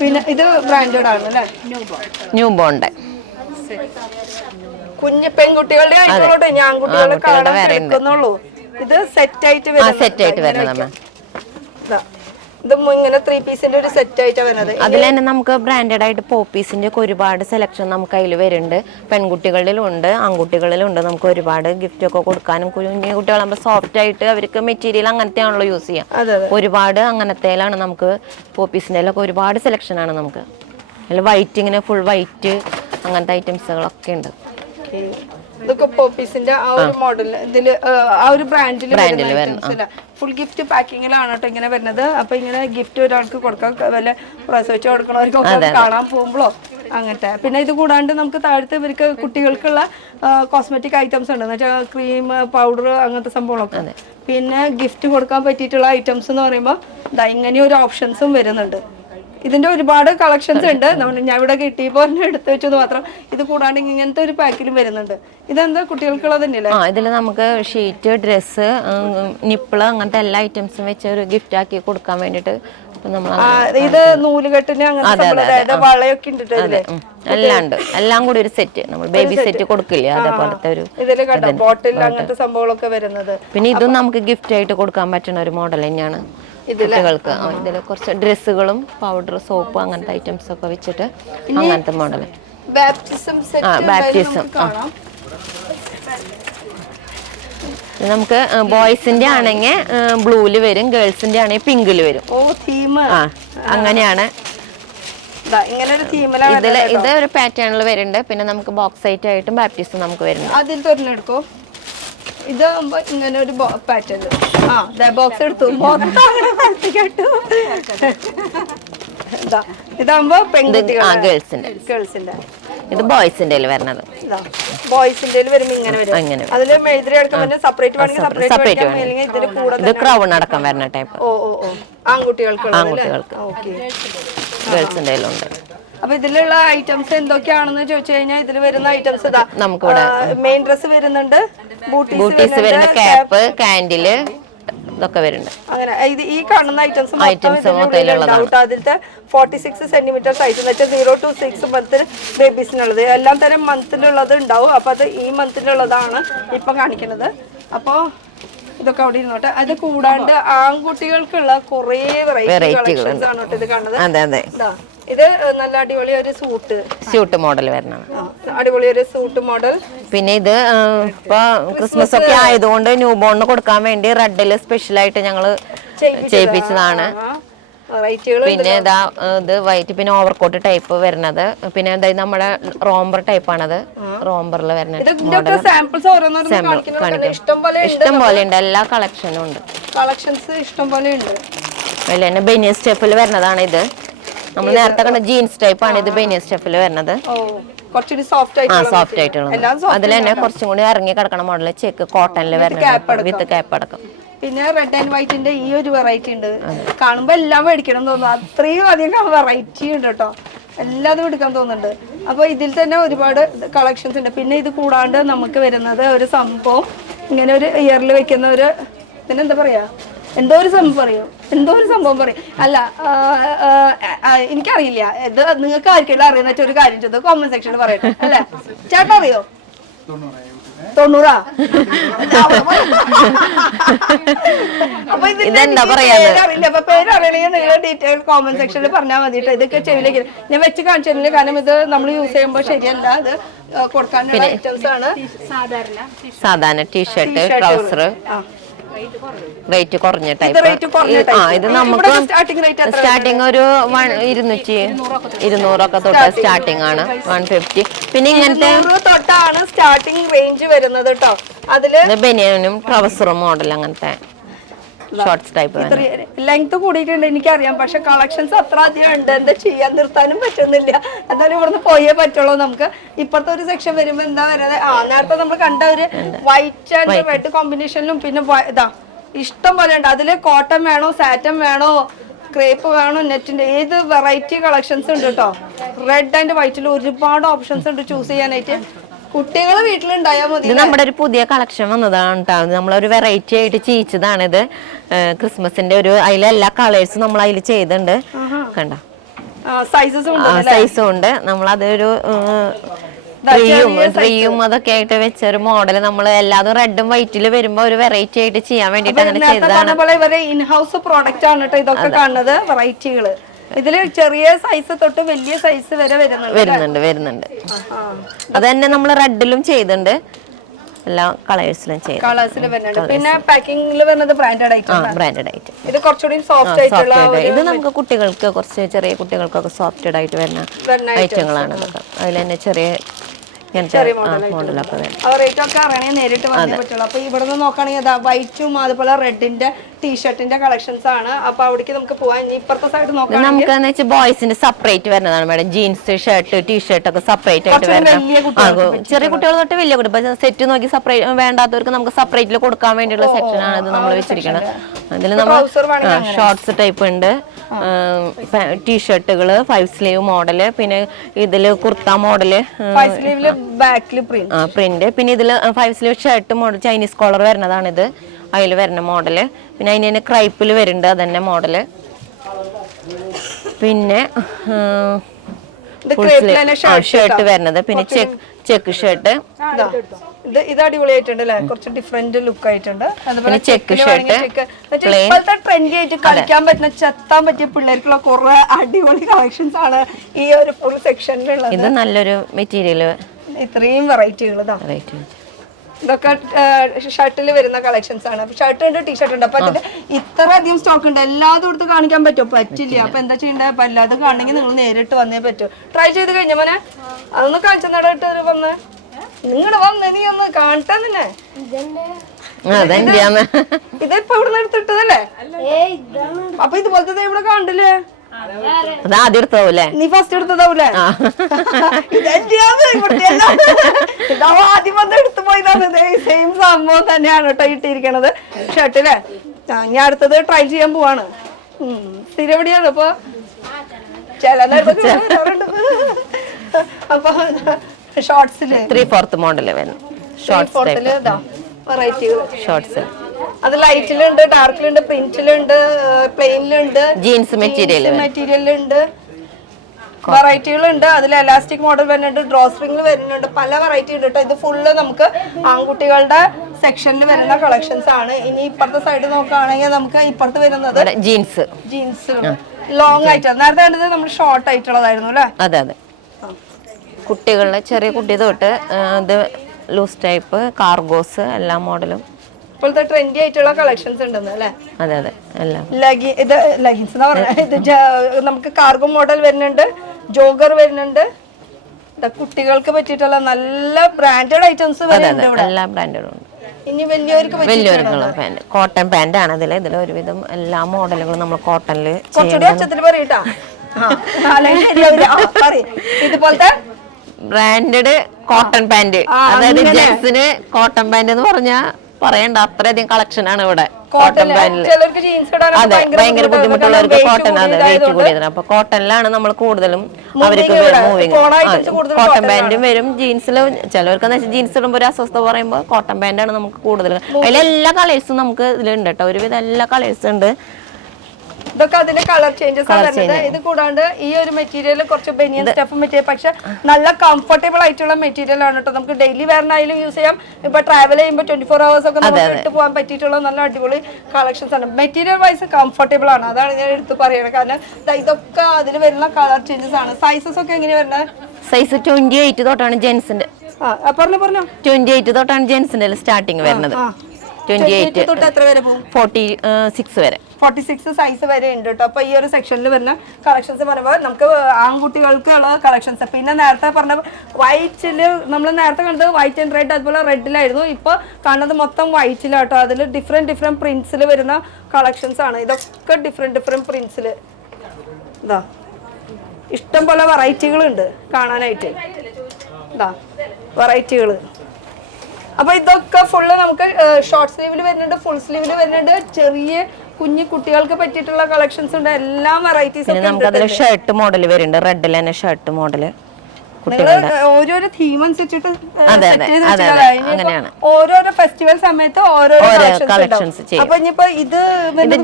പിന്നെ ഇത് ബ്രാൻഡഡ് ആണ് അല്ലേ? ന്യൂ ബോണ്ട് കുഞ്ഞു പെൺകുട്ടികളുടെ ആയിക്കോട്ടെ, ഞാൻ കുട്ടികളെ കാണാൻ എടുക്കുന്നുള്ളൂ. ഇത് സെറ്റ് ആയിട്ട് വരുന്നത്. ഇത് ഇങ്ങനെ 3 പീസിന്റെ ഒരു സെറ്റ് ആയിട്ടാണ് വരുന്നത്. അതിൽ തന്നെ നമുക്ക് ബ്രാൻഡഡ് ആയിട്ട് പോപ്പീസിന്റെ ഒക്കെ ഒരുപാട് സെലക്ഷൻ നമുക്ക് അതിൽ വരുന്നുണ്ട്. പെൺകുട്ടികളിലും ഉണ്ട്, ആൺകുട്ടികളിലും ഉണ്ട്. നമുക്ക് ഒരുപാട് ഗിഫ്റ്റ് ഒക്കെ കൊടുക്കാനും. കുഞ്ഞു കുട്ടികളാകുമ്പോൾ സോഫ്റ്റ് ആയിട്ട് അവർക്ക് മെറ്റീരിയൽ അങ്ങനത്തെ ആണല്ലോ യൂസ് ചെയ്യാം. ഒരുപാട് അങ്ങനത്തേലാണ് നമുക്ക് പോപ്പീസിന്റെ ഒക്കെ ഒരുപാട് സെലക്ഷൻ ആണ് നമുക്ക്. അതിൽ വൈറ്റ് ഇങ്ങനെ ഫുൾ വൈറ്റ് അങ്ങനത്തെ ഐറ്റംസുകളൊക്കെ ഉണ്ട്. ഇതൊക്കെ പോപ്പീസിന്റെ ആ ഒരു മോഡൽ ഇതില് ആ ഒരു ബ്രാൻഡിൽ ഫുൾ ഗിഫ്റ്റ് പാക്കിങ്ങിലാണ് കേട്ടോ ഇങ്ങനെ വരുന്നത്. അപ്പൊ ഇങ്ങനെ ഗിഫ്റ്റ് ഒരാൾക്ക് കൊടുക്കാൻ വല്ല പ്രസവിച്ച് കൊടുക്കണവർക്കൊക്കെ കാണാൻ പോകുമ്പോഴോ അങ്ങനത്തെ. പിന്നെ ഇത് കൂടാണ്ട് നമുക്ക് താഴത്തെ ഇവർക്ക് കുട്ടികൾക്കുള്ള കോസ്മെറ്റിക് ഐറ്റംസ് ഉണ്ട്, എന്ന് വെച്ചാൽ ക്രീം, പൗഡർ അങ്ങനത്തെ സംഭവങ്ങളൊക്കെ. പിന്നെ ഗിഫ്റ്റ് കൊടുക്കാൻ പറ്റിയിട്ടുള്ള ഐറ്റംസ് എന്ന് പറയുമ്പോൾ ഇങ്ങനെ ഒരു ഓപ്ഷൻസും വരുന്നുണ്ട്. ഇതിന്റെ ഒരുപാട് കളക്ഷൻസ് ഉണ്ട്. ഞാൻ ഇവിടെ കിട്ടിയപ്പോൾ എടുത്തു വെച്ചത് മാത്രം. ഇത് കൂടാണ്ട് ഇങ്ങനത്തെ ഒരു പാക്കിലും വരുന്നുണ്ട്. ഇതെന്താ കുട്ടികൾക്കുള്ളത് തന്നെയല്ലേ? ഇതിൽ നമുക്ക് ഷീറ്റ്, ഡ്രസ്സ്, നിപ്പിള് അങ്ങനത്തെ എല്ലാ ഐറ്റംസും വെച്ച് ഒരു ഗിഫ്റ്റ് ആക്കി കൊടുക്കാൻ വേണ്ടിട്ട്. ഇത് നൂലുകെട്ടിന് അങ്ങനത്തെ വളയൊക്കെ ഉണ്ട്, എല്ലാം ഉണ്ട്. എല്ലാം കൂടി ഒരു സെറ്റ്, നമ്മൾ ബേബി സെറ്റ് കൊടുക്കില്ലേ അതേപോലത്തെ ഒരു ഇതില് കണ്ടോ ബോട്ടിൽ അങ്ങനത്തെ സംഭവങ്ങളൊക്കെ വരുന്നത്. പിന്നെ ഇതും നമുക്ക് ഗിഫ്റ്റ് ആയിട്ട് കൊടുക്കാൻ പറ്റുന്ന ഒരു മോഡൽ തന്നെയാണ് കുട്ടികൾക്ക്. ഇതിൽ കുറച്ച് ഡ്രസ്സുകളും പൗഡർ, സോപ്പ് അങ്ങനത്തെ ഐറ്റംസ് ഒക്കെ വെച്ചിട്ട് അങ്ങനത്തെ മോഡൽ. ബാപ്റ്റിസം നമുക്ക് ബോയ്സിന്റെ ആണെങ്കിൽ ബ്ലൂല് വരും, ഗേൾസിന്റെ ആണെങ്കിൽ പിങ്കില് വരും. അങ്ങനെയാണ്. ഇത് ഒരു പാറ്റേണിൽ വരുന്നുണ്ട്. പിന്നെ നമുക്ക് ബോക്സ് ഐറ്റ് ആയിട്ടും ബാപ്റ്റിസം നമുക്ക് വരുന്നുണ്ട്. അതിൽ തുറന്നെടുക്കോ. ഇതാകുമ്പോ ഇങ്ങനെ ഒരു പാറ്റേൺ. ബോക്സ് എടുത്തു. ഇതാകുമ്പോ ഗേൾസിന്റെ. ഇത് ബോയ്സിന്റെ വരുന്നത്. ബോയ്സിന്റെ വരുമ്പോ ഇങ്ങനെ വരും. അതില് മെഴുതിരി അടക്കം സെപ്പറേറ്റ് വേണമെങ്കിൽ സെപ്പറേറ്റ്. ഇത് ക്രൗൺ അടക്കം വരുന്ന ടൈപ്പ്. ആൺകുട്ടികൾക്ക് ഗേൾസിന്റെ ഉണ്ട്. അപ്പൊ ഇതിലുള്ള ഐറ്റംസ് എന്തൊക്കെയാണെന്ന് ചോദിച്ചു കഴിഞ്ഞാൽ ഇതിൽ വരുന്ന ഐറ്റംസ് ഇതാ നമുക്കിവിടെ മെയിൻ ഡ്രസ് വരുന്നുണ്ട്, ബൂട്ടീസ് വരുന്ന ക്യാപ്പ്, കാൻഡില് ഇതൊക്കെ വരുന്നുണ്ട്. അങ്ങനെ ഇത് ഈ കാണുന്ന ഐറ്റംസ് അതിലത്തെ 46 സെന്റിമീറ്റർ സൈസ് എന്ന് വെച്ചാൽ 0 to 6 മന്ത് ബേബീസിനുള്ളത്. എല്ലാം തരം മന്തിലുള്ളത് ഉണ്ടാവും. അപ്പൊ അത് ഈ മന്തിലുള്ളതാണ് ഇപ്പൊ കാണിക്കുന്നത്. അപ്പൊ ഇതൊക്കെ അവിടെ ഇരുന്നോട്ടെ. അത് കൂടാണ്ട് ആൺകുട്ടികൾക്കുള്ള കുറെ വെറൈറ്റി കളക്ഷൻസ് ആണ് കേട്ടോ ഇത് കാണുന്നത്. ഇത് നല്ല അടിപൊളി ഒരു സ്യൂട്ട് മോഡൽ വരണം, അടിപൊളി ഒരു സൂട്ട് മോഡൽ. പിന്നെ ഇത് ഇപ്പൊ ക്രിസ്മസ് ഒക്കെ ആയതുകൊണ്ട് ന്യൂ ബോണിന് കൊടുക്കാൻ വേണ്ടി റെഡില് സ്പെഷ്യൽ ആയിട്ട് ഞങ്ങള് ചെയ്യിപ്പിച്ചതാണ്. പിന്നെ ഇതാ ഇത് വൈറ്റ്, പിന്നെ ഓവർകോട്ട് ടൈപ്പ് വരുന്നത്, പിന്നെ എന്തായാലും നമ്മുടെ റോംബർ ടൈപ്പ് ആണത്. റോംബറിൽ വരുന്നത് ഇഷ്ടം പോലെ ഉണ്ട്, എല്ലാ കളക്ഷനും ഉണ്ട്. കളക്ഷൻസ് ഇഷ്ടം പോലെ ഉണ്ട്. അതിൽ തന്നെ ബനിയൻ സ്റ്റെപ്പിൽ വരുന്നതാണ് ഇത്. നമ്മൾ നേരത്തെ കണ്ട ജീൻസ് ടൈപ്പ് ആണ് ഇത്, ബനിയൻ സ്റ്റെപ്പിൽ വരുന്നത്. സോഫ്റ്റ് ആയിട്ടുള്ളത്. അതിൽ തന്നെ കുറച്ചും കൂടി ഇറങ്ങി കിടക്കണ മോഡല് ചെക്ക് കോട്ടണിൽ വരുന്നത് വിത്ത് ക്യാപ്പ് അടക്കം. പിന്നെ റെഡ് ആൻഡ് വൈറ്റിന്റെ ഈ ഒരു വെറൈറ്റി ഉണ്ട്, കാണുമ്പോ എല്ലാം മേടിക്കണം തോന്നുന്നു, അത്രയും അധികം വെറൈറ്റി ഉണ്ട് കേട്ടോ, എല്ലാതും എടുക്കാൻ തോന്നുന്നുണ്ട്. അപ്പൊ ഇതിൽ തന്നെ ഒരുപാട് കളക്ഷൻസ് ഉണ്ട്. പിന്നെ ഇത് കൂടാണ്ട് നമുക്ക് വരുന്നത് ഒരു സംഭവം, ഇങ്ങനെ ഒരു ഇയറിൽ വെക്കുന്ന ഒരു ഇതിനെന്താ പറയാ, എന്തോ ഒരു സംഭവം പറയും അല്ല, എനിക്കറിയില്ല. ഇത് നിങ്ങൾക്ക് ആർക്കെങ്കിലും അറിയുന്ന ഒരു കാര്യം ചെയ്ത് കോമന്റ് സെക്ഷനിൽ പറയട്ടെ അല്ലെ. ചേട്ടൻ അറിയോ? 90. അപ്പൊ ഇതിന്റെ പേരറിയില്ല. അപ്പൊ പേരറിയണമെങ്കിൽ നിങ്ങൾ ഡീറ്റെയിൽ കോമന്റ് സെക്ഷനിൽ പറഞ്ഞാൽ മതിട്ടോ. ഇതൊക്കെ ചെവിയിലേക്ക് ഞാൻ വെച്ച് കാണിച്ചിരുന്നില്ല, കാരണം ഇത് നമ്മൾ യൂസ് ചെയ്യുമ്പോൾ ശരിയല്ല. അത് കൊടുക്കാനുള്ള ഐറ്റംസ് ആണ്. സാധാരണ ടീഷർട്ട്, ട്രൗസർ, റേറ്റ് കുറഞ്ഞ ടൈപ്പ്. ഇത് നമുക്ക് സ്റ്റാർട്ടിങ് ഒരു 200 തൊട്ട് സ്റ്റാർട്ടിങ് ആണ്, 150. പിന്നെ ഇങ്ങനത്തെ തൊട്ടാണ് സ്റ്റാർട്ടിങ് റേഞ്ച് വരുന്നത് കേട്ടോ. അതില് ബനിയനും ട്രൗസറും മോഡൽ അങ്ങനത്തെ ഷോർട്സ് ടൈപ്പ്. ലെങ്ത് കൂടിയിട്ടുണ്ട് എനിക്കറിയാം, പക്ഷെ കളക്ഷൻസ് അത്ര അധികം ഉണ്ട്. എന്താ ചെയ്യാൻ, നിർത്താനും പറ്റുന്നില്ല. എന്നാലും ഇവിടുന്ന് പോയേ പറ്റുള്ളൂ. നമുക്ക് ഇപ്പഴത്തെ ഒരു സെക്ഷൻ വരുമ്പോ എന്താ വരുന്നത്, നേരത്തെ നമ്മൾ കണ്ട ഒരു വൈറ്റ് ആൻഡ് റെഡ് കോമ്പിനേഷനിലും പിന്നെ ഇതാ ഇഷ്ടം പോലെ ഉണ്ട്. അതില് കോട്ടൺ വേണോ, സാറ്റൻ വേണോ, ക്രേപ്പ് വേണോ, നെറ്റിന്റെ ഏത് വെറൈറ്റി കളക്ഷൻസ് ഉണ്ട് കേട്ടോ. റെഡ് ആൻഡ് വൈറ്റിൽ ഒരുപാട് ഓപ്ഷൻസ് ഉണ്ട് ചൂസ് ചെയ്യാനായിട്ട്. കുട്ടികൾ വീട്ടിലുണ്ടായാൽ മതി. ഇത് നമ്മുടെ ഒരു പുതിയ കളക്ഷൻ വന്നതാണ് കേട്ടോ. നമ്മളൊരു വെറൈറ്റി ആയിട്ട് ചെയ്യിച്ചതാണിത്. ക്രിസ്മസിന്റെ ഒരു അതിലെല്ലാ കളേഴ്സും നമ്മൾ അതിൽ ചെയ്തിട്ടുണ്ട്. കണ്ട സൈസും ഉണ്ട്. നമ്മളതൊരു ട്രീയും അതൊക്കെ ആയിട്ട് വെച്ച ഒരു മോഡൽ നമ്മൾ എല്ലാതും റെഡും വൈറ്റിൽ വരുമ്പോ ഒരു വെറൈറ്റി ആയിട്ട് ചെയ്യാൻ വേണ്ടിട്ട് അങ്ങനെ ചെയ്തതാണ്. ഇവരെ ഇൻഹൗസ് പ്രോഡക്റ്റ് ആണ് കേട്ടോ ഇതൊക്കെ കാണുന്നത്, വെറൈറ്റികള്. ഇതില് ചെറിയ സൈസ് തൊട്ട് വലിയ സൈസ് വരെ വരുന്നുണ്ട്. അത് തന്നെ നമ്മൾ റെഡിലും ചെയ്തിട്ടുണ്ട്, എല്ലാ കളേഴ്സിലും വരുന്നുണ്ട്. പിന്നെ പാക്കിംഗിൽ വരുന്നത് ബ്രാൻഡഡ് ഐറ്റം. ഇത് കുറച്ചുകൂടി സോഫ്റ്റ് ആയിട്ടുള്ള, ഇത് നമുക്ക് കുട്ടികൾക്ക് കുറച്ച് ചെറിയ കുട്ടികൾക്കൊക്കെ സോഫ്റ്റഡ് ആയിട്ട് വരുന്ന ഐറ്റങ്ങളാണ് ഇതൊക്കെ. അതിൽ തന്നെ ചെറിയ മോഡലൊക്കെ റേറ്റ് ഒക്കെ അറിയണമെങ്കിൽ നേരിട്ട് വന്നേ പറ്റുള്ളൂ. അപ്പൊ ഇവിടുന്ന് നോക്കുകയാണെങ്കിൽ വൈറ്റും അതുപോലെ റെഡിന്റെ ടീഷർട്ടിന്റെ കളക്ഷൻസ് ആണ്. അപ്പൊ അവിടേക്ക് നമുക്ക് പോവാൻ. ഇപ്പുറത്തെ സൈഡ് നോക്കാം. നമുക്ക് ബോയ്സിന്റെ സെപ്പറേറ്റ് വരുന്നതാണ് മേഡം. ജീൻസ്, ഷർട്ട്, ടീഷർട്ട് ഒക്കെ സെപ്പറേറ്റ് ആയിട്ട് വരുന്നത്. ചെറിയ കുട്ടികൾ തൊട്ട് വലിയ കുട്ടി സെറ്റ് നോക്കി സെപ്പറേറ്റ് വേണ്ടാത്തവർക്ക് നമുക്ക് സെപ്പറേറ്റിൽ കൊടുക്കാൻ വേണ്ടിയുള്ള സെക്ഷൻ ആണ് ഇത് നമ്മൾ വെച്ചിരിക്കുന്നത്. അതിൽ നമ്മൾ ഷോർട്സ് ടൈപ്പ് ഉണ്ട്, ടീഷർട്ടുകള് 5 സ്ലീവ് മോഡല്, പിന്നെ ഇതില് കുർത്ത മോഡല്, പ്രിന്റ്. പിന്നെ ഇതില് 5 sleeve shirt model Chinese collar വരുന്നതാണ് ഇത്, അതിൽ വരുന്ന മോഡല്. പിന്നെ അതിന് തന്നെ ക്രൈപ്പിൽ വരുന്നുണ്ട്, അതന്നെ മോഡല്. പിന്നെ ഷർട്ട് വരുന്നത്, പിന്നെ ചെക്ക് ഷർട്ട്, ഇത് അടിപൊളിയായിട്ടുണ്ട് അല്ലേ, കുറച്ച് ഡിഫറെന്റ് ലുക്ക് ആയിട്ടുണ്ട്. അതുപോലെ ചെക്ക് ഷർട്ട്, ട്രെൻഡി ആയിട്ട് കളിക്കാൻ പറ്റുന്ന ചെത്താൻ പറ്റിയ പിള്ളേർക്കുള്ള കുറെ അടിപൊളി കളക്ഷൻസ് ആണ് ഈ ഒരു ഫുൾ സെക്ഷനിലുള്ളത്. ഇത് നല്ലൊരു മെറ്റീരിയല്, ഇത്രയും വെറൈറ്റികൾ ഇതൊക്കെ ഷർട്ടിൽ വരുന്ന കളക്ഷൻസ് ആണ്. ഷർട്ട് ഉണ്ട്, ടീഷർട്ട് ഉണ്ട്. അപ്പൊ അതിന്റെ ഇത്ര അധികം സ്റ്റോക്ക് ഉണ്ട്. എല്ലാതും എടുത്ത് കാണിക്കാൻ പറ്റുമോ? പറ്റില്ല. അപ്പൊ എന്താ ചെയ്യേണ്ടത്? അപ്പൊ എല്ലാതും കാണണമെങ്കിൽ നിങ്ങൾ നേരിട്ട് വന്നേ പറ്റൂ. ട്രൈ ചെയ്ത് കഴിഞ്ഞ മോനെ അതൊന്ന് കാണിച്ചു നടായിട്ട് വന്ന് നിങ്ങടെ വന്ന് നീ ഒന്ന് കാണട്ടെ. നിന്നെ ഇതിപ്പോ ഇവിടെ എടുത്തിട്ടതല്ലേ? അപ്പൊ ഇതുപോലത്തെ ഇവിടെ കണ്ടില്ലേ? നീ ഫസ്റ്റ് എടുത്തതാവൂലേ? ആദ്യം വന്ന് എടുത്തു പോയതാണ്. സെയിം സംഭവം തന്നെയാണ് കേട്ടോ ഇട്ടിരിക്കണത് ഷർട്ടില്ലേ. ഞാൻ അടുത്തത് ട്രൈ ചെയ്യാൻ പോവാണ്. സ്ഥിരം എവിടെയാണ്? അപ്പൊ അപ്പൊ ഷോർട്സില് 3/4 മോഡൽ വരുന്നു. വെറൈറ്റികൾ ഷോർട്സ് അത് ലൈറ്റിലുണ്ട്, ഡാർക്കിലുണ്ട്, പ്രിന്റിലുണ്ട്, പ്ലെയിനിലുണ്ട്, ജീൻസ് മെറ്റീരിയലുണ്ട്, വെറൈറ്റികളുണ്ട്. അതിൽ എലാസ്റ്റിക് മോഡൽ വരുന്നുണ്ട്, ഡ്രോ സ്ട്രിംഗിൽ വരുന്നുണ്ട്, പല വെറൈറ്റി ഉണ്ട് കേട്ടോ. ഇത് ഫുള്ള് നമുക്ക് ആൺകുട്ടികളുടെ സെക്ഷനിൽ വരുന്ന കളക്ഷൻസ് ആണ്. ഇനി ഇപ്പുറത്തെ സൈഡ് നോക്കുകയാണെങ്കിൽ നമുക്ക് ഇപ്പുറത്ത് വരുന്നത് ജീൻസ് ലോങ് ആയിട്ട്, നേരത്തെ കണ്ടത് നമ്മൾ ഷോർട്ട് ആയിട്ടുള്ളതായിരുന്നു അല്ലേ? അതെ അതെ, കുട്ടികളുടെ ചെറിയ കുട്ടി തൊട്ട് ഇത് ലൂസ് ടൈപ്പ്, കാർഗോസ് എല്ലാ മോഡലും ഇപ്പോഴത്തെ ട്രെൻഡി ആയിട്ടുള്ള കളക്ഷൻസ് ഉണ്ടെന്ന് അല്ലേ? അതെ അതെ, എല്ലാം. ഇത് ലെഗിൻസ് എന്ന് പറഞ്ഞാൽ ഇത് നമുക്ക് കാർഗോ മോഡൽ വരുന്നുണ്ട്, ജോഗർ വരുന്നുണ്ട്. കുട്ടികൾക്ക് പറ്റിയിട്ടുള്ള നല്ല ബ്രാൻഡഡ് ഐറ്റംസ് വരുന്നുണ്ട് ഇവിടെ. എല്ലാ ബ്രാൻഡും ഉണ്ട്. ഇനി വലിയവർക്കുള്ള പാന്റ്, കോട്ടൺ പാന്റ് ആണ് ഇതിൽ ഒരുവിധം എല്ലാ മോഡലുകളും നമ്മൾ കോട്ടണില് കുറച്ചുകൂടി അച്ചത്തിൽ പറയട്ടാ. ഇതുപോലത്തെ ബ്രാൻഡഡ് കോട്ടൺ പാന്റ്, അതായത് ജെൻസിന് കോട്ടൺ പാന്റ് എന്ന് പറഞ്ഞാൽ പറയണ്ട, അത്രയധികം കളക്ഷൻ ആണ് ഇവിടെ കോട്ടൺ പാന്റിൽ. അതെ, ഭയങ്കര ബുദ്ധിമുട്ടുള്ളവർക്ക് കോട്ടൺ, അതെ വെയിറ്റ് കൂടിയതാണ്. അപ്പൊ കോട്ടണിലാണ് നമ്മൾ കൂടുതലും അവർക്ക് മൂവിങ്. കോട്ടൺ പാന്റും വരും, ജീൻസിലും ചിലവർക്ക് ജീൻസ് ഇടുമ്പോൾ ഒരു അസ്വസ്ഥത പറയുമ്പോൾ കോട്ടൺ പാന്റാണ് നമുക്ക് കൂടുതൽ. അതിലെല്ലാ കളേഴ്സും നമുക്ക് ഇതിലുണ്ട് കേട്ടോ, ഒരുവിധം എല്ലാ കളേഴ്സും ഉണ്ട്. ഇതൊക്കെ അതിന്റെ കളർ ചേഞ്ചസ് ആണ് വരുന്നത്. ഇത് കൂടാണ്ട് ഈ ഒരു മെറ്റീരിയൽ കുറച്ച് ബനിയൻ സ്റ്റഫ് മെറ്റീരിയൽ, പക്ഷെ നല്ല കംഫർട്ടബിൾ ആയിട്ടുള്ള മെറ്റീരിയൽ ആണ് കേട്ടോ. നമുക്ക് ഡെയിലി വെയറിനായാലും യൂസ് ചെയ്യാം. ഇപ്പൊ ട്രാവൽ ചെയ്യുമ്പോൾ 24 hours ഒക്കെ നമുക്ക് ഇട്ട് പോകാൻ പറ്റിയിട്ടുള്ള നല്ല അടിപൊളി കളക്ഷൻസ് ആണ്. മെറ്റീരിയൽ വൈസ് കംഫർട്ടബിൾ ആണ്, അതാണ് ഞാൻ എടുത്ത് പറയുന്നത്. കാരണം ഇതൊക്കെ അതിൽ വരുന്ന കളർ ചേഞ്ചസ് ആണ്. സൈസസ് ഒക്കെ എങ്ങനെയാ വരുന്നത്? സൈസ് 28 തൊട്ടാണ് ജെൻസിന്റെ. പറഞ്ഞോ 28 തൊട്ടാണ് ജെൻസിന്റെ സ്റ്റാർട്ടിങ് വരുന്നത്. 28 തൊട്ട് എത്ര വരെ പോകും? 46 വരെ, 46 സൈസ് വരെ ഉണ്ട് കേട്ടോ. അപ്പൊ ഈ ഒരു സെക്ഷനിൽ വരുന്ന കളക്ഷൻസ് പറയുമ്പോൾ നമുക്ക് ആൺകുട്ടികൾക്കുള്ള കളക്ഷൻസ്. പിന്നെ നേരത്തെ പറഞ്ഞ വൈറ്റില് നമ്മൾ നേരത്തെ കണ്ടത് വൈറ്റ് ആൻഡ് റെഡ്, അതുപോലെ റെഡിലായിരുന്നു. ഇപ്പൊ കാണുന്നത് മൊത്തം വൈറ്റിലാട്ടോ. അതിൽ ഡിഫറെന്റ് പ്രിന്റ്സിൽ വരുന്ന കളക്ഷൻസ് ആണ്. ഇതൊക്കെ ഡിഫറെന്റ് പ്രിന്റ്സിൽ ഇതാ ഇഷ്ടം പോലെ വെറൈറ്റികളുണ്ട് കാണാനായിട്ട്. ഇതാ വെറൈറ്റികൾ. അപ്പൊ ഇതൊക്കെ ഫുള്ള് നമുക്ക് ഷോർട്ട് സ്ലീവിൽ വരുന്നുണ്ട്, ഫുൾ സ്ലീവിൽ വരുന്നുണ്ട്, ചെറിയ കുഞ്ഞു കുട്ടികൾക്ക് പറ്റിയിട്ടുള്ള കളക്ഷൻസ് ഉണ്ട്. എല്ലാ വെറൈറ്റീസും നമുക്ക് അതിൽ ഷർട്ട് മോഡൽ വരുന്നുണ്ട്, റെഡിൽ തന്നെ ഷർട്ട് മോഡല്. ഓരോരോ തീം അനുസരിച്ചിട്ട് അങ്ങനെയാണ് ഓരോരോ ഫെസ്റ്റിവൽ സമയത്ത് ഓരോരോ കളക്ഷൻസ്. അപ്പൊ ഇനിയിപ്പോ ഇത്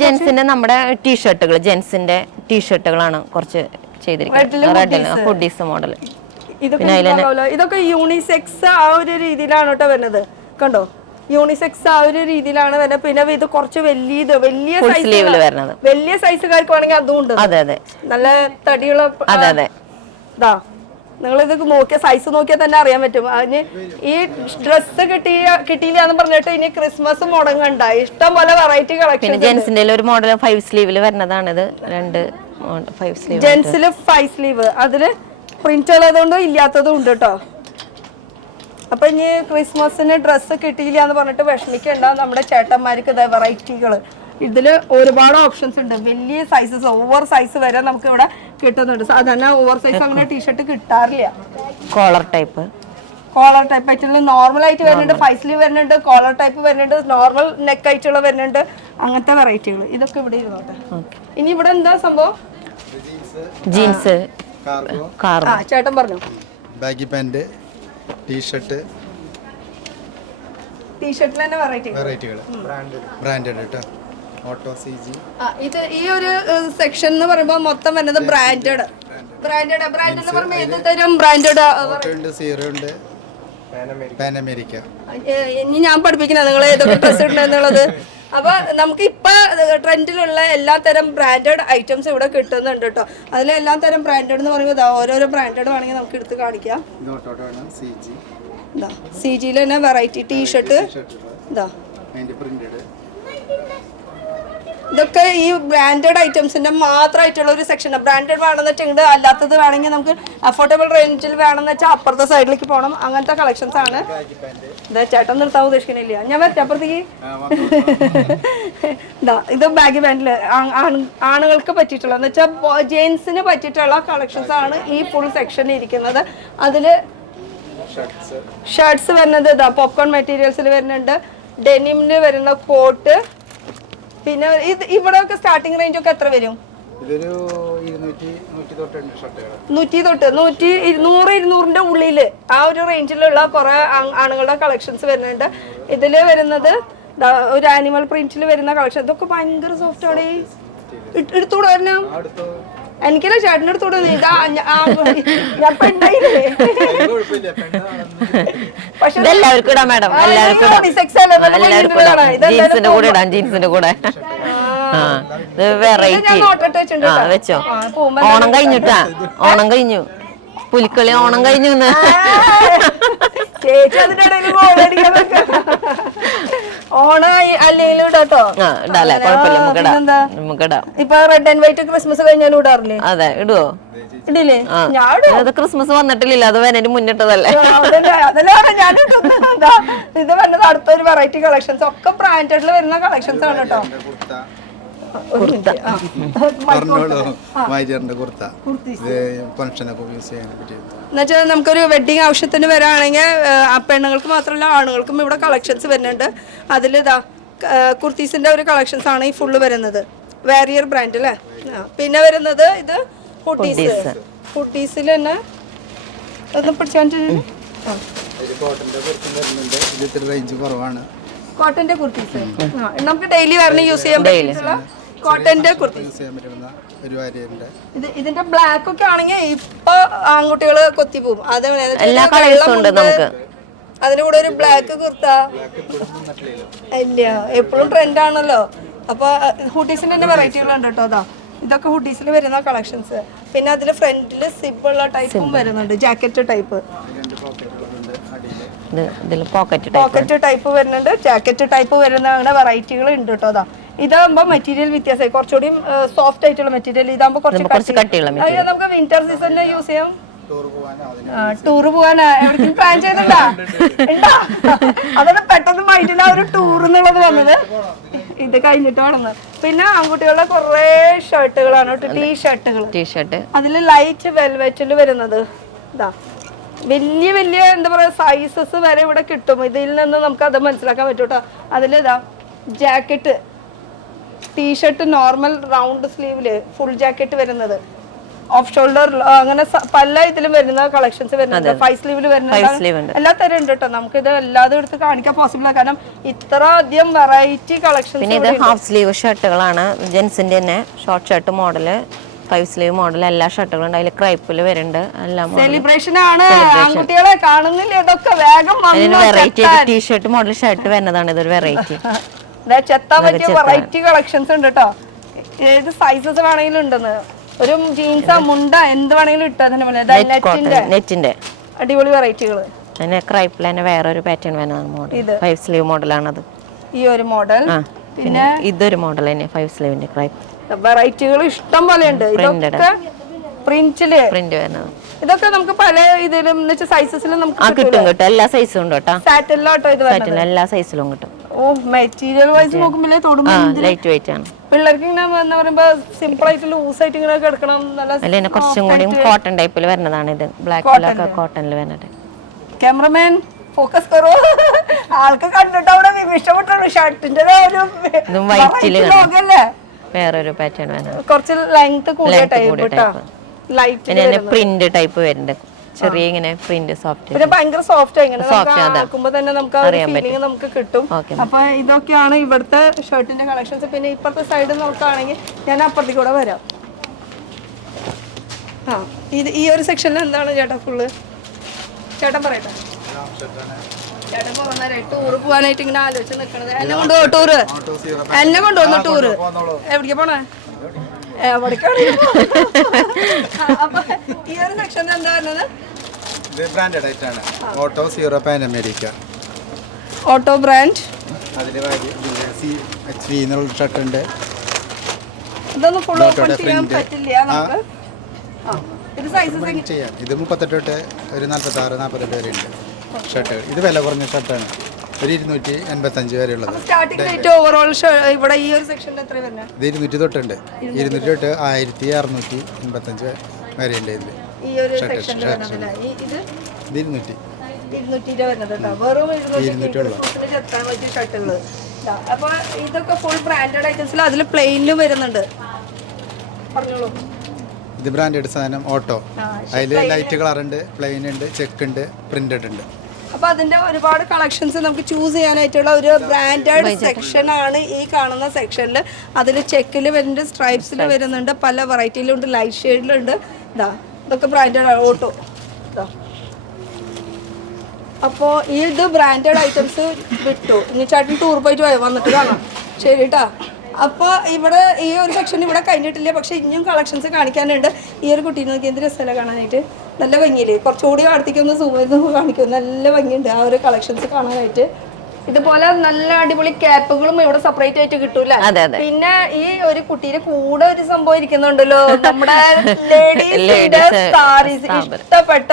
ജെൻസിന്റെ നമ്മുടെ ടീഷർട്ടുകൾ, ജെൻസിന്റെ ടീഷർട്ടുകളാണ് കുറച്ച് ചെയ്തിരിക്കുന്നത്, ഹുഡീസ് മോഡൽ. ഇതൊക്കെ യൂണിസെക്സ് ആ ഒരു രീതിയിലാണ് കേട്ടോ വരുന്നത്. കണ്ടോ, യൂണിസെക്സ് ആ ഒരു രീതിയിലാണ് വരുന്നത്. പിന്നെ ഇത് കുറച്ച് വലിയ സൈസുകാർക്ക് വേണമെങ്കിൽ അതും ഉണ്ട്. നല്ല തടിയുള്ള. ഇതാ നിങ്ങൾ ഇത് നോക്കിയ സൈസ് നോക്കിയാൽ തന്നെ അറിയാൻ പറ്റും. അതിന് ഈ ഡ്രസ്സ് കിട്ടിയില്ല എന്ന് പറഞ്ഞിട്ട് ഇനി ക്രിസ്മസ് മുടങ്ങണ്ട, ഇഷ്ടം പോലെ വെറൈറ്റി കളക്ഷൻ. ജെൻസിന്റെ ഒരു മോഡൽ 5 സ്ലീവിൽ വരുന്നതാണ് ഇത്. 5 സ്ലീവ് ജെൻസിൽ 5 സ്ലീവ്, അതില് പ്രിന്റ് ഉള്ളതുകൊണ്ടും ഇല്ലാത്തതും ഉണ്ട് കേട്ടോ. അപ്പൊ ഇനി ക്രിസ്മസിന് ഡ്രസ്സ് കിട്ടിയില്ല എന്ന് പറഞ്ഞിട്ട് വിഷമിക്കണ്ട. നമ്മുടെ ചേട്ടന്മാർക്ക് ഇതേ വെറൈറ്റികൾ ഇതില് ഒരുപാട് ഓപ്ഷൻസ് ഉണ്ട്. വലിയ സൈസസ്, ഓവർ സൈസ് വരെ നമുക്ക് ഇവിടെ കിട്ടുന്നുണ്ട്. സാധാരണ ഓവർ സൈസ് അങ്ങനെ ടീഷർട്ട് കിട്ടാറില്ല. കോളർ ടൈപ്പ് ആയിട്ടുള്ള നോർമൽ ആയിട്ട് വരുന്നുണ്ട്, 5 സ്ലീവ് വരുന്നുണ്ട്, കോളർ ടൈപ്പ് വരുന്നുണ്ട്, നോർമൽ നെക്ക് ആയിട്ടുള്ള വരുന്നുണ്ട്. അങ്ങനത്തെ വെറൈറ്റികൾ ഇതൊക്കെ ഇവിടെ ഇരുന്നോട്ടെ. ഇനി ഇവിടെ എന്താ സംഭവം? ജീൻസ്, ചേട്ടൻ പറഞ്ഞു. ബാഗി പാന്റ്, ടീഷർട്ട്, ടീഷർട്ടിൽ തന്നെ വെറൈറ്റികൾ ബ്രാൻഡഡ് കേട്ടോ. ഓട്ടോ സിജി. ഇത് ഈ ഒരു സെക്ഷൻ എന്ന് പറയുമ്പോൾ മൊത്തം വരുന്നത് ബ്രാൻഡഡ് എന്ന് പറയുമ്പോൾ ഏത് തരം ബ്രാൻഡഡ്? സീറോ ഉണ്ട്, പാൻ അമേരിക്ക. ഇനി ഞാൻ പഠിപ്പിക്കുന്നത് നിങ്ങൾ ഏതൊക്കെ ഡ്രസ് ഉണ്ട് എന്നുള്ളത്. അപ്പൊ നമുക്ക് ഇപ്പൊ ട്രെൻഡിലുള്ള എല്ലാ തരം ബ്രാൻഡഡ് ഐറ്റംസ് ഇവിടെ കിട്ടുന്നുണ്ട് കേട്ടോ. അതിൽ എല്ലാ തരം ബ്രാൻഡഡ് എന്ന് പറയുമ്പോൾ ഓരോരോ ബ്രാൻഡഡ് വേണമെങ്കിൽ നമുക്ക് എടുത്ത് കാണിക്കാം. സിജിയിൽ തന്നെ വെറൈറ്റി ടീഷർട്ട് ഇതാ. ഇതൊക്കെ ഈ ബ്രാൻഡഡ് ഐറ്റംസിന്റെ മാത്രമായിട്ടുള്ള ഒരു സെക്ഷൻ. ബ്രാൻഡഡ് വേണമെന്ന് വെച്ചിട്ടുണ്ട്, അല്ലാത്തത് വേണമെങ്കിൽ നമുക്ക് അഫോർഡബിൾ റേഞ്ചിൽ വേണമെന്ന് വെച്ചാൽ അപ്പുറത്തെ സൈഡിലേക്ക് പോകണം. അങ്ങനത്തെ കളക്ഷൻസ് ആണ്. ഇതാ ചേട്ടൻ നിർത്താൻ ഉദ്ദേശിക്കുന്നില്ല, ഞാൻ വരട്ടെ അപ്പുറത്തേക്ക്. ഇതാ ഇത് ബാഗി പാൻറ്റില് ആണുങ്ങൾക്ക് പറ്റിയിട്ടുള്ള എന്ന് വെച്ചാൽ ജെൻസിന് പറ്റിയിട്ടുള്ള കളക്ഷൻസ് ആണ് ഈ ഫുൾ സെക്ഷൻ ഇരിക്കുന്നത്. അതില് ഷർട്ട്സ് വരുന്നത് ഇതാ പോപ്കോൺ മെറ്റീരിയൽസിൽ വരുന്നുണ്ട്, ഡെനിമിന് വരുന്ന കോട്ട്. പിന്നെ ഇവിടെ ഒക്കെ സ്റ്റാർട്ടിംഗ് റേഞ്ച് ഒക്കെ എത്ര വരും? ഇതൊരു 100 തൊട്ടുണ്ട് ഷർട്ടുകൾ. 100 തൊട്ട് 100, 200, 200ന്റെ ഉള്ളില് ആ ഒരു റേഞ്ചിലുള്ള കുറെ ആണുങ്ങളുടെ കളക്ഷൻസ് വരുന്നുണ്ട്. ഇതില് വരുന്നത് ഒരു ആനിമൽ പ്രിന്റിൽ വരുന്ന കളക്ഷൻ. ഇതൊക്കെ ഭയങ്കര സോഫ്റ്റ് ആണ്. എടുത്തൂടെ വരണം. എനിക്കല്ല ചേട്ടൻ്റെ അടുത്തൂടെ. ഇതാ ഞാൻ പെണ്ണായില്ലേ. പക്ഷെ എല്ലാവർക്കും ഇടാം മാഡം, എല്ലാവർക്കും ജീൻസിന്റെ കൂടെ ഇടാം, ജീൻസിന്റെ കൂടെ. വെറൈറ്റി വെച്ചോ. ഓണം കഴിഞ്ഞിട്ടാ, ഓണം കഴിഞ്ഞു, പുലിക്കളി ഓണം കഴിഞ്ഞു. ചേച്ചി അതിന്റെ ഇടയിൽ ഓണമായി അല്ലെങ്കിലും ഇടാട്ടോ. ഇടാല്ലേ, കുഴപ്പമില്ല, നമുക്ക് ഇടാം. ഇപ്പൊ റെഡ് ആൻഡ് വൈറ്റ് ക്രിസ്മസ് കഴിഞ്ഞാലും ഇടാറില്ലേ? അതെ, ഇടുവോ? ഇടില്ലേ? അത് ക്രിസ്മസ് വന്നിട്ടില്ല, അത് വേനൽ മുന്നിട്ടതല്ലേ. അതിലാണ് ഞാൻ ഇടുന്നത്. ഇത് വന്നത് അടുത്തൊരു വെറൈറ്റി കളക്ഷൻസ്, ഒക്കെ ബ്രാൻഡഡിൽ വരുന്ന കളക്ഷൻസ് ആണ് കേട്ടോ. എന്നുവെച്ചാൽ നമുക്കൊരു വെഡിങ് ആവശ്യത്തിന് വരാണെങ്കിൽ പെണ്ണുങ്ങൾക്ക് മാത്രമല്ല ആണുങ്ങൾക്കും ഇവിടെ കളക്ഷൻസ് വരുന്നുണ്ട്. അതിലിതാ കുർത്തീസിന്റെ ഒരു കളക്ഷൻസ് ആണ് ഈ ഫുള്ള് വരുന്നത്. വാരിയർ ബ്രാൻഡ് അല്ലേ. പിന്നെ വരുന്നത് ഇത് ഹുഡീസ്. ഹുഡീസിൽ തന്നെ ഒന്ന് പിടിച്ചാൽ കോട്ടന്റെ കുർത്തീസ് നമുക്ക് ഡെയിലി വരണം, യൂസ് ചെയ്യാൻ പറ്റുന്ന കോട്ടന്റെ കുർത്തീസ്. ഇതിന്റെ ബ്ലാക്ക് ഒക്കെ ആണെങ്കിൽ ഇപ്പൊ ആൺകുട്ടികള് കൊത്തി പോകും. അത് അതിന്റെ കൂടെ ഒരു ബ്ലാക്ക് കുർത്ത ഇല്ല, എപ്പോഴും ട്രെൻഡ് ആണല്ലോ. അപ്പൊ ഹുഡീസിന്റെ തന്നെ വെറൈറ്റികളുണ്ട് കേട്ടോ. അതാ ഇതൊക്കെ ഹുഡീസിൽ വരുന്ന കളക്ഷൻസ്. പിന്നെ അതില് ഫ്രണ്ടില് സിബ് ഉള്ള ടൈപ്പും വരുന്നുണ്ട്, ജാക്കറ്റ് ടൈപ്പ്. പോക്കറ്റ് ടൈപ്പ് വരുന്നുണ്ട്, ജാക്കറ്റ് ടൈപ്പ് വരുന്ന അങ്ങനെ വെറൈറ്റികൾ ഉണ്ട് കേട്ടോ. അതാ ഇതാകുമ്പോ മെറ്റീരിയൽ വ്യത്യാസമായി, കുറച്ചുകൂടി സോഫ്റ്റ് ആയിട്ടുള്ള മെറ്റീരിയൽ. ഇതാകുമ്പോ കുറച്ച് കട്ടിയുള്ള നമുക്ക് വിന്റർ സീസണിൽ യൂസ് ചെയ്യാം. ടൂറ് പോവാനാ എവിടേക്കും പ്ലാൻ ചെയ്തിട്ടുണ്ടോ? അതൊക്കെ പെട്ടെന്ന് മൈൻഡിൽ ആ ഒരു ടൂർ എന്നുള്ളത് വന്നത് ഇത് കഴിഞ്ഞിട്ട് വന്നത്. പിന്നെ ആൺകുട്ടികളുടെ കുറെ ഷർട്ടുകളാണ്, ടീ-ഷർട്ടുകൾ. അതില് ലൈറ്റ് വെൽവെറ്റിൽ വരുന്നത് ഇതാ വലിയ വലിയ എന്താ പറയാ സൈസസ് വരെ ഇവിടെ കിട്ടും. ഇതിൽ നിന്ന് നമുക്ക് അത് മനസ്സിലാക്കാൻ പറ്റും കേട്ടോ. അതിലിതാ ജാക്കറ്റ്, ടീഷർട്ട് നോർമൽ റൗണ്ട് സ്ലീവില് ഫുൾ ജാക്കറ്റ് വരുന്നത്, ഓഫ് ഷോൾഡർ, അങ്ങനെ പല ഇതിലും വരുന്ന കളക്ഷൻസ് വരുന്നുണ്ട്. 5 സ്ലീവില് വരുന്നത് എല്ലാ തരം ഉണ്ട് കേട്ടോ. നമുക്ക് ഇത് എല്ലാതും എടുത്ത് കാണിക്കാൻ പോസിബിൾ ആണ്, കാരണം ഇത്ര അധികം വെറൈറ്റി കളക്ഷൻസ്. പിന്നെ ഇത് ഹാഫ് സ്ലീവ് ഷർട്ടുകളാണ്, ജെൻസിന്റെ തന്നെ short shirt model, 5 sleeve model എല്ലാ ഷർട്ടുകളും ഉണ്ട്. അതിൽ ക്രൈപ്പില് വരുന്നുണ്ട്. എല്ലാം സെലിബ്രേഷൻ ആണ്, ആൺകുട്ടികളെ കാണുന്നില്ല. ഇതൊക്കെ വേഗം വെറൈറ്റി ടീഷർട്ട് മോഡൽ ഷർട്ട് വരുന്നതാണ്. ഇതൊരു വെറൈറ്റി ചെത്താൻ പറ്റിയ വെറൈറ്റി കളക്ഷൻസ് ഉണ്ട് കേട്ടോ. ഏത് സൈസസ് വേണമെങ്കിലും ഉണ്ടെന്ന്. ഒരു ജീൻസ് മുണ്ട എന്ത് വേണമെങ്കിലും ഇട്ടാ നെറ്റിന്റെ അടിപൊളി വെറൈറ്റികൾ. പിന്നെ ക്രൈപ്പിൽ തന്നെ വേറൊരു പാറ്റേൺ വരുന്നതാണ് മോഡൽ. 5 സ്ലീവ് മോഡലാണത്, ഈ ഒരു മോഡൽ. പിന്നെ ഇതൊരു മോഡൽ തന്നെ 5 സ്ലീവിന്റെ ക്രൈപ്പ്. വെറൈറ്റികൾ ഇഷ്ടം പോലെ ഉണ്ട്. ഇതൊക്കെ പ്രിന്റ് വരുന്നത്. ഇതൊക്കെ നമുക്ക് പല ഇതിലും സൈസസിലും നമുക്ക് കിട്ടും. എല്ലാ സൈസും ഉണ്ട് കേട്ടോ. സാറ്റലിലോട്ടോ ഇത് എല്ലാ സൈസിലും കിട്ടും. മെറ്റീരിയൽ വൈസ് നോക്കുമ്പോൾ ലൈറ്റ് വെയിറ്റ് ആണ്. പിള്ളേർക്ക് ഇങ്ങനെ എന്ന് പറയുമ്പോ സിമ്പിൾ ആയിട്ട് ലൂസ് ആയിട്ട് ഇങ്ങനെ കിടക്കണം. നല്ല കുറച്ചും കൂടി കോട്ടൺ ടൈപ്പിൽ വരുന്നതാണ് ഇത്. ബ്ലാക്കിലൊക്കെ കോട്ടണിൽ വരുന്നത്. ക്യാമറമാൻ ഫോക്കസ് കറോ. ആൾക്ക് കണ്ടിട്ട് അവിടെ ഇഷ്ടപ്പെട്ടുള്ളൂ. ഷർട്ടിന്റെ വേറൊരു പാറ്റേൺ വരുന്നത്, കുറച്ച് ലെങ്ത് കൂടിയ ടൈപ്പ്, ലൈറ്റ് പ്രിന്റ് ടൈപ്പ് വരുന്നുണ്ട്. ചെറിയ ഇങ്ങനെ പ്രിന്റ് സോഫ്റ്റ്, പിന്നെ ഭയങ്കര സോഫ്റ്റ് ആക്കുമ്പോ തന്നെ നമുക്ക് ആ ഫീലിംഗ് നമുക്ക് കിട്ടും. അപ്പൊ ഇതൊക്കെയാണ് ഇവിടുത്തെ ഷർട്ടിന്റെ കളക്ഷൻസ്. പിന്നെ ഇപ്പുറത്തെ സൈഡ് നോക്കുകയാണെങ്കിൽ ഞാൻ അപ്പുറത്തേക്ക് കൂടെ വരാം. ഇത് ഈ ഒരു സെക്ഷനിൽ എന്താണ് ചേട്ടാ ഫുള്ള്? ചേട്ടൻ പറയട്ടെ. ചേട്ടൻ കുറേ ടൂറ് പോകാനായിട്ട് ഇങ്ങനെ ആലോചിച്ച് നിൽക്കണത്. എന്നെ കൊണ്ടുപോകും ടൂറ്, എന്നെ കൊണ്ടുപോകുന്നു ടൂറ്. എവിടേക്കാ പോണേ? എവിടേക്കാണ്? അപ്പൊ ഈ ഒരു സെക്ഷൻ എന്താ പറഞ്ഞത്? Auto brand. ഇതൊന്നും ഫുൾ ഓപ്പൺ ചെയ്യാൻ പറ്റില്ല നമുക്ക്. ഇത് സൈസസ് ഇത് 38 തൊട്ട് ഒരു 46, 48 വരെ ഉണ്ട് ഷർട്ടുകൾ. ഇത് വില കുറഞ്ഞ ഷർട്ടാണ്, ഒരു 285 വരെ ഉള്ളത്. സ്റ്റാർട്ടിംഗ് റേറ്റ് ഓവറോൾ ഇവിടെ ഈ ഒരു സെക്ഷനിൽ എത്ര വരുന്നത്? ഇത് 200 തൊട്ടുണ്ട്, 200 തൊട്ട് 1685 വരെ ഉണ്ട്. ഇതിൽ ഈ ഒരു സെക്ഷനിൽ വരുന്നത് ഇത് 200 വരുന്നത് കേട്ടോ. വെറും 200 ചെത്താൻ പറ്റിയ ഷർട്ടുകൾ. അപ്പൊ ഇതൊക്കെ ഫുൾ ബ്രാൻഡഡ് ഐറ്റംസിൽ അതിൽ പ്ലെയിനിലും വരുന്നുണ്ട്. പറഞ്ഞോളൂ. ഇത് ബ്രാൻഡഡ് സാധനം ഓട്ടോ. അതിൽ ലൈറ്റ് കളർ ഉണ്ട്, പ്ലെയിൻ ഉണ്ട്, ചെക്ക് ഉണ്ട്, പ്രിന്റഡ് ഉണ്ട്. അപ്പൊ അതിന്റെ ഒരുപാട് കളക്ഷൻസ് നമുക്ക് ചൂസ് ചെയ്യാനായിട്ടുള്ള ഒരു ബ്രാൻഡഡ് സെക്ഷൻ ആണ് ഈ കാണുന്ന സെക്ഷനിൽ. അതിൽ ചെക്കിൽ വരുന്നുണ്ട്, സ്ട്രൈപ്സിൽ വരുന്നുണ്ട്, പല വെറൈറ്റിയിലുണ്ട്, ലൈറ്റ് ഷെയ്ഡിലുണ്ട്. ഇതാ ഇതൊക്കെ ബ്രാൻഡഡ് ഓട്ടോ. ഇതാ അപ്പോൾ ഈ ഇത് ബ്രാൻഡഡ് ഐറ്റംസ് വിട്ടു. ഇനി ചേട്ടൻ ടൂർ പോയിട്ട് വന്നിട്ട് കാണാം. ശരി കേട്ടാ. അപ്പോൾ ഇവിടെ ഈ ഒരു സെക്ഷൻ ഇവിടെ കഴിഞ്ഞിട്ടില്ല, പക്ഷെ ഇനിയും കളക്ഷൻസ് കാണിക്കാനുണ്ട്. ഈ ഒരു കുട്ടീനെ നോക്കി എന്ത് രസമല്ല കാണാനായിട്ട്, നല്ല ഭംഗിയില്ലേ. കുറച്ചുകൂടി അടുത്തേക്കൊന്ന് സൂം ചെയ്ത് കാണിക്കും, നല്ല ഭംഗിയുണ്ട് ആ ഒരു കളക്ഷൻസ് കാണാനായിട്ട്. ഇതുപോലെ നല്ല അടിപൊളി ക്യാപ്പുകളും ഇവിടെ സെപ്പറേറ്റ് ആയിട്ട് കിട്ടൂല. പിന്നെ ഈ ഒരു കുട്ടീന്റെ കൂടെ ഒരു സംഭവം ഇരിക്കുന്നുണ്ടല്ലോ, നമ്മുടെ ലേഡീസിന്റെ സാരീസ്, ഇഷ്ടപ്പെട്ട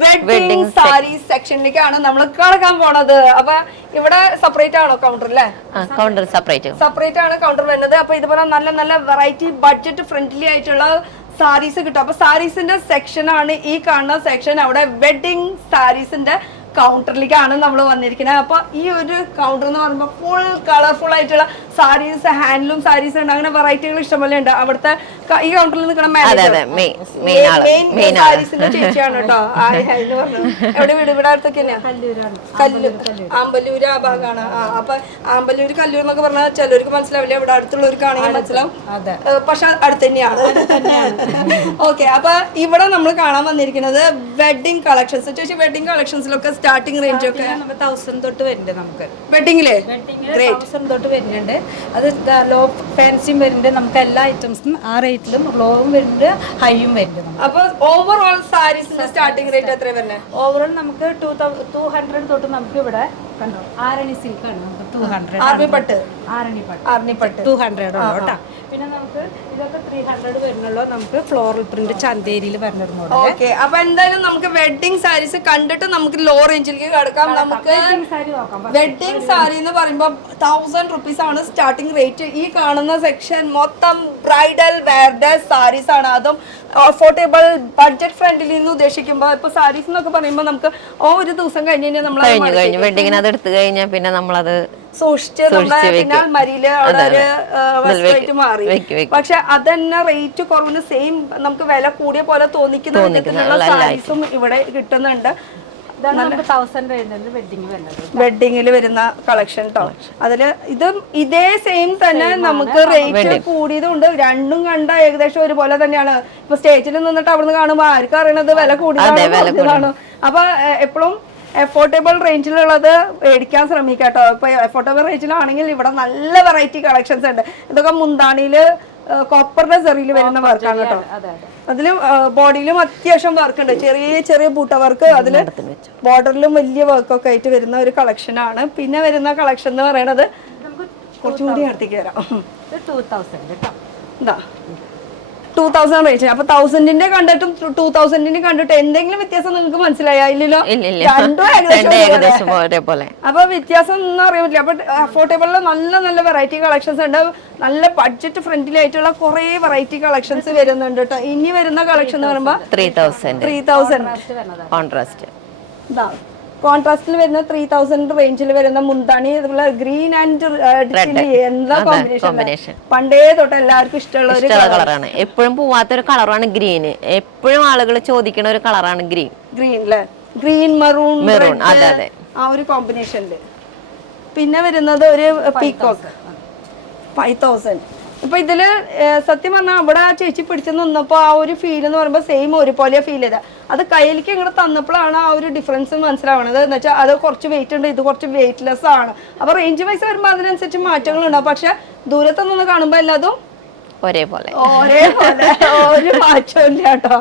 വെഡിങ് സാരീസ് സെക്ഷനിലേക്കാണ് നമ്മൾ കടക്കാൻ പോണത്. അപ്പൊ ഇവിടെ സെപ്പറേറ്റ് ആണോ കൗണ്ടർ അല്ലേ? കൗണ്ടർ സെപ്പറേറ്റ് ആണ് കൗണ്ടർ വരുന്നത്. അപ്പൊ ഇതുപോലെ നല്ല നല്ല വെറൈറ്റി ബഡ്ജറ്റ് ഫ്രണ്ട്ലി ആയിട്ടുള്ള സാരീസ് കിട്ടും. അപ്പൊ സാരീസിന്റെ സെക്ഷൻ ആണ് ഈ കാണുന്ന സെക്ഷൻ. അവിടെ വെഡിങ് സാരീസിന്റെ കൗണ്ടറിലേക്കാണ് നമ്മൾ വന്നിരിക്കുന്നത്. അപ്പൊ ഈ ഒരു കൗണ്ടർ എന്ന് പറയുമ്പോൾ ഫുൾ കളർഫുൾ ആയിട്ടുള്ള സാരീസ്, ഹാൻഡ്ലൂം സാരീസ് ഉണ്ട്, അങ്ങനെ വെറൈറ്റികൾ ഇഷ്ടംപോലെ ഉണ്ട്. അവിടുത്തെ ഈ കൗണ്ടറിൽ നിൽക്കുന്ന സാരീസിന്റെ ചേച്ചിയാണ് കേട്ടോ. എവിടെ വീട്? ഇവിടെ അടുത്തൊക്കെ ആമ്പല്ലൂര് ആ ഭാഗമാണ്. അപ്പൊ ആമ്പല്ലൂര് കല്ലൂർ എന്നൊക്കെ പറഞ്ഞാൽ ചിലർക്ക് മനസ്സിലാവില്ല, ഇവിടെ അടുത്തുള്ളവർക്കാണെങ്കിൽ മനസ്സിലാവും, പക്ഷെ അടുത്ത് തന്നെയാണ്. ഓക്കെ, അപ്പൊ ഇവിടെ നമ്മൾ കാണാൻ വന്നിരിക്കുന്നത് വെഡിങ് കളക്ഷൻസ്. ചേച്ചി വെഡിങ് കളക്ഷൻസിലൊക്കെ സ്റ്റാർട്ടിംഗ് റേഞ്ച് ഒക്കെ 1000 തൊട്ട് വരുന്നുണ്ട് നമുക്ക്. വെഡിങ്ങില് 1000 തൊട്ട് വരുന്നുണ്ട്. അത് ലോ ഫാൻസിയും വരുന്നുണ്ട്. നമുക്ക് എല്ലാ ഐറ്റംസും ആ റേറ്റിലും ലോവും വരുന്നുണ്ട്, ഹൈയും വരുന്നുണ്ട്. അപ്പൊ ഓവറോൾ സാരീസിന്റെ സ്റ്റാർട്ടിംഗ് റേറ്റ് എത്ര വരുന്നത്? ഓവറോൾ നമുക്ക് 200 തൊട്ട് നമുക്ക് ഇവിടെ കണ്ടോ ആരണി സിൽക്കാണ് നമുക്ക് 200. ആർണിപ്പട്ട് 200 കേട്ടോ. പിന്നെ നമുക്ക് ഇതൊക്കെ 300 വരുന്നുള്ളൂ. നമുക്ക് ഫ്ലോറൽ പ്രിന്റ് ചന്തേരിയിൽ വരുന്നത് മോഡൽ. ഓക്കെ, അപ്പൊ എന്തായാലും നമുക്ക് വെഡിങ് സാരീസ് കണ്ടിട്ട് നമുക്ക് ലോ റേഞ്ചിലേക്ക് കിടക്കാം. നമുക്ക് വെഡിങ് സാരി എന്ന് പറയുമ്പോൾ 1000 rupees ആണ് സ്റ്റാർട്ടിംഗ് റേറ്റ്. ഈ കാണുന്ന സെക്ഷൻ മൊത്തം ബ്രൈഡൽ വെയർഡ് സാരീസ് ആണ്. അതും അഫോർഡബിൾ ബഡ്ജറ്റ് ഫ്രണ്ട്ലി എന്ന് ഉദ്ദേശിക്കുമ്പോൾ ഇപ്പൊ സാരീസ് എന്നൊക്കെ പറയുമ്പോൾ നമുക്ക് ഒരു ദിവസം കഴിഞ്ഞ് കഴിഞ്ഞാൽ നമ്മൾ വെഡിങ്ങിന് അത് എടുത്തു കഴിഞ്ഞാൽ പിന്നെ നമ്മളത് സൂക്ഷിച്ച് പിന്നെ മരിയില് അവിടെ മാറി. പക്ഷെ അതന്നെ റേറ്റ് കുറവിന് സെയിം നമുക്ക് വില കൂടിയ പോലെ തോന്നിക്കുന്ന വിധത്തിലുള്ള സാരീസും ഇവിടെ കിട്ടുന്നുണ്ട്. വെഡിങ്ങിൽ വരുന്ന കളക്ഷൻ കേട്ടോ. അതില് ഇതും ഇതേ സെയിം തന്നെ നമുക്ക് റേറ്റ് കൂടിയതുണ്ട്. രണ്ടും കണ്ട ഏകദേശം ഒരുപോലെ തന്നെയാണ്. ഇപ്പൊ സ്റ്റേജിൽ നിന്നിട്ട് അവിടുന്ന് കാണുമ്പോ ആർക്കും അറിയണത് വില കൂടുതലാണ്. അപ്പൊ എപ്പോഴും അഫോർഡബിൾ റേഞ്ചിലുള്ളത് മേടിക്കാൻ ശ്രമിക്കാം കേട്ടോ. ഇപ്പൊ അഫോർഡബിൾ റേഞ്ചിലാണെങ്കിൽ ഇവിടെ നല്ല വെറൈറ്റി കളക്ഷൻസ് ഉണ്ട്. ഇതൊക്കെ മുന്താണിയില് കോപ്പറിന്റെ സെറിയിൽ വരുന്ന വർക്കാണ് കേട്ടോ. അതിലും ബോഡിയിലും അത്യാവശ്യം വർക്ക് ഉണ്ട്, ചെറിയ ചെറിയ ബൂട്ട വർക്ക്, അതില് ബോർഡറിലും വലിയ വർക്കൊക്കെ ആയിട്ട് വരുന്ന ഒരു കളക്ഷൻ ആണ്. പിന്നെ വരുന്ന കളക്ഷൻ എന്ന് പറയുന്നത് കുറച്ചുകൂടി അടുത്തേക്ക് വരാം. 2000 റേഞ്ച്. അപ്പൊ 1000ന്റെ കണ്ടിട്ടും 2000ന്റെ കണ്ടിട്ട് എന്തെങ്കിലും വ്യത്യാസം നിങ്ങൾക്ക് മനസ്സിലായോ? ഇല്ലല്ലോ, രണ്ടും ഏകദേശം ഒരേപോലെ. അപ്പൊ വ്യത്യാസം ഒന്നും അറിയാൻ പറ്റില്ല. അപ്പൊ അഫോർഡബിളില് നല്ല നല്ല വെറൈറ്റി കളക്ഷൻസ് ഉണ്ട്. നല്ല ബഡ്ജറ്റ് ഫ്രണ്ട്ലി ആയിട്ടുള്ള കുറെ വെറൈറ്റി കളക്ഷൻസ് വരുന്നുണ്ട് കേട്ടോ. ഇനി വരുന്ന കളക്ഷൻ എന്ന് പറയുമ്പോ 3000 കോൺട്രാസ്റ്റിൽ വരുന്ന 3000 റേഞ്ചിൽ വരുന്ന മുന്താണി ഗ്രീൻ ആൻഡ് എന്താ കോമ്പിനേഷൻ. പണ്ടേ തൊട്ട് എല്ലാവർക്കും ഇഷ്ടമുള്ള ഒരു കളറാണ്. എപ്പോഴും പോവാത്തൊരു കളറാണ് ഗ്രീന്. എപ്പോഴും ആളുകൾ ചോദിക്കുന്ന ഒരു കളറാണ് ഗ്രീൻ. അല്ലേ? ഗ്രീൻ മെറൂൺ ആ ഒരു കോമ്പിനേഷനില്. പിന്നെ വരുന്നത് ഒരു പീകോക്ക് 5000. ഇപ്പൊ ഇതില് സത്യം പറഞ്ഞാൽ അവിടെ ആ ചേച്ചി പിടിച്ചു നിന്നപ്പോ ആ ഒരു ഫീൽ എന്ന് പറയുമ്പോൾ സെയിം ഒരുപോലെ ഫീൽ ചെയ്ത. അത് കയ്യിലേക്ക് ഇങ്ങനെ തന്നപ്പോഴാണ് ആ ഒരു ഡിഫറൻസ് മനസ്സിലാവണത്. എന്ന് വെച്ചാൽ അത് കുറച്ച് വെയിറ്റ് ഉണ്ട്, ഇത് കുറച്ച് വെയിറ്റ്ലെസ് ആണ്. അപ്പൊ റേഞ്ച് വൈസ് വരുമ്പോൾ അതിനനുസരിച്ച് മാറ്റങ്ങളുണ്ടാവും. പക്ഷെ ദൂരത്ത് നിന്ന് കാണുമ്പോൾ എല്ലാതും ഒരേപോലെ ഒരു മാറ്റമില്ല കേട്ടോ.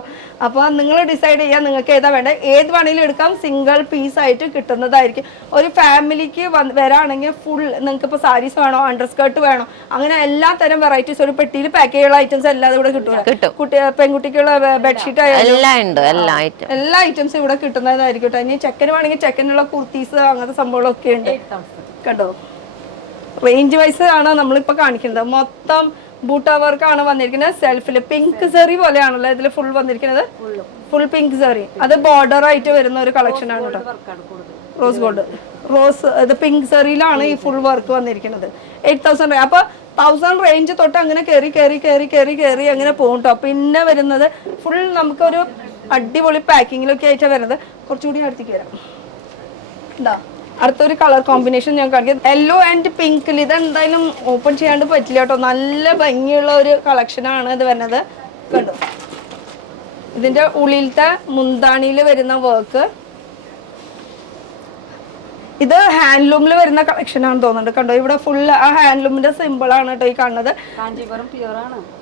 അപ്പൊ നിങ്ങൾ ഡിസൈഡ് ചെയ്യാൻ നിങ്ങൾക്ക് ഏതാ വേണ്ടത്. ഏത് വേണമെങ്കിലും എടുക്കാം, സിംഗിൾ പീസ് ആയിട്ട് കിട്ടുന്നതായിരിക്കും. ഒരു ഫാമിലിക്ക് വരാണെങ്കിൽ ഫുൾ നിങ്ങൾക്ക് ഇപ്പോൾ സാരീസ് വേണോ, അണ്ടർ സ്കേർട്ട് വേണോ, അങ്ങനെ എല്ലാ തരം വെറൈറ്റീസ് ഒരു പെട്ടിയിൽ പാക്ക് ചെയ്യാനുള്ള ഐറ്റംസ് എല്ലാം ഇവിടെ കിട്ടും. പെൺകുട്ടിക്കുള്ള ബെഡ്ഷീറ്റ് എല്ലാ ഐറ്റംസും ഇവിടെ കിട്ടുന്നതായിരിക്കും കേട്ടോ. ഇനി ചെക്കന് വേണമെങ്കിൽ ചെക്കനുള്ള കുർത്തീസ് അങ്ങനത്തെ സംഭവങ്ങളൊക്കെ ഉണ്ട് കേട്ടോ. റേഞ്ച് വൈസ് ആണ് നമ്മളിപ്പോ കാണിക്കുന്നത്. മൊത്തം ബൂട്ട വർക്കാണ് വന്നിരിക്കുന്നത്. സെൽഫില് പിങ്ക് സെറി പോലെയാണല്ലോ ഇതിൽ ഫുൾ വന്നിരിക്കുന്നത്. ഫുൾ പിങ്ക് സെറി, അത് ബോർഡർ ആയിട്ട് വരുന്ന ഒരു കളക്ഷൻ ആണ് കേട്ടോ. റോസ് ഗോൾഡ് ഇത് പിങ്ക് സെറിയിലാണ് ഈ ഫുൾ വർക്ക് വന്നിരിക്കുന്നത്. 8000. അപ്പൊ 1000 റേഞ്ച് തൊട്ട് അങ്ങനെ കയറി അങ്ങനെ പോകും കേട്ടോ. പിന്നെ വരുന്നത് ഫുൾ നമുക്കൊരു അടിപൊളി പാക്കിങ്ങിലൊക്കെ ആയിട്ടാണ് വരുന്നത്. കുറച്ചുകൂടി അടുത്തേക്ക് വരാം. എന്താ അടുത്തൊരു കളർ കോമ്പിനേഷൻ ഞാൻ കാണിക്കാം. യെല്ലോ ആൻഡ് പിങ്കിൽ. ഇത് എന്തായാലും ഓപ്പൺ ചെയ്യാണ്ട് പറ്റില്ല കേട്ടോ. നല്ല ഭംഗിയുള്ള ഒരു കളക്ഷനാണ് ഇത് വരുന്നത്. കണ്ടോ, ഇതിന്റെ ഉള്ളിലത്തെ മുന്താണിയിൽ വരുന്ന വർക്ക്. ഇത് ഹാൻഡ്ലൂമിൽ വരുന്ന കളക്ഷൻ ആണെന്ന് തോന്നുന്നുണ്ട്. കണ്ടോ, ഇവിടെ ഫുൾ ആ ഹാൻഡ്ലൂമിന്റെ സിമ്പിൾ ആണ് കേട്ടോ ഈ കാണുന്നത്. കാഞ്ചീപുരം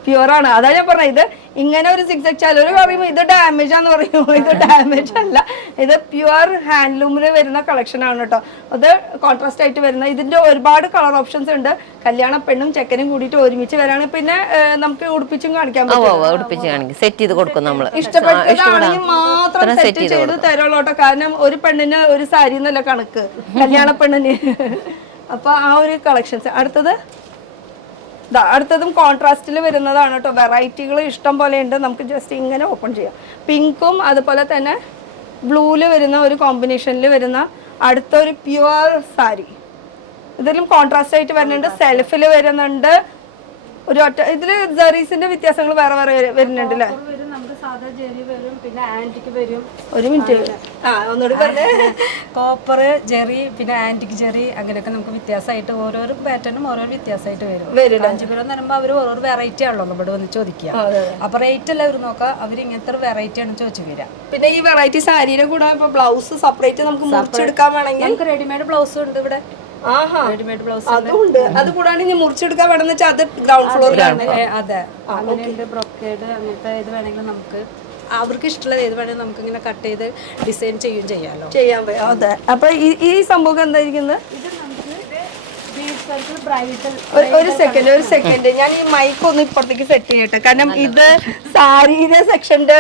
പ്യുവർ ആണ്. അതാ ഞാൻ പറഞ്ഞത്. ഇത് ഇങ്ങനെ ഒരു സിക്സ് ചിലർ പറയുമ്പോൾ ഇത് ഡാമേജ് ആണെന്ന് പറയുമ്പോൾ ഇത് ഡാമേജ് അല്ല, ഇത് പ്യുവർ ഹാൻഡ്ലൂമിൽ വരുന്ന കളക്ഷൻ ആണ് കേട്ടോ. അത് കോൺട്രാസ്റ്റ് ആയിട്ട് വരുന്ന. ഇതിന്റെ ഒരുപാട് കളർ ഓപ്ഷൻസ് ഉണ്ട്. കല്യാണ പെണ്ണും ചെക്കനും കൂടിയിട്ട് ഒരുമിച്ച് വരാണ്. പിന്നെ നമുക്ക് ഉടുപ്പിച്ചും കാണിക്കാൻ പറ്റും. സെറ്റ് ചെയ്ത് കൊടുക്കും നമ്മൾ. ഇഷ്ടപ്പെട്ടതാണെങ്കിൽ മാത്രം സെറ്റ് ചെയ്ത് തരുള്ളൂ കേട്ടോ. കാരണം ഒരു പെണ്ണിന് ഒരു സാരി എന്നല്ല കണക്ക്, കല്യാണ പെണ്ണിന്. അപ്പൊ ആ ഒരു കളക്ഷൻസ്. അടുത്തതും കോൺട്രാസ്റ്റിൽ വരുന്നതാണ് കേട്ടോ. വെറൈറ്റികൾ ഇഷ്ടം പോലെ ഉണ്ട്. നമുക്ക് ജസ്റ്റ് ഇങ്ങനെ ഓപ്പൺ ചെയ്യാം. പിങ്കും അതുപോലെ തന്നെ ബ്ലൂവിൽ വരുന്ന ഒരു കോമ്പിനേഷനിൽ വരുന്ന അടുത്തൊരു പ്യുവർ സാരി. ഇതിലും കോൺട്രാസ്റ്റ് ആയിട്ട് വരുന്നുണ്ട്. സെൽഫിൽ വരുന്നുണ്ട്. ഒരു ഒറ്റ ഇതിൽ ജെറീസിന്റെ വ്യത്യാസങ്ങൾ വേറെ വരുന്നുണ്ട് അല്ലേ? നമുക്ക് സാധാ ജെറി വരും, പിന്നെ ആന്റിക് വരും. ഒരു മിനിറ്റ്, ഒന്നുകൂടി പറഞ്ഞേ. കോപ്പർ ജെറി, പിന്നെ ആന്റിക് ജെറി, അങ്ങനെയൊക്കെ നമുക്ക് വ്യത്യാസമായിട്ട് ഓരോരോ പാറ്റേണും ഓരോ വ്യത്യാസമായിട്ട് വരും. കാഞ്ചീപുരം എന്ന് പറയുമ്പോൾ അവർ ഓരോ വെറൈറ്റി ആണല്ലോ ഇവിടെ വന്ന് ചോദിക്കുക. അപ്പൊ റേറ്റ് എല്ലാം അവർ നോക്കുക, അവർ ഇങ്ങനത്തെ ഒരു വെറൈറ്റി ആണ് ചോദിച്ചു വരിക. പിന്നെ ഈ വെറൈറ്റി സാരിയുടെ കൂടെ ഇപ്പൊ ബ്ലൗസ് സെപ്പറേറ്റ് നമുക്ക് മുറിച്ചെടുക്കാൻ വേണമെങ്കിൽ നമുക്ക് റെഡിമെയ്ഡ് ബ്ലൗസും ഉണ്ട് ഇവിടെ. റെഡിമെയ്ഡ് ബ്ലൗസ് അതുണ്ട്. അത് കൂടാണ്ട് ഇനി മുറിച്ചെടുക്കാൻ വേണമെന്ന് വെച്ചാൽ അത് ഗ്രൗണ്ട് ഫ്ലോറിലാണ്. അതെ, അങ്ങനെയുണ്ട്. ബ്രൊക്കേഡ് അങ്ങനത്തെ ഇത് വേണമെങ്കിൽ നമുക്ക് അവർക്ക് ഇഷ്ടമുള്ളത് ഏത് വേണമെങ്കിൽ നമുക്ക് ഇങ്ങനെ കട്ട് ചെയ്ത് ഡിസൈൻ ചെയ്യാമല്ലോ. ചെയ്യാൻ പറ്റും. അതെ. അപ്പൊ ഈ സംഭവം എന്തായിരിക്കുന്നത്? ഒരു സെക്കൻഡ് ഞാൻ ഈ മൈക്ക് ഒന്ന് ഇപ്പുറത്തേക്ക് സെറ്റ് ചെയ്യട്ടെ. കാരണം ഇത് സാരിയുടെ സെക്ഷന്റെ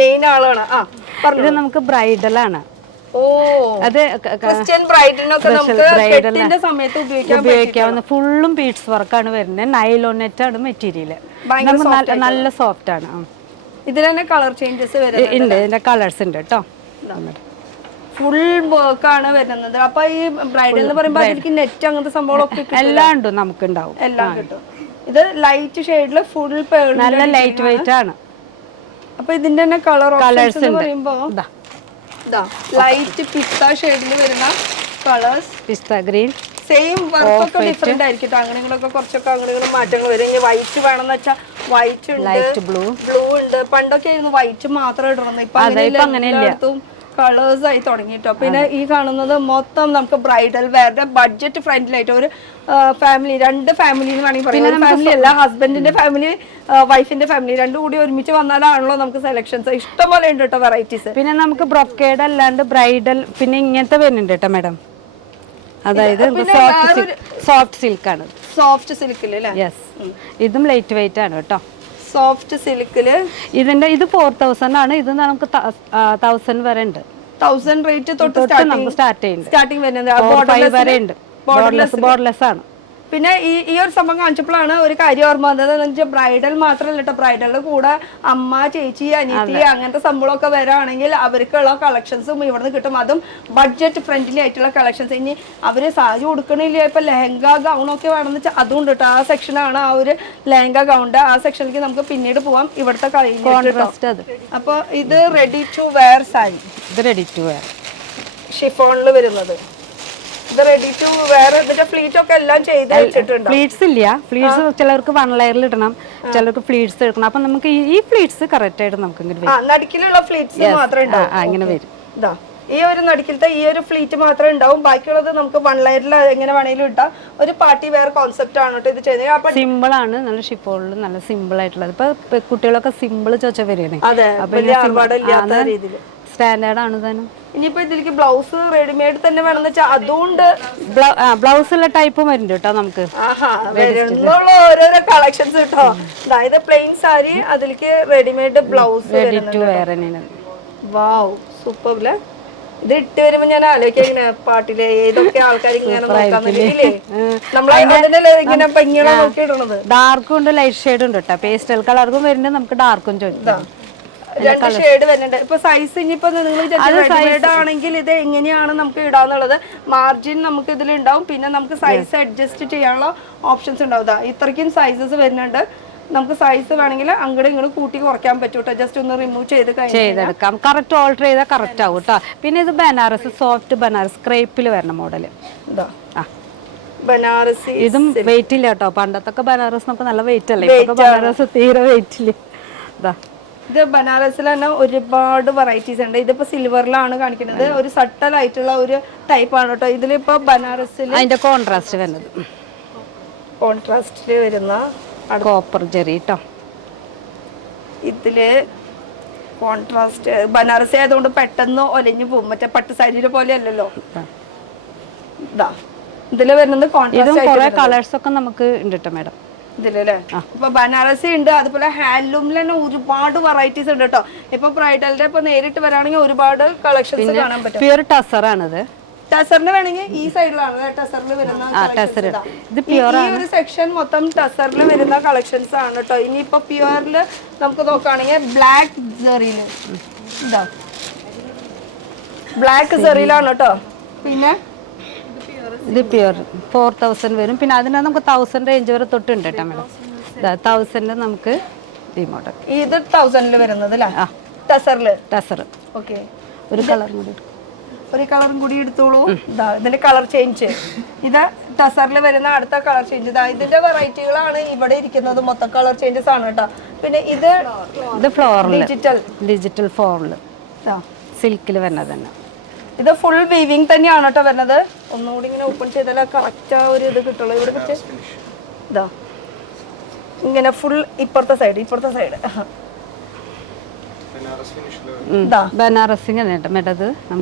മെയിൻ ആളാണ്. ഇത് നമുക്ക് ബ്രൈഡൽ ആണ്. അത് ക്രിസ്ത്യൻ ബ്രൈഡിനൊക്കെ നമുക്ക് ഫെറ്റിന്റെ സമയത്ത് ഉപയോഗിക്കാവുന്ന ഫുള്ളും ബീഡ്സ് വർക്കാണ് വരുന്നത്. നൈലോൺ നെറ്റ് ആണ് മെറ്റീരിയൽ. നല്ല സോഫ്റ്റ് ആണ്. ഇതിൽ തന്നെ കളർ ചേഞ്ചസ് ഉണ്ട്, ഇതിന്റെ കളേഴ്സ് ഉണ്ട് കേട്ടോ. ഫുൾ വർക്ക് ആണ് വരുന്നത്. അപ്പൊ ഈ ബ്രൈഡൽ എന്ന് പറയുമ്പോൾ അതിലേക്ക് നെറ്റ് അങ്ങനത്തെ സംഭവങ്ങളൊക്കെ എല്ലാം ഉണ്ട്, നമുക്ക് ഉണ്ടാവും, എല്ലാം കിട്ടും. ഇത് ലൈറ്റ് ഷെയ്ഡില് ഫുൾ നല്ല ലൈറ്റ് വെയിറ്റ് ആണ്. അപ്പൊ ഇതിന്റെ തന്നെ കളേഴ്സ് എന്ന് പറയുമ്പോ ലൈറ്റ് പിസ്ത ഷെയ്ഡിൽ വരുന്ന കളേഴ്സ്, പിസ്ത ഗ്രീൻ, സെയിം വർക്കൊക്കെ ഡിഫറെന്റ് ആയിരിക്കും. അങ്ങനെയൊക്കെ കുറച്ചൊക്കെ അങ്ങനെ മാറ്റങ്ങൾ വരും. ഇനി വൈറ്റ് വേണമെന്ന് വെച്ചാൽ വൈറ്റ് ഉണ്ട്, ലൈറ്റ് ബ്ലൂ ഉണ്ട്. പണ്ടൊക്കെ ആയിരുന്നു വൈറ്റ് മാത്രം ഇടണം. ഇപ്പൊ എല്ലായിടത്തും കളേഴ്സ് ആയി തുടങ്ങിട്ടോ. പിന്നെ ഈ കാണുന്നത് മൊത്തം നമുക്ക് ബ്രൈഡൽ വെയറുടെ ബഡ്ജറ്റ് ഫ്രണ്ട്ലിയായിട്ട് ഒരു ഫാമിലി, രണ്ട് ഫാമിലി എന്ന് വേണമെങ്കിൽ പറയാം. ഫാമിലി അല്ല, ഹസ്ബൻഡിന്റെ ഫാമിലി, വൈഫിന്റെ ഫാമിലി രണ്ടും കൂടി ഒരുമിച്ച് വന്നാലാണല്ലോ നമുക്ക് സെലക്ഷൻസ് ഇഷ്ടം പോലെ ഉണ്ട് കേട്ടോ, വെറൈറ്റീസ്. പിന്നെ നമുക്ക് ബ്രൊക്കേഡ് അല്ലാണ്ട് ബ്രൈഡൽ പിന്നെ ഇങ്ങനത്തെ വരുന്നുണ്ട് കേട്ടോ മാഡം. അതായത് സോഫ്റ്റ് സിൽക്ക് ആണ്. സോഫ്റ്റ് സിൽക്കിൽ അല്ലേ? യെസ്, ഇതും ലൈറ്റ് വെയിറ്റ് ആണ് കേട്ടോ. സോഫ്റ്റ് സിൽക്കില് ഇതിന്റെ ഇത് 4000 ആണ്. ഇത് നമുക്ക് 1000 വരെ ഉണ്ട്. 1000 റേറ്റ് തൊട്ട് സ്റ്റാർട്ടിംഗ് വരുന്നത്. ബോർഡർലെസ് ആണ്. പിന്നെ ഈ ഒരു സംഭവം കാണിച്ചപ്പോഴാണ് ഒരു കാര്യം ഓർമ്മ വന്നത്. എന്ന് വെച്ചാൽ ബ്രൈഡൽ മാത്രമല്ല കേട്ടോ, ബ്രൈഡലിന്റെ കൂടെ അമ്മ, ചേച്ചി, അനിയത്തി അങ്ങനത്തെ സംഭവമൊക്കെ വരാണെങ്കിൽ അവർക്കുള്ള കളക്ഷൻസും ഇവിടുന്ന് കിട്ടും. അതും ബഡ്ജറ്റ് ഫ്രണ്ട്ലി ആയിട്ടുള്ള കളക്ഷൻസ്. ഇനി അവര് സാരി ഉടുക്കണില്ല, ഇപ്പൊ ലെഹങ്ക ഗൗണൊക്കെ വേണമെന്ന് വെച്ചാൽ അതും ഉണ്ട് കേട്ടോ. ആ സെക്ഷനാണ് ആ ഒരു ലെഹങ്ക ഗൗണ്ട്. ആ സെക്ഷനിലേക്ക് നമുക്ക് പിന്നീട് പോവാം. ഇവിടുത്തെ അപ്പൊ ഇത് റെഡി ടു വെയർ സാരി. ഇത് റെഡി ടു വെയർ ഷിഫോണിൽ വരുന്നത്. ഇത് റെഡി ടു വെയർ. ഇതിന്റെ ഫ്ലീറ്റ് ഒക്കെ എല്ലാം ചെയ്ത് വെച്ചിട്ടുണ്ട്. ഫ്ലീറ്റ്സ് ഇല്ല. ഫ്ലീറ്റ്സ് ചിലർക്ക് 1 ലെയറിൽ ഇടണം, ചിലർക്ക് ഫ്ലീറ്റ്സ് എടുക്കണം. അപ്പൊ നമുക്ക് ഈ ഫ്ലീറ്റ്സ് കറക്റ്റ് ആയിട്ട് നമുക്ക് നടുക്കിലുള്ള ഫ്ലീറ്റ്സ് മാത്രമേ ഇങ്ങനെ വരും. ഈ ഒരു നടുക്കിലത്തെ ഈ ഒരു ഫ്ലീറ്റ് മാത്രമേ ഉണ്ടാവും. ബാക്കിയുള്ളത് നമുക്ക് 1 ലെയറിൽ എങ്ങനെ വേണമെങ്കിലും ഇട്ടാം. ഒരു പാർട്ടി വെയർ കോൺസെപ്റ്റ് ആണ് കേട്ടോ ഇത് ചെയ്യുന്നത്. സിമ്പിൾ ആണ്, നല്ല ഷിഫോണിൽ നല്ല സിമ്പിൾ ആയിട്ടുള്ളത്. ഇപ്പൊ കുട്ടികളൊക്കെ സിമ്പിൾ ചോദിച്ചാൽ വരികയാണ്. സ്റ്റാൻഡേർഡ് ആണ് തന്നെ. ഇനിയിപ്പോ ഇതിലേക്ക് ബ്ലൗസ് റെഡിമെയ്ഡ് തന്നെ വേണമെന്ന് വെച്ചാൽ അതുകൊണ്ട് ബ്ലൗസ് ഉള്ള ടൈപ്പും വരുന്നുണ്ട് കേട്ടോ നമുക്ക്. ഓരോരോ കളക്ഷൻസ് കേട്ടോ. അതായത് പ്ലെയിൻ സാരി, അതിലേക്ക് readymade blouse. Ready to wear തന്നെയാണ്. വാവ്, സൂപ്പർ അല്ലേ? ഇത് ഇട്ട് വരുമ്പോ ഞാൻ ആലോചിക്കാം ഇങ്ങനെ പാട്ടിലെ ഏതൊക്കെ ആൾക്കാർ ഇങ്ങനെ നോക്കാൻ വേണ്ടിയില്ലേ ഇങ്ങനെ ഭംഗിയുള്ള നോക്കി ഇടണത്. ഡാർക്കും ഉണ്ട്, ലൈറ്റ് ഷെയ്ഡും ഉണ്ട് കേട്ടോ. പേസ്റ്റൽ കളർക്കും വരുന്നുണ്ട്, നമുക്ക് ഡാർക്കും ചോദിക്കാം. 2 ഷെയ്ഡ് വരുന്നുണ്ട്. ഇപ്പൊ സൈസ് ഇനിയിപ്പോ നിങ്ങൾ ആണെങ്കിൽ ഇത് എങ്ങനെയാണ് നമുക്ക് ഇടാന്നുള്ളത് മാർജിൻ നമുക്ക് ഇതിൽ ഉണ്ടാവും. പിന്നെ നമുക്ക് സൈസ് അഡ്ജസ്റ്റ് ചെയ്യാനുള്ള ഓപ്ഷൻസ് ഉണ്ടാവും. ഇത്രയ്ക്കും സൈസസ് വരുന്നുണ്ട്. നമുക്ക് സൈസ് വേണമെങ്കിൽ അങ്ങോട്ട് ഇങ്ങോട്ട് കൂട്ടി കുറയ്ക്കാൻ പറ്റും കേട്ടോ. ജസ്റ്റ് ഒന്ന് റിമൂവ് ചെയ്തെടുക്കാം. കറക്റ്റ് ഓൾട്ടർ ചെയ്താൽ കറക്റ്റ് ആവും കേട്ടോ. പിന്നെ ഇത് ബനാറസ് സോഫ്റ്റ് ബനാറസ് ക്രേപ്പിൽ വരുന്ന മോഡല്. ബനാറസി ഇതും വെയിറ്റ് ഇല്ല കേട്ടോ. പണ്ടത്തൊക്കെ ബനാറസ് നമുക്ക് നല്ല വെയിറ്റ് അല്ലേ, ഇപ്പൊ ബനാറസ് തീരെ വെയിറ്റ് ഇല്ല. ഇത് ബനാറസിൽ തന്നെ ഒരുപാട് വെറൈറ്റീസ് ഉണ്ട്. ഇതിപ്പോ സിൽവറിലാണ് കാണിക്കുന്നത്. ഒരു സട്ടൽ ആയിട്ടുള്ള ഒരു ടൈപ്പ് ആണ് കേട്ടോ. ഇതിലിപ്പോ ബനാറസിൽ അതിന്റെ കോൺട്രാസ്റ്റ് വരുന്നത് കോൺട്രാസ്റ്റിൽ വരുന്ന കോപ്പർ ജെറി കേട്ടോ. ഇതില് കോൺട്രാസ്റ്റ് ബനാറസി ആയതുകൊണ്ട് പെട്ടെന്ന് ഒലഞ്ഞു പോകും. മറ്റേ പട്ട് സാരിയുടെ പോലെ അല്ലല്ലോ. ഇതില് വരുന്നത് കോൺട്രാസ്റ്റ് കളേഴ്സ് ഒക്കെ നമുക്ക് ഉണ്ട് കേട്ടോ മാഡം ഇതിലല്ലേ. ഇപ്പൊ ബനാറസി ഉണ്ട്, അതുപോലെ ഹാൻഡ്ലൂമിൽ തന്നെ ഒരുപാട് വെറൈറ്റീസ് ഉണ്ട് കേട്ടോ. ഇപ്പൊ ബ്രൈഡലിന്റെ ഇപ്പൊ നേരിട്ട് വരാണെങ്കിൽ ഒരുപാട് കളക്ഷൻസ് കാണാൻ പറ്റും. പ്യൂർ ടസർ ആണിത്. ടസറിന് വേണമെങ്കിൽ ഈ സൈഡിലാണ് ടസറിൽ വരുന്ന ഈ ഒരു സെക്ഷൻ മൊത്തം ടസറിൽ വരുന്ന കളക്ഷൻസ് ആണ് കേട്ടോ. ഇനിയിപ്പോ പ്യുവറിൽ നമുക്ക് നോക്കുകയാണെങ്കിൽ ബ്ലാക്ക് ജെറിയില് ഇതാ ബ്ലാക്ക് ജെറിയിലാണ് കേട്ടോ. പിന്നെ ഇത് പ്യുവർ 4000 വരും. പിന്നെ അതിന് നമുക്ക് 1000 റേഞ്ച് വരെ തൊട്ടുണ്ട് കേട്ടോ മാഡം. 1000 നമുക്ക് ഈ മോഡൽ ഇത് 1000 വരുന്നത് അല്ലേ ടസർ. ഓക്കെ, ഒരു കളറും കൂടി എടുത്തോളൂ. ഇതിന്റെ കളർ ചേഞ്ച് ഇത് ടസറിൽ വരുന്ന അടുത്ത കളർ ചേഞ്ച്. ഇതിന്റെ വെറൈറ്റികളാണ് ഇവിടെ ഇരിക്കുന്നത്. മൊത്തം കളർ ചേഞ്ചസ് ആണ് കേട്ടോ. പിന്നെ ഇത് ഫ്ലോറൽ ഡിജിറ്റൽ ഫ്ലോറൽ സിൽക്കിൽ വരുന്നത് തന്നെ. ഇത് ഫുൾ വീവിങ് തന്നെയാണ് കേട്ടോ വരുന്നത്. ഒന്നുകൂടി ഇങ്ങനെ ഓപ്പൺ ചെയ്താൽ കറക്റ്റ് ആ ഒരു ഇത് കിട്ടുള്ളൂ. ഇവിടെ വെച്ച് ഇതാ ഇങ്ങനെ ഫുൾ ഇപ്പുറത്തെ സൈഡ്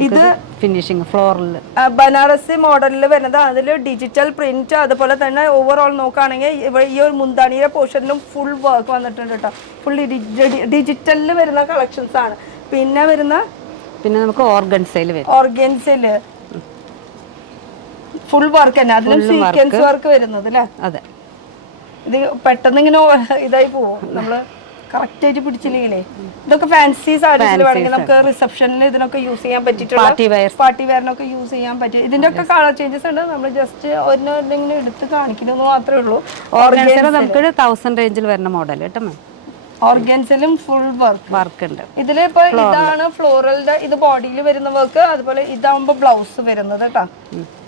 ഇത് ഫിനിഷിംഗ് ഫ്ലോറൽ ബനാറസി മോഡലിൽ വരുന്നത്. അതിൽ ഡിജിറ്റൽ പ്രിന്റ്, അതുപോലെ തന്നെ ഓവറോൾ നോക്കുകയാണെങ്കിൽ ഈ ഒരു മുന്താണിയുടെ പോർഷനിലും ഫുൾ വർക്ക് വന്നിട്ടുണ്ട് കേട്ടോ. ഫുൾ ഡിജിറ്റലിൽ വരുന്ന കളക്ഷൻസ് ആണ്. പിന്നെ നമുക്ക് ഓർഗൻസയിൽ ഫുൾ വർക്ക് തന്നെ, അതിലും സീക്വൻസ് വർക്ക് വരുന്നത് അല്ലേ. അതെ, ഇത് പെട്ടെന്ന് ഇങ്ങനെ ഇതായി പോവും നമ്മള് കറക്റ്റ് ആയിട്ട് പിടിച്ചില്ലേ. ഇതൊക്കെ ഫാൻസി സാരീസിൽ വേണമെങ്കിൽ നമുക്ക് റിസപ്ഷനിൽ ഇതിനൊക്കെ യൂസ് ചെയ്യാൻ പറ്റിയിട്ടുള്ള പാർട്ടി വെയറിനൊക്കെ യൂസ് ചെയ്യാൻ പറ്റും. ഇതിന്റെ ഒക്കെ കളർ ചേഞ്ചസ് ഉണ്ട്. നമ്മൾ ജസ്റ്റ് ഒരെണ്ണം എടുത്ത് കാണിക്കുന്നത് മാത്രമേ ഉള്ളൂ. നമുക്ക് 1000 റേഞ്ചിൽ വരുന്ന മോഡൽ കേട്ടോ മാം. ഓർഗൻസിലും ഫുൾ വർക്ക് ഉണ്ട്. ഇതിലിപ്പോ ഇതാണ് ഫ്ലോറലിന്റെ, ഇത് ബോഡിയിൽ വരുന്ന വർക്ക്. അതുപോലെ ഇതാവുമ്പോ ബ്ലൗസ് വരുന്നത് കേട്ടോ.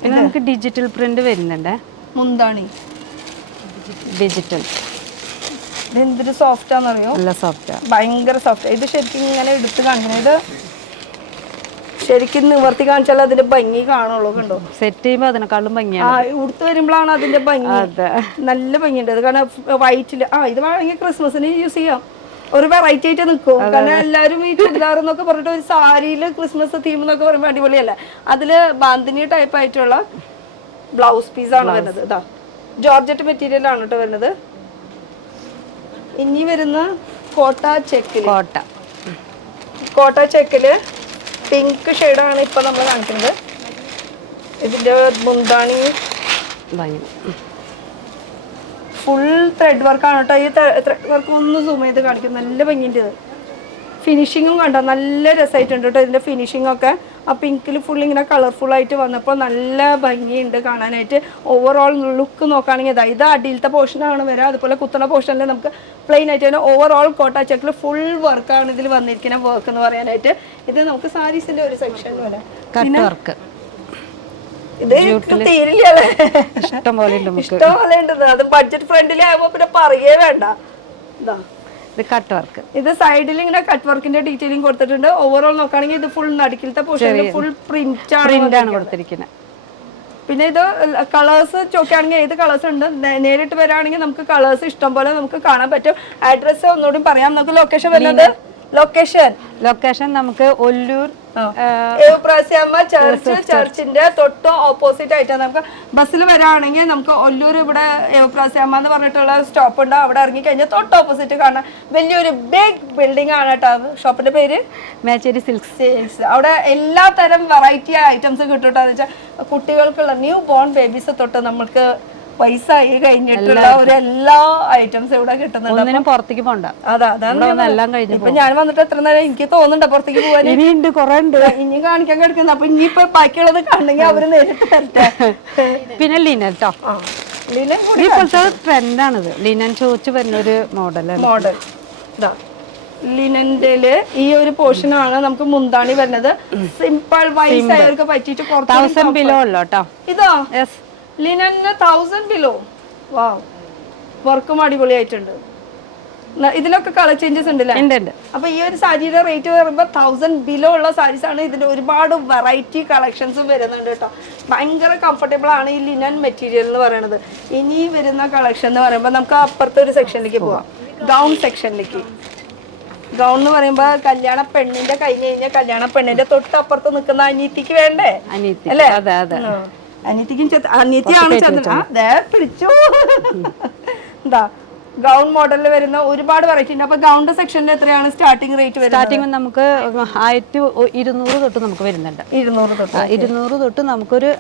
പിന്നെ നമുക്ക് ഡിജിറ്റൽ പ്രിന്റ് വരുന്നുണ്ട്. മുന്താണി ഡിജിറ്റൽ. ഇത് എന്തൊരു സോഫ്റ്റ് ആണെന്നറിയോ? നല്ല സോഫ്റ്റ്, ഭയങ്കര സോഫ്റ്റ്. ഇത് ശരിക്കും ഇങ്ങനെ എടുത്ത് കാണിക്കണം. ഇത് ശരിക്കും നിവർത്തി കാണിച്ചാൽ അതിന്റെ ഭംഗി കാണുള്ളൂ. കണ്ടോ, സെറ്റ് ചെയ്യുമ്പോൾ അതിനെക്കാളും ഭംഗിയാണ്. ഉടുത്ത് വരുമ്പോഴാണ് അതിന്റെ ഭംഗി. നല്ല ഭംഗിയുണ്ട്. അത് കാരണം വൈറ്റില് ഇത് വേണമെങ്കിൽ ക്രിസ്മസിന് യൂസ് ചെയ്യാം. ഒരു വെറൈറ്റി ആയിട്ട് നിൽക്കും. കാരണം എല്ലാവരും ഈ ചുരിദാർ എന്നൊക്കെ പറഞ്ഞിട്ട് ഒരു സാരിയില് ക്രിസ്മസ് തീം എന്നൊക്കെ പറയുമ്പോൾ അടിപൊളിയല്ല. അതില് ബാന്തിനി ടൈപ്പ് ആയിട്ടുള്ള ബ്ലൗസ് പീസാണ് വരുന്നത്. ഇതാ ജോർജറ്റ് മെറ്റീരിയൽ ആണ് കേട്ടോ വരുന്നത്. ഇനി വരുന്ന കോട്ട ചെക്കില് പിങ്ക് ഷെയ്ഡാണ് ഇപ്പൊ നമ്മൾ കാണിക്കുന്നത്. ഇതിന്റെ മുന്താണി ഫുൾ ത്രെഡ് വർക്കാണ് കേട്ടോ. ഈ ത്രെഡ് വർക്ക് ഒന്ന് സൂം ചെയ്ത് കാണിക്കും. നല്ല ഭംഗിയുണ്ട്. ഫിനിഷിങ്ങും കണ്ടോ, നല്ല രസമായിട്ടുണ്ട് കേട്ടോ ഇതിന്റെ ഫിനിഷിംഗ് ഒക്കെ. ആ പിങ്കിൽ ഫുൾ ഇങ്ങനെ കളർഫുൾ ആയിട്ട് വന്നപ്പോൾ നല്ല ഭംഗിയുണ്ട് കാണാനായിട്ട്. ഓവറോൾ ലുക്ക് നോക്കുകയാണെങ്കിൽ ഇത് അടിയിലത്തെ പോർഷനാണ് വരിക. അതുപോലെ കുത്തണ പോർഷനിൽ നമുക്ക് പ്ലെയിൻ ആയിട്ട് തന്നെ ഓവറോൾ കോട്ട ചെക്കിൽ ഫുൾ വർക്കാണ് ഇതിൽ വന്നിരിക്കുന്ന വർക്ക് എന്ന് പറയാനായിട്ട്. ഇത് നമുക്ക് സാരീസിന്റെ ഒരു സെക്ഷൻ പോലെ ഇത് തീരില്ലേ, ഇഷ്ടംപോലെ ഉണ്ട്. അത് ബഡ്ജറ്റ് ഫ്രണ്ട്ലി ആകുമ്പോ പിന്നെ പറയേ വേണ്ട. ഇതാ ഇത് സൈഡിൽ ഇങ്ങനെ കട്ട് വർക്കിന്റെ ഡീറ്റെയിലിംഗ് കൊടുത്തിട്ടുണ്ട്. ഓവറോൾ നോക്കുകയാണെങ്കിൽ ഇത് ഫുൾ നടുക്കിലത്തെ പോർഷനിൽ ഫുൾ പ്രിന്റ് ആണ് കൊടുത്തിരിക്കുന്നത്. പിന്നെ ഇത് കളേഴ്സ് ചോദിക്കുകയാണെങ്കിൽ ഏത് കളേഴ്സ് ഉണ്ട്. നേരിട്ട് വരാണെങ്കിൽ നമുക്ക് കളേഴ്സ് ഇഷ്ടം പോലെ നമുക്ക് കാണാൻ പറ്റും. അഡ്രസ്സ് ഒന്നുകൂടി പറയാം. നമുക്ക് ലൊക്കേഷൻ വരുന്നത് ലൊക്കേഷൻ നമുക്ക് ഒല്ലൂർ ചർച്ചിന്റെ തൊട്ട് ഓപ്പോസിറ്റ് ആയിട്ട് നമുക്ക് ബസ്സിൽ വരാണെങ്കിൽ നമുക്ക് ഒല്ലൂർ ഇവിടെ എവപ്രാസ്യാമ്മ എന്ന് പറഞ്ഞിട്ടുള്ള സ്റ്റോപ്പ് ഉണ്ട്. അവിടെ ഇറങ്ങി കഴിഞ്ഞാൽ തൊട്ട് ഓപ്പോസിറ്റ് കാണാൻ വലിയൊരു ബിഗ് ബിൽഡിംഗ് ആണ് കേട്ടോ. ഷോപ്പിന്റെ പേര് മേച്ചേരി സിൽക്സ്. അവിടെ എല്ലാ തരം വെറൈറ്റി ഐറ്റംസ് കിട്ടും കേട്ടോ. എന്ന് വെച്ചാൽ കുട്ടികൾക്കുള്ള ന്യൂ ബോൺ ബേബീസ് തൊട്ട് നമുക്ക് വയസ്സായി കഴിഞ്ഞിട്ടുള്ള ഒരു എല്ലാ ഐറ്റംസ് ഇവിടെ കിട്ടുന്നുണ്ട്. ഒന്നിനും പുറത്തേക്ക് പോണ്ട. അതാണ് എല്ലാം കഴിഞ്ഞു. ഇപ്പൊ ഞാൻ വന്നിട്ട് എത്ര നേരം എനിക്ക് തോന്നുന്നുണ്ട് പുറത്തേക്ക് പോകാൻ. ഇനിയുണ്ട്, കുറെ ഉണ്ട്. ഇനി കാണിക്കാൻ കിടക്കുന്നത്. അപ്പൊ ഇനിയിപ്പോ ബാക്കിയുള്ളത് കണ്ടെങ്കിൽ അവര് നേരിട്ട് തരട്ടെ. പിന്നെ ലിനൻ ട്ടോ. ലിനൻ ഇപ്പോഴത്തെ ട്രെൻഡാണിത്. ലിനൻ ചോദിച്ചു വരുന്ന ഒരു മോഡൽ. ലിനന്റെല് ഈ ഒരു പോർഷൻ ആണ് നമുക്ക് മുന്താണി വരുന്നത്. സിമ്പിൾ വയസ്സായവർക്ക് പറ്റിയിട്ട് 1000 ബിലോ ഉള്ളോ ട്ടോ. ഇതോ ലിനന് 1000 ബിലോ. വാ, വർക്കും അടിപൊളിയായിട്ടുണ്ട്. ഇതിലൊക്കെ കളർ ചേഞ്ചസ് ഉണ്ടല്ലേ? അപ്പൊ ഈ ഒരു സാരിയുടെ റേറ്റ് പറയുമ്പോൾ 1000 ബിലോ ഉള്ള സാരീസ് ആണ്. ഇതിന്റെ ഒരുപാട് വെറൈറ്റി കളക്ഷൻസും വരുന്നുണ്ട് കേട്ടോ. ഭയങ്കര കംഫർട്ടബിൾ ആണ് ഈ ലിനൻ മെറ്റീരിയൽ എന്ന് പറയുന്നത്. ഇനി വരുന്ന കളക്ഷൻ എന്ന് പറയുമ്പോൾ നമുക്ക് അപ്പുറത്തെ ഒരു സെക്ഷനിലേക്ക് പോവാം, ഗൗൺ സെക്ഷനിലേക്ക്. ഗൗൺ എന്ന് പറയുമ്പോൾ കല്യാണ പെണ്ണിന്റെ കഴിഞ്ഞ് കഴിഞ്ഞാൽ കല്യാണ പെണ്ണിന്റെ തൊട്ടപ്പുറത്ത് നിൽക്കുന്ന അനിയത്തിക്ക് വേണ്ടേ അല്ലേ? അനിയത്തിക്കും അനിയത്തിയാണ് പിടിച്ചു. എന്താ ഗൗൺ മോഡലിൽ വരുന്ന ഒരുപാട് വെറൈറ്റി ഉണ്ട്. അപ്പൊ ഗൗണിന്റെ സെക്ഷനിൽ എത്രയാണ് സ്റ്റാർട്ടിംഗ് റേറ്റ് വരുന്നത്? സ്റ്റാർട്ടിംഗ് നമുക്ക് 1200 തൊട്ട് നമുക്ക് വരുന്നുണ്ട്. 200 തൊട്ട് നമുക്കൊരു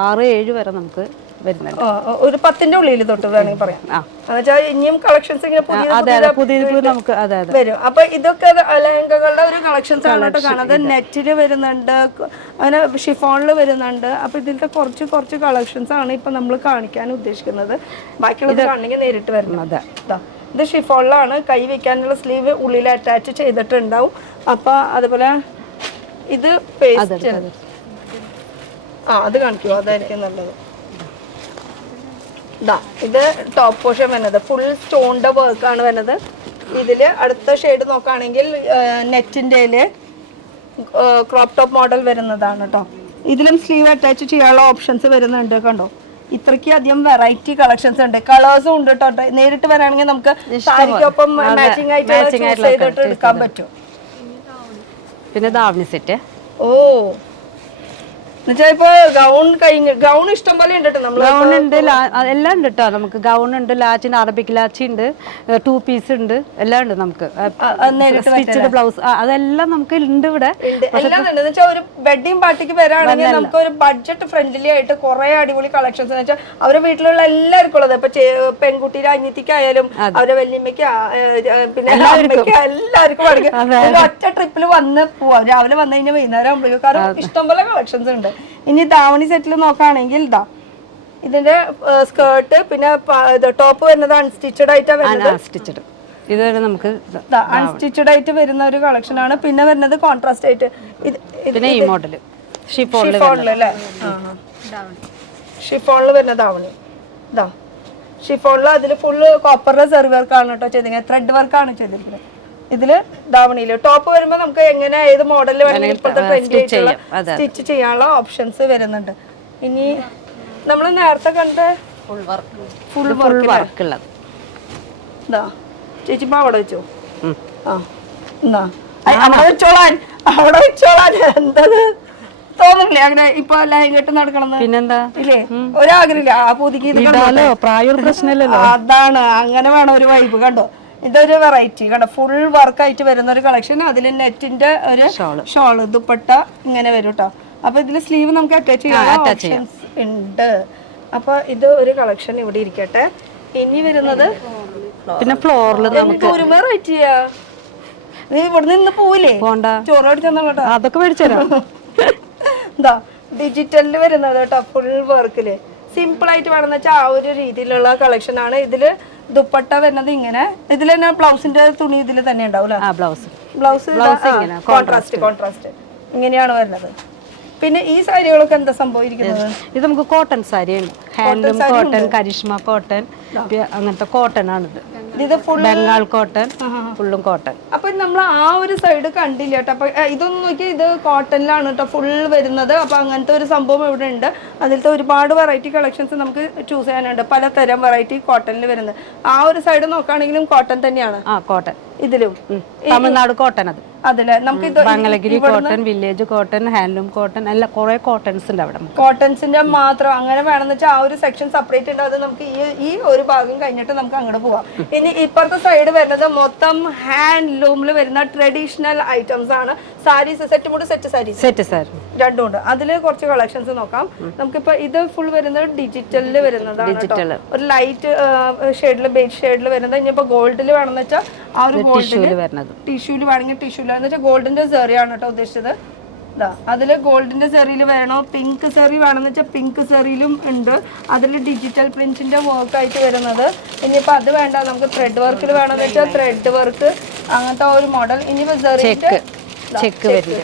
6-7 വരെ നമുക്ക് വരുന്നുണ്ട്. ഒരു 10ന്റെ ഉള്ളിൽ തൊട്ട് വേണമെങ്കിൽ പറയാം. എന്നുവെച്ചാൽ ഇനിയും കളക്ഷൻസ് ഇങ്ങനെ പുതിയ നമുക്ക് വരും. അപ്പൊ ഇതൊക്കെ ലഹങ്കകളുടെ ഒരു കളക്ഷൻസ് ആണ് കേട്ടോ കാണുന്നത്. നെറ്റില് വരുന്നുണ്ട്, അങ്ങനെ ഷിഫോണിൽ വരുന്നുണ്ട്. അപ്പൊ ഇതിലത്തെ കുറച്ച് കളക്ഷൻസ് ആണ് ഇപ്പൊ നമ്മൾ കാണിക്കാൻ ഉദ്ദേശിക്കുന്നത്. ബാക്കിയുള്ളത് കാണണമെങ്കിൽ നേരിട്ട് വരുന്നത്. ഇത് ഷിഫോണിലാണ്. കൈ വെക്കാനുള്ള സ്ലീവ് ഉള്ളിൽ അറ്റാച്ച് ചെയ്തിട്ടുണ്ടാവും. അപ്പൊ അതുപോലെ ഇത് പേസ്റ്റ്. അത് കാണിക്കുമോ? അതായിരിക്കും നല്ലത്. ഇത് ടോപ്പ് പോർഷൻ വരുന്നത് ഫുൾ സ്റ്റോണിന്റെ വർക്കാണ് വരുന്നത്. ഇതില് അടുത്ത ഷെയ്ഡ് നോക്കുകയാണെങ്കിൽ നെറ്റിന്റെ ക്രോപ്പ് ടോപ്പ് മോഡൽ വരുന്നതാണ് കേട്ടോ. ഇതിലും സ്ലീവ് അറ്റാച്ച് ചെയ്യാനുള്ള ഓപ്ഷൻസ് വരുന്നുണ്ട്. കണ്ടോ, ഇത്രയ്ക്ക് അധികം വെറൈറ്റി കളക്ഷൻസ് ഉണ്ട്. കളേഴ്സും ഉണ്ട് കേട്ടോ. നേരിട്ട് വരാണെങ്കിൽ നമുക്ക് സാരിക്കൊപ്പം മാച്ചിങ് ആയിട്ട് ചെയ്തിട്ട് എടുക്കാൻ പറ്റും. പിന്നെ ദാവണി സെറ്റ്. ഇപ്പൊ ഗൗൺ ഇഷ്ടം പോലെ ഉണ്ട്. ഗൗൺ ഉണ്ട്, എല്ലാം ഉണ്ട് കേട്ടോ. നമുക്ക് ഗൗൺ ഉണ്ട്, ലാച്ച് ഉണ്ട്, അറബിക് ലാച്ച് ഉണ്ട്, 2 പീസ് ഉണ്ട്, എല്ലാം ഉണ്ട് നമുക്ക്. സ്റ്റിച്ചഡ് ബ്ലൗസ് അതെല്ലാം നമുക്ക് ഉണ്ട് ഇവിടെ. ഒരു വെഡിങ് പാർട്ടിക്ക് വരാണെങ്കിൽ നമുക്ക് ഒരു ബഡ്ജറ്റ് ഫ്രണ്ട്ലി ആയിട്ട് കുറെ അടിപൊളി കളക്ഷൻസ് എന്ന് വെച്ചാൽ അവരുടെ വീട്ടിലുള്ള എല്ലാവർക്കും ഉള്ളത്. ഇപ്പൊ പെൺകുട്ടിയുടെ അനിയത്തിക്കായാലും അവരുടെ വല്യമ്മയ്ക്ക് പിന്നെ എല്ലാവർക്കും ഒറ്റ ട്രിപ്പിൽ വന്ന് പോവാം. രാവിലെ വന്നു കഴിഞ്ഞാൽ വൈകുന്നേരം ആകുമ്പോഴേക്കും. കാരണം ഇഷ്ടംപോലെ കളക്ഷൻസ് ഉണ്ട്. ഇനി ദാവണി സെറ്റിൽ നോക്കുകയാണെങ്കിൽ ഇതിന്റെ സ്കേർട്ട് പിന്നെ ടോപ്പ് വരുന്നത് അൺസ്റ്റിച്ചഡ് ആയിട്ടാണ് വരുന്നത്. ഇത് നമുക്ക് അൺസ്റ്റിച്ചഡ് ആയിട്ട് വരുന്ന ഒരു കളക്ഷൻ ആണ്. പിന്നെ വരുന്നത് കോൺട്രാസ്റ്റ് ആയിട്ട് പിന്നെ ഈ മോഡൽ ഷിഫോണിൽ വരുന്ന ദാവണി. ഷിഫോണിൽ അതിൽ ഫുള്ള് കോപ്പറിന്റെ സെറി വർക്കാണ് കേട്ടോ ചെയ്തിരിക്കുന്നത്. ത്രെഡ് വർക്കാണ് ചെയ്തിരിക്കുന്നത്. ഇതില് ദാവണിയില് ടോപ്പ് വരുമ്പോ നമുക്ക് എങ്ങനെ ഏത് മോഡലിൽ വേണമെങ്കിൽ ഇപ്പോഴത്തെ സ്റ്റിച്ച് ചെയ്യാനുള്ള ഓപ്ഷൻസ് വരുന്നുണ്ട്. ഇനി നമ്മൾ നേരത്തെ കണ്ട ഫുൾ വർക്ക് ഉള്ളത് ചേച്ചി അവിടെ വെച്ചോ. അവിടെ വെച്ചോളാൻ എന്തത് തോന്നുന്നില്ലേ അങ്ങനെ ഇപ്പൊ ലഹങ്കട്ട് നടക്കണം? പിന്നെന്താ ഇല്ലേ, ഒരാഗ്രഹില്ല. ആ പുതുക്കി പ്രായ പ്രശ്നമല്ലല്ലോ. അതാണ്, അങ്ങനെ വേണം ഒരു വൈബ്. കണ്ടോ, ഇതൊരു വെറൈറ്റി കണ്ടോ, ഫുൾ വർക്കായിട്ട് വരുന്ന ഒരു കളക്ഷൻ. അതിൽ നെറ്റിന്റെ ഒരു ഷോള് ദുപ്പട്ട ഇങ്ങനെ വരും കേട്ടോ. അപ്പൊ ഇതിൽ സ്ലീവ് നമുക്ക് അറ്റാച്ച് ചെയ്യാൻ ഓപ്ഷൻസ് ഉണ്ട്. അപ്പൊ ഇത് ഒരു കളക്ഷൻ ഇവിടെ ഇരിക്കട്ടെ. ഇനി വരുന്നത് പിന്നെ ഫ്ലോറിൽ നമുക്ക് ഒരു വെറൈറ്റി. നീ ഇവിടെ നിന്ന് പോവില്ലേ? ചോറ് മേടിച്ചോ. അതൊക്കെ മേടിച്ചോ. എന്താ ഡിജിറ്റലില് വരുന്നത് കേട്ടോ, ഫുൾ വർക്കില് സിമ്പിൾ ആയിട്ട് വേണമെന്ന് വെച്ചാൽ ആ ഒരു രീതിയിലുള്ള കളക്ഷൻ ആണ്. ഇതില് ദുപ്പട്ട വരുന്നത് ഇങ്ങനെ. ഇതിൽ തന്നെ ബ്ലൗസിന്റെ തുണി ഇതിൽ തന്നെ ഉണ്ടാവും. ബ്ലൗസ് കോൺട്രാസ്റ്റ് ഇങ്ങനെയാണ് വരുന്നത്. പിന്നെ ഈ സാരികളൊക്കെ എന്താ സംഭവിക്കുന്നത്? ഇത് നമുക്ക് കോട്ടൺ സാരിയാണ്. ഹാൻഡ്ലൂം കോട്ടൺ, കരിഷ്മ കോട്ടൺ, അങ്ങനത്തെ കോട്ടൺ ആണിത്. ഇത് ഫുൾ ബംഗാൾ കോട്ടൺ, ഫുള്ളും കോട്ടൺ. അപ്പൊ നമ്മൾ ആ ഒരു സൈഡ് കണ്ടില്ല കേട്ടോ. അപ്പൊ ഇതൊന്നും നോക്കി, ഇത് കോട്ടണിലാണ് കേട്ടോ ഫുൾ വരുന്നത്. അപ്പൊ അങ്ങനത്തെ ഒരു സംഭവം ഇവിടെ ഉണ്ട്. അതിലത്തെ ഒരുപാട് വെറൈറ്റി കളക്ഷൻസ് നമുക്ക് ചൂസ് ചെയ്യാനുണ്ട്. പലതരം വെറൈറ്റി കോട്ടണിൽ വരുന്നത്. ആ ഒരു സൈഡ് നോക്കുകയാണെങ്കിലും കോട്ടൺ തന്നെയാണ്. കോട്ടൺ ഇതിലും തമിഴ്നാട് കോട്ടൺ. അത് അതില് നമുക്ക് ഇത് Mangalagiri cotton, village cotton, handloom cotton, എല്ലാം കുറെ കോട്ടൺസ് ഉണ്ട് അവിടെ. കോട്ടൺസിന്റെ മാത്രം അങ്ങനെ വേണമെന്ന് വെച്ചാൽ ആ ഒരു സെക്ഷൻ സെപ്പറേറ്റ് ഉണ്ട്. അത് നമുക്ക് ഈ ഒരു ഭാഗം കഴിഞ്ഞിട്ട് നമുക്ക് അങ്ങോട്ട് പോവാം. ഇനി ഇപ്പുറത്തെ സൈഡ് വരുന്നത് മൊത്തം ഹാൻഡ്ലൂമിൽ വരുന്ന ട്രഡീഷണൽ ഐറ്റംസ് ആണ്. സാരീസ് സെറ്റ് മുണ്ട് സെറ്റ് സാരി രണ്ടും ഉണ്ട്. അതിൽ കുറച്ച് കളക്ഷൻസ് നോക്കാം. നമുക്കിപ്പോ ഇത് ഫുൾ വരുന്നത് ഡിജിറ്റലിൽ വരുന്നതാണ്. ഒരു ലൈറ്റ് ഷെയ്ഡിൽ ബേസ് ഷെയ്ഡിൽ വരുന്നത്. ഇനിയിപ്പോ ഗോൾഡിൽ വേണമെന്ന് വെച്ചാൽ ആ ഒരു ഗോൾഡിൽ ടിഷ്യൂല് വേണമെങ്കിൽ ടിഷ്യൂല് എന്ന് വെച്ചാൽ ഗോൾഡിന്റെ സെറിയാണ് കേട്ടോ ഉദ്ദേശിച്ചത്. അതില് ഗോൾഡിന്റെ സെറിയിൽ വേണോ പിങ്ക് സെറി വേണമെന്ന് വെച്ചാൽ പിങ്ക് സെറിയിലും ഉണ്ട്. അതിൽ ഡിജിറ്റൽ പ്രിന്റിന്റെ വർക്ക് ആയിട്ട് വരുന്നത്. ഇനിയിപ്പോ അത് വേണ്ട നമുക്ക് ത്രെഡ് വർക്കിൽ വേണമെന്ന് വെച്ചാൽ ത്രെഡ് വർക്ക് അങ്ങനത്തെ ഒരു മോഡൽ. ഇനിയിപ്പോ ചെക്ക്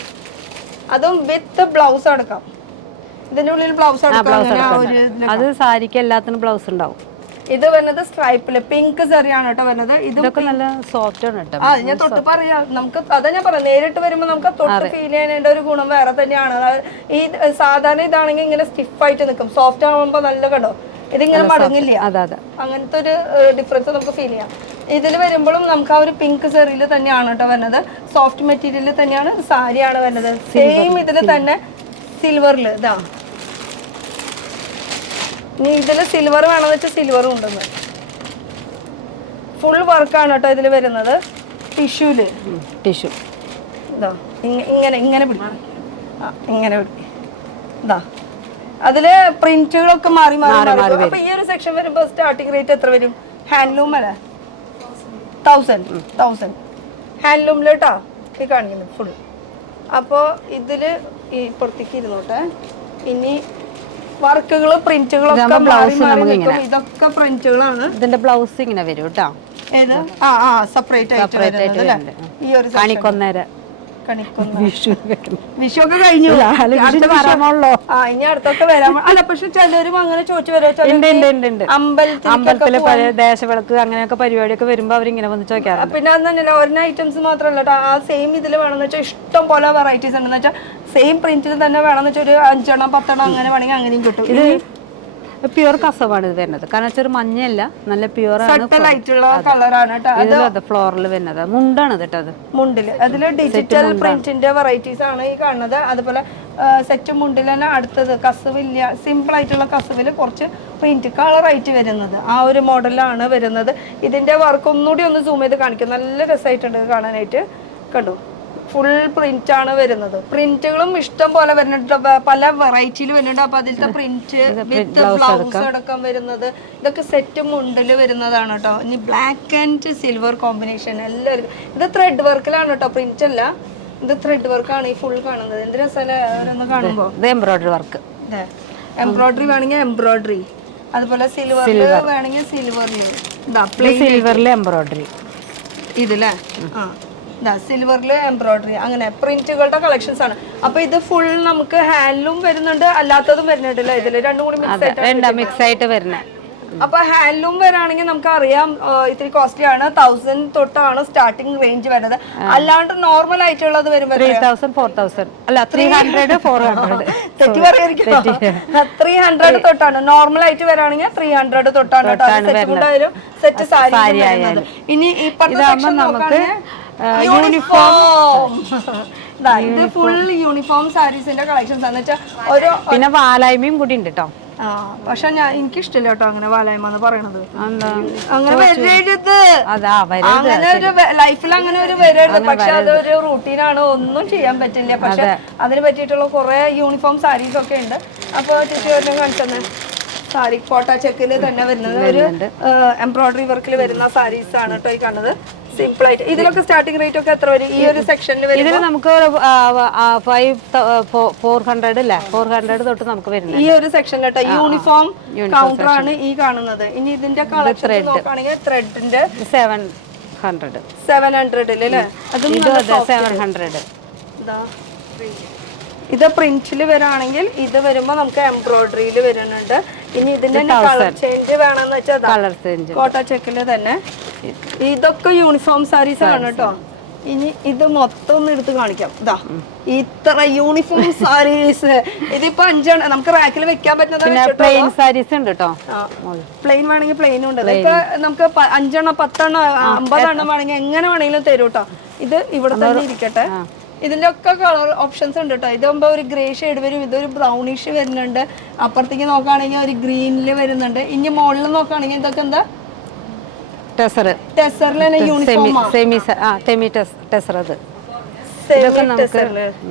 അതും വിത്ത് ബ്ലൗസ് അടക്കാം. ഇതിന്റെ ഉള്ളിൽ ബ്ലൗസ് അടക്കാം. അത് സാരിക്ക് എല്ലാത്തിനും ബ്ലൗസ് ഉണ്ടാവും. ഇത് വരുന്നത് സ്ട്രൈപ്പില് പിങ്ക് സെറിയാണ് കേട്ടോ വരുന്നത്. ഇതൊക്കെ നല്ല സോഫ്റ്റ് ആണ് കേട്ടോ. ഞാൻ തൊട്ട് പറയാം. നമുക്ക് അതാ ഞാൻ പറയാം, നേരിട്ട് വരുമ്പോൾ നമുക്ക് തൊട്ട് ഫീൽ ചെയ്യാനുള്ള ഒരു ഗുണം വേറെ തന്നെയാണ്. ഈ സാധാരണ ഇതാണെങ്കിൽ ഇങ്ങനെ സ്റ്റിഫായിട്ട് നിൽക്കും. സോഫ്റ്റ് ആകുമ്പോൾ നല്ല കണ്ടോ ഇതിങ്ങനെ മടങ്ങില്ല. അങ്ങനത്തെ ഒരു ഡിഫറൻസ് നമുക്ക് ഫീൽ ചെയ്യാം. ഇതിൽ വരുമ്പോഴും നമുക്ക് ആ ഒരു പിങ്ക് സെറിയിൽ തന്നെയാണ് കേട്ടോ വരുന്നത്. സോഫ്റ്റ് മെറ്റീരിയലിൽ തന്നെയാണ് സാരിയാണ് വരുന്നത്. സെയിം ഇതിൽ തന്നെ സിൽവറിൽ ഇതാ. ഇനി ഇതിൽ സിൽവർ വേണമെന്ന് വെച്ചാൽ സിൽവറും ഉണ്ടെന്ന്. ഫുൾ വർക്കാണ് കേട്ടോ ഇതിൽ വരുന്നത്. ടിഷ്യൂ ഇതാ ഇങ്ങനെ പിടിക്കും. ഇങ്ങനെ പിടിക്കും ഇതാ. അതില് പ്രിന്റുകളൊക്കെ മാറി മാറി. അപ്പൊ ഈ ഒരു സെക്ഷൻ വരുമ്പോ സ്റ്റാർട്ടിംഗ് റേറ്റ് എത്ര വരും? ഹാൻഡ്ലൂം അല്ലേ 1000 ഹാൻഡ്ലൂമിലോട്ടാ ഈ കാണിക്കുന്നത് ഫുൾ. അപ്പോൾ ഇതില് ഈ പുറത്തേക്ക് ഇരുന്നോട്ടെ. ഇനി വർക്കുകള് പ്രിന്റുകളൊക്കെ ഇതൊക്കെ പ്രിന്റുകളാണ്. ഇതിന്റെ ബ്ലൗസ് ഇങ്ങനെ വരും കേട്ടോ. ഏത് സെപ്പറേറ്റ് ആയിട്ട് വരുന്നത്. ഈ ഒരു വിഷു ഒക്കെ കഴിഞ്ഞു. ഇനി അടുത്തൊക്കെ വരാൻ. അല്ല പക്ഷെ ചിലരും അങ്ങനെ ചോദിച്ചു വരും. അമ്പലത്തില് ദേശവിളക്ക് അങ്ങനെയൊക്കെ പരിപാടിയൊക്കെ വരുമ്പോ അവരിങ്ങനെ വന്ന് ചോദിക്കാറ്. പിന്നെ അത് തന്നെയല്ല ഒരെണ്ണ ഐറ്റംസ് മാത്രമല്ല കേട്ടോ. ആ സെയിം ഇതിൽ വേണമെന്ന് വെച്ചാൽ ഇഷ്ടം പോലെ വെറൈറ്റീസ് ഉണ്ടെന്ന് വെച്ചാൽ സെയിം പ്രിന്റിൽ തന്നെ വേണമെന്ന് വെച്ചാൽ ഒരു 5 10 അങ്ങനെ വേണമെങ്കിൽ അങ്ങനെയും കിട്ടും. ഇത് പ്യുവർ കസവാണ് ഇത് വരുന്നത്. കാരണം വെച്ചാൽ മഞ്ഞല്ല, നല്ല പ്യുവർ കളറാണ് കേട്ടോ. ഫ്ലോറിൽ വരുന്നത് മുണ്ടാണ് കേട്ടോ. അത് മുണ്ടില് അതില് ഡിജിറ്റൽ പ്രിന്റിന്റെ വെറൈറ്റീസ് ആണ് ഈ കാണുന്നത്. അതുപോലെ സെറ്റ് മുണ്ടിൽ തന്നെ അടുത്തത് കസവില്ല, സിമ്പിൾ ആയിട്ടുള്ള കസവില് കുറച്ച് പ്രിന്റ് കളറായിട്ട് വരുന്നത് ആ ഒരു മോഡലാണ് വരുന്നത്. ഇതിന്റെ വർക്ക് ഒന്നുകൂടി ഒന്ന് സൂം ചെയ്ത് കാണിക്കും. നല്ല രസമായിട്ടുണ്ട് കാണാനായിട്ട്. കണ്ടു ഫുൾ പ്രിന്റ് ആണ് വരുന്നത്. പ്രിന്റുകളും ഇഷ്ടം പോലെ വരുന്നുണ്ട്. പല വെറൈറ്റിയിൽ വരുന്നുണ്ട്. അപ്പൊ അതിലത്തെ പ്രിന്റ് വിത്ത് ബ്ലൗസ് അടക്കം വരുന്നത് ഇതൊക്കെ സെറ്റ് മുണ്ടിൽ വരുന്നതാണ് കേട്ടോ. ഇനി ബ്ലാക്ക് ആൻഡ് സിൽവർ കോമ്പിനേഷൻ എല്ലാവർക്കും. ഇത് ത്രെഡ് വർക്കിലാണ് കേട്ടോ, പ്രിന്റ് അല്ല. ഇത് ത്രെഡ് വർക്കാണ് ഈ ഫുൾ കാണുന്നത്. എന്ത് രസമൊന്ന് കാണുമ്പോ. എംബ്രോയിഡറി വർക്ക്, എംബ്രോയിഡറി വേണമെങ്കിൽ എംബ്രോയിഡറി, അതുപോലെ സിൽവറിൽ വേണമെങ്കിൽ സിൽവറിൽ എംബ്രോയിഡറി. ഇതില്ലേ സിൽവറിൽ എംബ്രോയിഡറി അങ്ങനെ പ്രിന്റുകളുടെ കളക്ഷൻസ് ആണ്. അപ്പൊ ഇത് ഫുൾ നമുക്ക് ഹാൻഡ്ലൂം വരുന്നുണ്ട്, അല്ലാത്തതും വരുന്നുണ്ടല്ലോ. ഇതില് രണ്ടും കൂടി മിക്സ് ആയിട്ട് വരുന്നത്. അപ്പൊ ഹാൻഡ്ലൂം വരാണെങ്കിൽ നമുക്ക് അറിയാം ഇത്തിരി കോസ്റ്റ്ലി ആണ്. 1000 തൊട്ടാണ് സ്റ്റാർട്ടിംഗ് റേഞ്ച് വരുന്നത്. അല്ലാണ്ട് നോർമൽ ആയിട്ടുള്ളത് വരുമ്പോൾ 3000 4000 അല്ല 300 400 തെറ്റി പറയായിരിക്കും. 300 തൊട്ടാണ് നോർമൽ ആയിട്ട് വരാണെങ്കിൽ 300 തൊട്ടാണ് സെറ്റ് സാരി വരുന്നത്. ഇനി ഇപ്പഴത്തെ നമുക്ക് യൂണിഫോം ഇത് ഫുൾ യൂണിഫോം സാരീസിന്റെ കളക്ഷൻസ് എന്ന് വെച്ചാൽ ഓരോ. പിന്നെ വാലായ്മയും കൂടി ഉണ്ട് കേട്ടോ. പക്ഷെ എനിക്കിഷ്ടമില്ല കേട്ടോ അങ്ങനെ വാലായ്മ എന്ന് പറയണത്. അങ്ങനെ വരരുത്, അങ്ങനെ ഒരു ലൈഫിൽ അങ്ങനെ ഒരു വരരുത്. പക്ഷെ അതൊരു റൂട്ടീനാണ്, ഒന്നും ചെയ്യാൻ പറ്റില്ല. പക്ഷെ അതിന് പറ്റിയിട്ടുള്ള കുറെ യൂണിഫോം സാരീസ് ഒക്കെ ഉണ്ട്. അപ്പൊ ചേച്ചി ഒരെണ്ണം കാണിച്ചെന്നെ സാരി കോട്ട ചെക്കിൽ തന്നെ വരുന്നത് ഒരു എംബ്രോയിഡറി വർക്കിൽ വരുന്ന സാരീസ് ആണ് കേട്ടോ ഈ കാണുന്നത്. സിമ്പിൾ ആയിട്ട് ഇതിലൊക്കെ സ്റ്റാർട്ടിംഗ് റേറ്റ് ഒക്കെ എത്ര വരും? ഈ ഒരു സെക്ഷനിൽ ഇതിൽ നമുക്ക് 400 അല്ലേ, 400 തൊട്ട് നമുക്ക് വരുന്നത്. ഈ ഒരു സെക്ഷനിൽ യൂണിഫോം കൗണ്ടർ ആണ് ഈ കാണുന്നത്. ഇനി ഇതിന്റെ കളക്ഷൻ നോക്കുകയാണെങ്കിൽ ത്രെഡിന്റെ 700 അല്ലേ, അതും 700. ഇത് പ്രിന്റിൽ വരാണെങ്കിൽ ഇത് വരുമ്പോ നമുക്ക് എംബ്രോയിഡറിയിൽ വരുന്നുണ്ട്. ഇനി ഇതിന്റെ കളർ ചേഞ്ച് വേണമെന്ന് വെച്ചാൽ കോട്ട ചെക്കില് തന്നെ. ഇതൊക്കെ യൂണിഫോം സാരീസ് ആണ് കേട്ടോ. ഇനി ഇത് മൊത്തം ഒന്ന് എടുത്ത് കാണിക്കാം. ഇതാ ഇത്ര യൂണിഫോം സാരീസ്. ഇതിപ്പോ 5 നമുക്ക് റാക്കിൽ വെക്കാൻ പറ്റുന്നത്. പ്ലെയിൻ സാരീസ് ഉണ്ട് കേട്ടോ. പ്ലെയിൻ വേണമെങ്കിൽ പ്ലെയിനും ഉണ്ട്. ഇതൊക്കെ നമുക്ക് 5 10 50 വേണമെങ്കിൽ എങ്ങനെ വേണമെങ്കിലും തരും കേട്ടോ. ഇത് ഇവിടെ തന്നെ ഇരിക്കട്ടെ. ഇതിന്റെ ഒക്കെ കളർ ഓപ്ഷൻസ് ഉണ്ട് കേട്ടോ. ഇതാകുമ്പോ ഒരു ഗ്രേ ഷെയ്ഡ് വരും, ഇതൊരു ബ്രൗണിഷ് വരുന്നുണ്ട്. അപ്പുറത്തേക്ക് നോക്കുകയാണെങ്കിൽ ഒരു ഗ്രീനില് വരുന്നുണ്ട്. ഇനി മുകളിൽ നോക്കുകയാണെങ്കിൽ ഇതൊക്കെ എന്താ ടെസറിൽ തന്നെ യൂണിഫോം.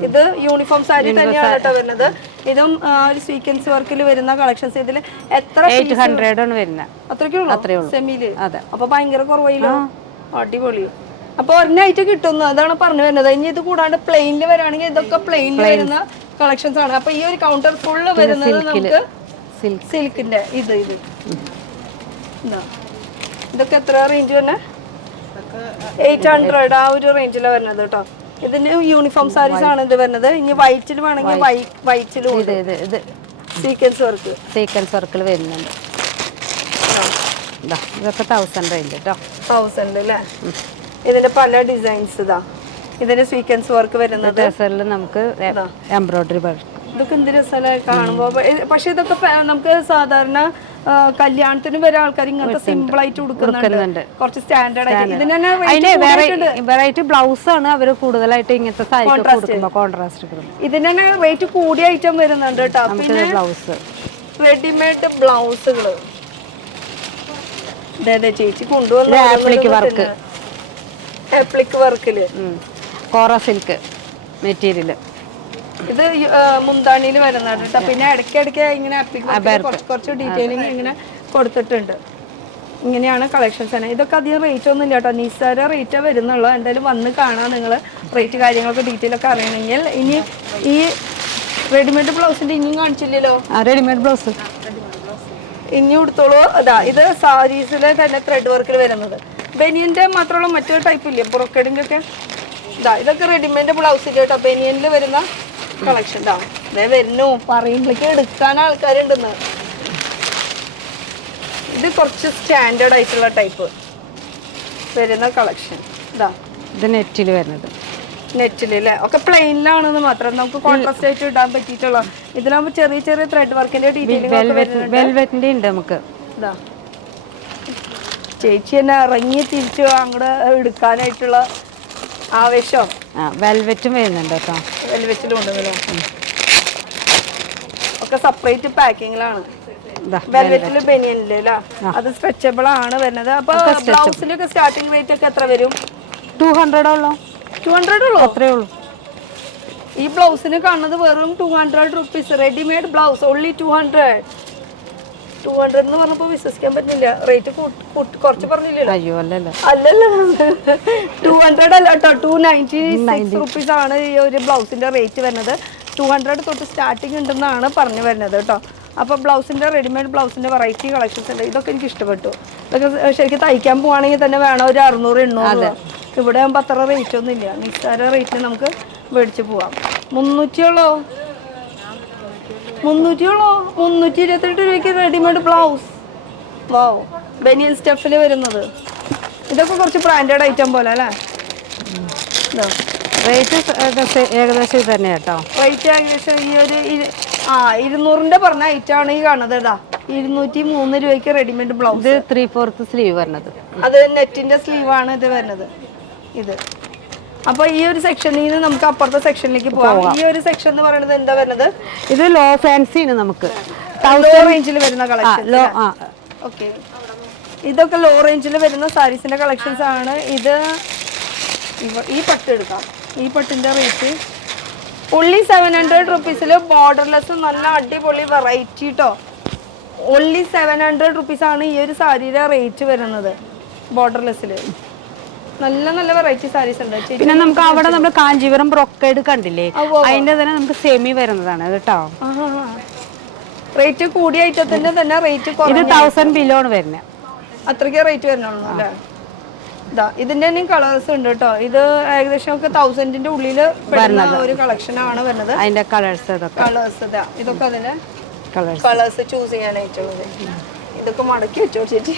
ഇത് യൂണിഫോം സാരി തന്നെയാണ് കേട്ടോ വരുന്നത്. ഇതും ഒരു സ്വീക്വൻസ് വർക്കിൽ വരുന്ന കളക്ഷൻസ്. ഇതിൽ എത്ര 800 ആണ് വരുന്നത്. അത്രയ്ക്കുള്ളൂ സെമിയില്. അപ്പൊ ഭയങ്കര കുറവയില്ലോ, അടിപൊളി. അപ്പൊ ഒരെണ്ണായിട്ട് കിട്ടുന്നു, അതാണ് പറഞ്ഞു വരുന്നത്. ഇനി ഇത് കൂടാണ്ട് പ്ലെയിനിൽ വരാണെങ്കിൽ ഇതൊക്കെ പ്ലെയിനിൽ വരുന്ന കളക്ഷൻസ് ആണ്. അപ്പൊ ഈ ഒരു കൗണ്ടർ ഫുള്ള് വരുന്നത് നമുക്ക് സിൽക്കിന്റെ ഇത് ഇതൊക്കെ എത്ര റേഞ്ച് തന്നെ 800 ആ ഒരു റേഞ്ചിലാണ് വരുന്നത് കേട്ടോ. ഇതിന് യൂണിഫോം സാരീസ് ആണ് ഇത് വരുന്നത്. ഇനി വൈറ്റിൽ വേണമെങ്കിൽ വൈറ്റിലും സീക്വൻസ് വർക്കിൽ വരുന്നുണ്ട്. ഇതൊക്കെ 1000 റേഞ്ച് കേട്ടോ. 1000 അല്ലേ. ഇതിന്റെ പല ഡിസൈൻസ് ഇതാ. ഇതിന്റെ സീക്വൻസ് വർക്ക് വരുന്നത് നമുക്ക് എംബ്രോയിഡറി വർക്ക്. ഇതൊക്കെ എന്ത് രസമല്ലേ കാണുമ്പോ. പക്ഷെ ഇതൊക്കെ നമുക്ക് സാധാരണ കല്യാണത്തിന് വരെ ആൾക്കാർ ഇങ്ങനത്തെ സിമ്പിൾ ആയിട്ട് കൊടുക്കുന്നുണ്ട്, കുറച്ച് സ്റ്റാൻഡേർഡ് ആയിട്ട്. ഇതിന് വെറൈറ്റി ബ്ലൗസ് ആണ് അവര് കൂടുതലായിട്ട് ഇങ്ങനത്തെ കോൺട്രാസ്റ്റ്. ഇതിന് റേറ്റ് കൂടിയ ഐറ്റം വരുന്നുണ്ട് കേട്ടോ. പിന്നെ ബ്ലൗസ് റെഡിമെയ്ഡ് ബ്ലൗസുകള് ചേച്ചി കൊണ്ടുവന്ന ആപ്ലിക് വർക്കില് കോറ സിൽക്ക് മെറ്റീരിയൽ. ഇത് മുന്താണിയിൽ വരുന്നതാണ് കേട്ടോ. പിന്നെ ഇടയ്ക്കിടയ്ക്ക് ഇങ്ങനെ കുറച്ച് ഡീറ്റെയിലിംഗ് ഇങ്ങനെ കൊടുത്തിട്ടുണ്ട്. ഇങ്ങനെയാണ് കളക്ഷൻസ് തന്നെ. ഇതൊക്കെ അധികം റേറ്റ് ഒന്നും ഇല്ല കേട്ടോ, നിസ്സാര റേറ്റാണ് വരുന്നുള്ളൂ. എന്തായാലും വന്ന് കാണാം നിങ്ങൾ, റേറ്റ് കാര്യങ്ങളൊക്കെ ഡീറ്റെയിൽ ഒക്കെ അറിയണമെങ്കിൽ. ഇനി ഈ റെഡിമെയ്ഡ് ബ്ലൗസിന്റെ ഇനിയും കാണിച്ചില്ലല്ലോ. റെഡിമെയ്ഡ് ബ്ലൗസ് ഇനി എടുത്തോളൂ. അതാ ഇത് സാരീസിലെ തന്നെ ത്രെഡ് വർക്കിൽ വരുന്നത്. ബനിയന്റെ മാത്രമുള്ള മറ്റൊരു ടൈപ്പ് ഇല്ലേ ബ്രോക്കഡിന്റെ ഒക്കെ. ഇതൊക്കെ റെഡിമെയ്ഡ് ബ്ലൗസിൽ കേട്ടോ, ബനിയനിൽ വരുന്ന കളക്ഷൻ. ഇതേ വരുന്നു പറയുമ്പോഴേക്ക് എടുക്കാൻ ആൾക്കാരുണ്ടെന്ന്. ഇത് കുറച്ച് സ്റ്റാൻഡേർഡ് ആയിട്ടുള്ള ടൈപ്പ് വരുന്ന കളക്ഷൻ. ഇത് നെറ്റിൽ വരുന്നത്. നെറ്റിൽ അല്ലേ, ഒക്കെ പ്ലെയിനിലാണെന്ന് മാത്രം നമുക്ക് കോൺട്രാസ്റ്റ് ആയിട്ട് ഇടാൻ പറ്റിയിട്ടുള്ള. ഇതിലാകുമ്പോൾ ചെറിയ ചെറിയ ത്രെഡ് വർക്കിന്റെ ഡീറ്റെയിലിംഗ് വെൽവെറ്റിന്റെ ഉണ്ട് നമുക്ക്. ചേച്ചി തന്നെ ഇറങ്ങി തിരിച്ചു അങ്ങോട്ട് എടുക്കാനായിട്ടുള്ള ആവേശം. വെൽവെറ്റും വരുന്നുണ്ട് കേട്ടോ. വെൽവെറ്റിലും ഉണ്ടല്ലോ, ഒക്കെ സെപ്പറേറ്റ് പാക്കിങ്ങിലാണ്. വെൽവെറ്റില് ബനിയനില് അല്ലേ, അത് സ്ട്രെച്ചബിൾ ആണ് വരുന്നത്. അപ്പൊ ബ്ലൗസിലൊക്കെ സ്റ്റാർട്ടിംഗ് റേറ്റ് ഒക്കെ എത്ര വരും? 200 ഉള്ളൂ. 200 ഉള്ളൂ, അത്രേ ഉള്ളൂ. ഈ ബ്ലൗസിന് കാണുന്നത് വെറും 200 റുപ്പീസ്. റെഡിമെയ്ഡ് ബ്ലൗസ് ഓൺലി 200 എന്ന് പറഞ്ഞപ്പോ വിശ്വസിക്കാൻ പറ്റുന്നില്ല. റേറ്റ് കുറച്ച് പറഞ്ഞില്ലല്ലോ. അയ്യോ അല്ലല്ലോ 200 അല്ല കേട്ടോ, 296 റുപ്പീസ് ആണ് ഈ ഒരു ബ്ലൗസിന്റെ റേറ്റ് വരുന്നത്. 200 തൊട്ട് സ്റ്റാർട്ടിങ് ഉണ്ടെന്നാണ് പറഞ്ഞു വരുന്നത് കേട്ടോ. അപ്പോൾ ബ്ലൗസിന്റെ റെഡിമെയ്ഡ് ബ്ലൗസിന്റെ വെറൈറ്റി കളക്ഷൻസ് ഉണ്ട്. ഇതൊക്കെ എനിക്ക് ഇഷ്ടപ്പെട്ടു. ഇതൊക്കെ ശരിക്കും തയ്ക്കാൻ പോവാണെങ്കിൽ തന്നെ വേണം ഒരു 600-800. ഇവിടെ ആകുമ്പോൾ അത്ര റേറ്റ് ഒന്നും ഇല്ല, നിസ്സാര റേറ്റിൽ നമുക്ക് മേടിച്ച് പോവാം. 300 ഉള്ളോ? 328 രൂപയ്ക്ക് റെഡിമെയ്ഡ് ബ്ലൗസ്. വാവ്, ബനിയൻ സ്റ്റഫിൽ വരുന്നത്. ഇതൊക്കെ കുറച്ച് ബ്രാൻഡഡ് ഐറ്റം പോലെ അല്ലേ. റേറ്റ് ഏകദേശം ഇത് തന്നെ കേട്ടോ. റേറ്റ് ഏകദേശം ഈ ഒരു 200ന്റെ പറഞ്ഞ ഐറ്റമാണ് ഈ കാണുന്നത്. 203 രൂപയ്ക്ക് റെഡിമെയ്ഡ് ബ്ലൗസ്. 3/4 സ്ലീവ് വരുന്നത്. അത് നെറ്റിന്റെ സ്ലീവ് ആണ് ഇത് വരുന്നത്. ഇത് അപ്പൊ ഈ ഒരു സെക്ഷനിൽ നിന്ന് നമുക്ക് അപ്പുറത്തെ സെക്ഷനിലേക്ക് പോവാം. ഈ ഒരു സെക്ഷൻ എന്ന് പറയുന്നത് എന്താ വരുന്നത്? ഇത് ലോ ഫാൻസി ആണ്, നമുക്ക് ലോ റേഞ്ചിൽ വരുന്ന കളക്ഷൻ. ഓക്കെ, ഇതൊക്കെ ലോ റേഞ്ചിൽ വരുന്ന സാരീസിന്റെ കളക്ഷൻസ് ആണ്. ഇത് ഈ പട്ട് എടുക്കാം. ഈ പട്ടിന്റെ റേറ്റ് ഓൺലി 700 റുപ്പീസിൽ ബോർഡർലെസ് നല്ല അടിപൊളി വെറൈറ്റി കേട്ടോ. ഓൺലി 700 റുപ്പീസ് ആണ് ഈ ഒരു സാരിയുടെ റേറ്റ് വരുന്നത്. ബോർഡർലെസ്സിൽ നല്ല നല്ല വെറൈറ്റി സാരീസ് ഉണ്ട്. പിന്നെ നമുക്ക് അവിടെ നമ്മൾ കാഞ്ചീപുരം ബ്രോക്കേഡ് കണ്ടില്ലേ, അതിന്റെ തന്നെ നമുക്ക് സെമി വരുന്നതാണ് കേട്ടോ. റേറ്റ് കൂടിയ ഐറ്റത്തിന്റെ തന്നെ റേറ്റ് ഇത് 1000 ബിലോ ആണ് വരുന്നത്. അത്രയ്ക്ക് റേറ്റ് വരുന്നുള്ളൂ അല്ലേ. ഇതിന്റെ തന്നെ കളേഴ്സ് ഉണ്ട് കേട്ടോ. ഇത് ഏകദേശം ഒക്കെ 1000ന്റെ ഉള്ളിൽ വരുന്ന ഒരു കളക്ഷൻ ആണ് വരുന്നത്. അതിന്റെ കളേഴ്സ് ഇതൊക്കെ അതിന്റെ കളേഴ്സ് ചൂസ് ചെയ്യാനായിട്ടുള്ളത്. ഇതൊക്കെ മടക്കി വെച്ചോ ചേച്ചി.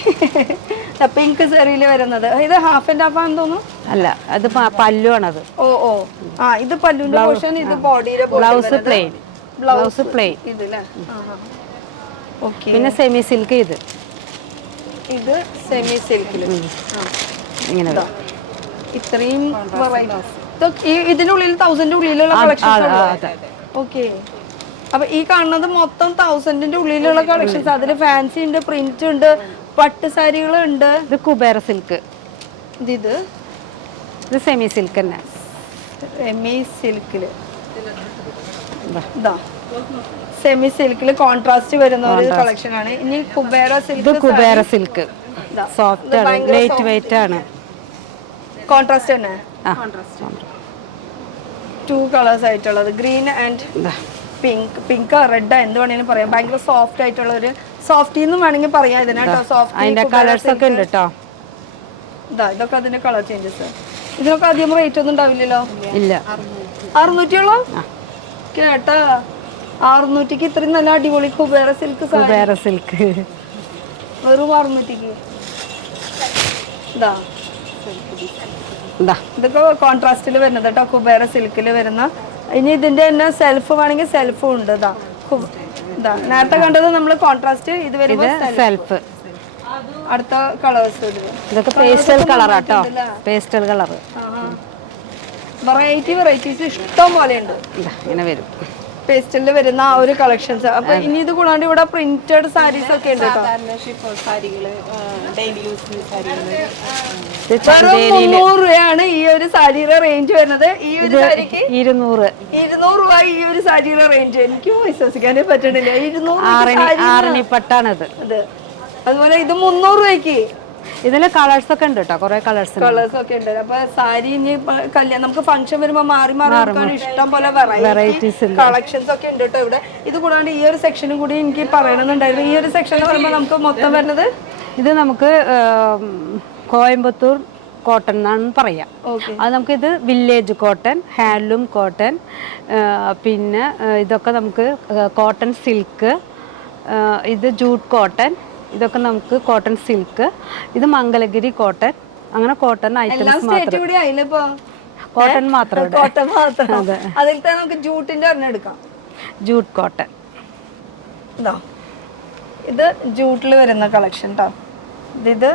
പിങ്ക് സെറിയിൽ വരുന്നത് ഇത് ഹാഫ് ആൻഡ് ഹാഫ് ആണെന്ന് തോന്നുന്നു. അല്ല, അത് പല്ലുവാണത്. ഇത് പല്ലുവിന്റെ പോർഷൻ, ഇത് ബോഡിയുടെ ബ്ലൗസ് പ്ലെയിൻ. ബ്ലൗസ് പ്ലെയിൻ ഇതല്ലേ. ഓക്കെ, പിന്നെ സെമി സിൽക്ക്. ഇത് സെമി സിൽക്കിൽ ഇങ്ങനെ ഇത്രയും ഇതിനുള്ളിൽ 1000 ഉള്ളിലുള്ള കളക്ഷൻസ്. ഓക്കെ, അപ്പൊ ഈ കാണുന്നത് മൊത്തം 1000 ഉള്ളിലുള്ള കളക്ഷൻസ്. അതിൽ ഫാൻസി ഉണ്ട്, പ്രിന്റ് ഉണ്ട്, പട്ട് സാരികളുണ്ട്. ഇത് കുബേര സിൽക്ക്, ഇത് സെമി സിൽക്ക് തന്നെ. സെമി സിൽക്കില് സെമി സിൽക്കില് കോൺട്രാസ്റ്റ് വരുന്ന ഒരു കളക്ഷൻ ആണ്. ഇനി Kubera silk, Kubera silk soft ആണ്, ലൈറ്റ് വെയിറ്റ് ആണ്. കോൺട്രാസ്റ്റ് തന്നെ, 2 കളേഴ്സ് ആയിട്ടുള്ളത്, ഗ്രീൻ ആൻഡ് പിങ്ക് റെഡ് എന്ത് വേണമെങ്കിലും പറയാം. ഭയങ്കര സോഫ്റ്റ് ആയിട്ടുള്ള ഒരു സോഫ്റ്റി എന്നും വേണമെങ്കിൽ പറയാം ഇതിനാട്ടോ. അതിന്റെ കളേഴ്സ് ഒക്കെ ഉണ്ട് കേട്ടോ. ഇതൊക്കെ അതിന്റെ കളർ ചേഞ്ചസ്. ഇതിനൊക്കെ അധികം റേറ്റ് ഒന്നും ഉണ്ടാവില്ലല്ലോ. ഇല്ല, 600 കേട്ടാ. 600 ഇത്രയും നല്ല അടിപൊളി കുബേര സിൽക്ക്, കുബേര സിൽക്ക് വെറും 600. ഇതൊക്കെ കോൺട്രാസ്റ്റിൽ വരുന്നത് കേട്ടോ, കുബേര സിൽക്കിൽ വരുന്ന. ഇനി ഇതിന്റെ തന്നെ സെൽഫ് വേണമെങ്കിൽ സെൽഫും ഉണ്ട്. നേരത്തെ കണ്ടത് നമ്മൾ കോൺട്രാസ്റ്റ്, ഇത് വരുമ്പോ സെൽഫ്. അടുത്ത കളേഴ്സ് ഇതൊക്കെ പേസ്റ്റൽ കളറാട്ടോ, പേസ്റ്റൽ കളർ. വെറൈറ്റീസ് ഇഷ്ടം പോലെ ഉണ്ട്. ഇങ്ങനെ വരും പേസ്റ്റലിൽ വരുന്ന ആ ഒരു കളക്ഷൻസ്. അപ്പൊ ഇനി ഇത് കൂടാണ്ട് ഇവിടെ പ്രിന്റഡ് സാരീസ് ഒക്കെ ഉണ്ട് കേട്ടോ. 300 രൂപയാണ് ഈ ഒരു സാരിയുടെ റേഞ്ച് വരുന്നത്. ഈ ഒരു സാരിക്ക് 200 രൂപ ഈ ഒരു സാരിയുടെ റേഞ്ച്. എനിക്ക് വിശ്വസിക്കാനേ പറ്റണില്ല. 200 പട്ടാണത്. അതുപോലെ ഇത് 300 രൂപയ്ക്ക്. ഇതില് കളേഴ്സ് ഒക്കെ ഉണ്ട് കേട്ടോ, കുറെ കളേഴ്സ് ഒക്കെ ഉണ്ട്. അപ്പൊ സാരി ഇനി കല്യാണം നമുക്ക് ഫംഗ്ഷൻ വരുമ്പോ മാറി ഇഷ്ടം പോലെ വെറൈറ്റീസ് കളക്ഷൻസ് ഒക്കെ ഉണ്ട് കേട്ടോ ഇവിടെ. ഇത് കൂടാണ്ട് ഈ ഒരു സെക്ഷനും കൂടി എനിക്ക് പറയണമെന്നുണ്ടായിരുന്നു. ഈ ഒരു സെക്ഷൻ എന്ന് പറയുമ്പോൾ നമുക്ക് മൊത്തം വരുന്നത്, ഇത് നമുക്ക് കോയമ്പത്തൂർ കോട്ടൺ എന്നാണ് പറയാം. അത് നമുക്കിത് വില്ലേജ് കോട്ടൺ, ഹാൻഡ്ലൂം കോട്ടൺ, പിന്നെ ഇതൊക്കെ നമുക്ക് കോട്ടൺ സിൽക്ക്, ഇത് ജൂട്ട് കോട്ടൺ, ഇതൊക്കെ നമുക്ക് കോട്ടൺ സിൽക്ക്, ഇത് മംഗലഗിരി കോട്ടൺ. അങ്ങനെ കോട്ടൺ ഐറ്റംസ് മാത്രം, കോട്ടൺ മാത്രം. അതിൽ തന്നെ നമുക്ക് ജൂട്ടിന്റെ ഒരെണ്ണം എടുക്കാം. ജൂട്ട് കോട്ടൺ, ഇത് ജൂട്ടിൽ വരുന്ന കളക്ഷൻ കേട്ടോ. ഇത്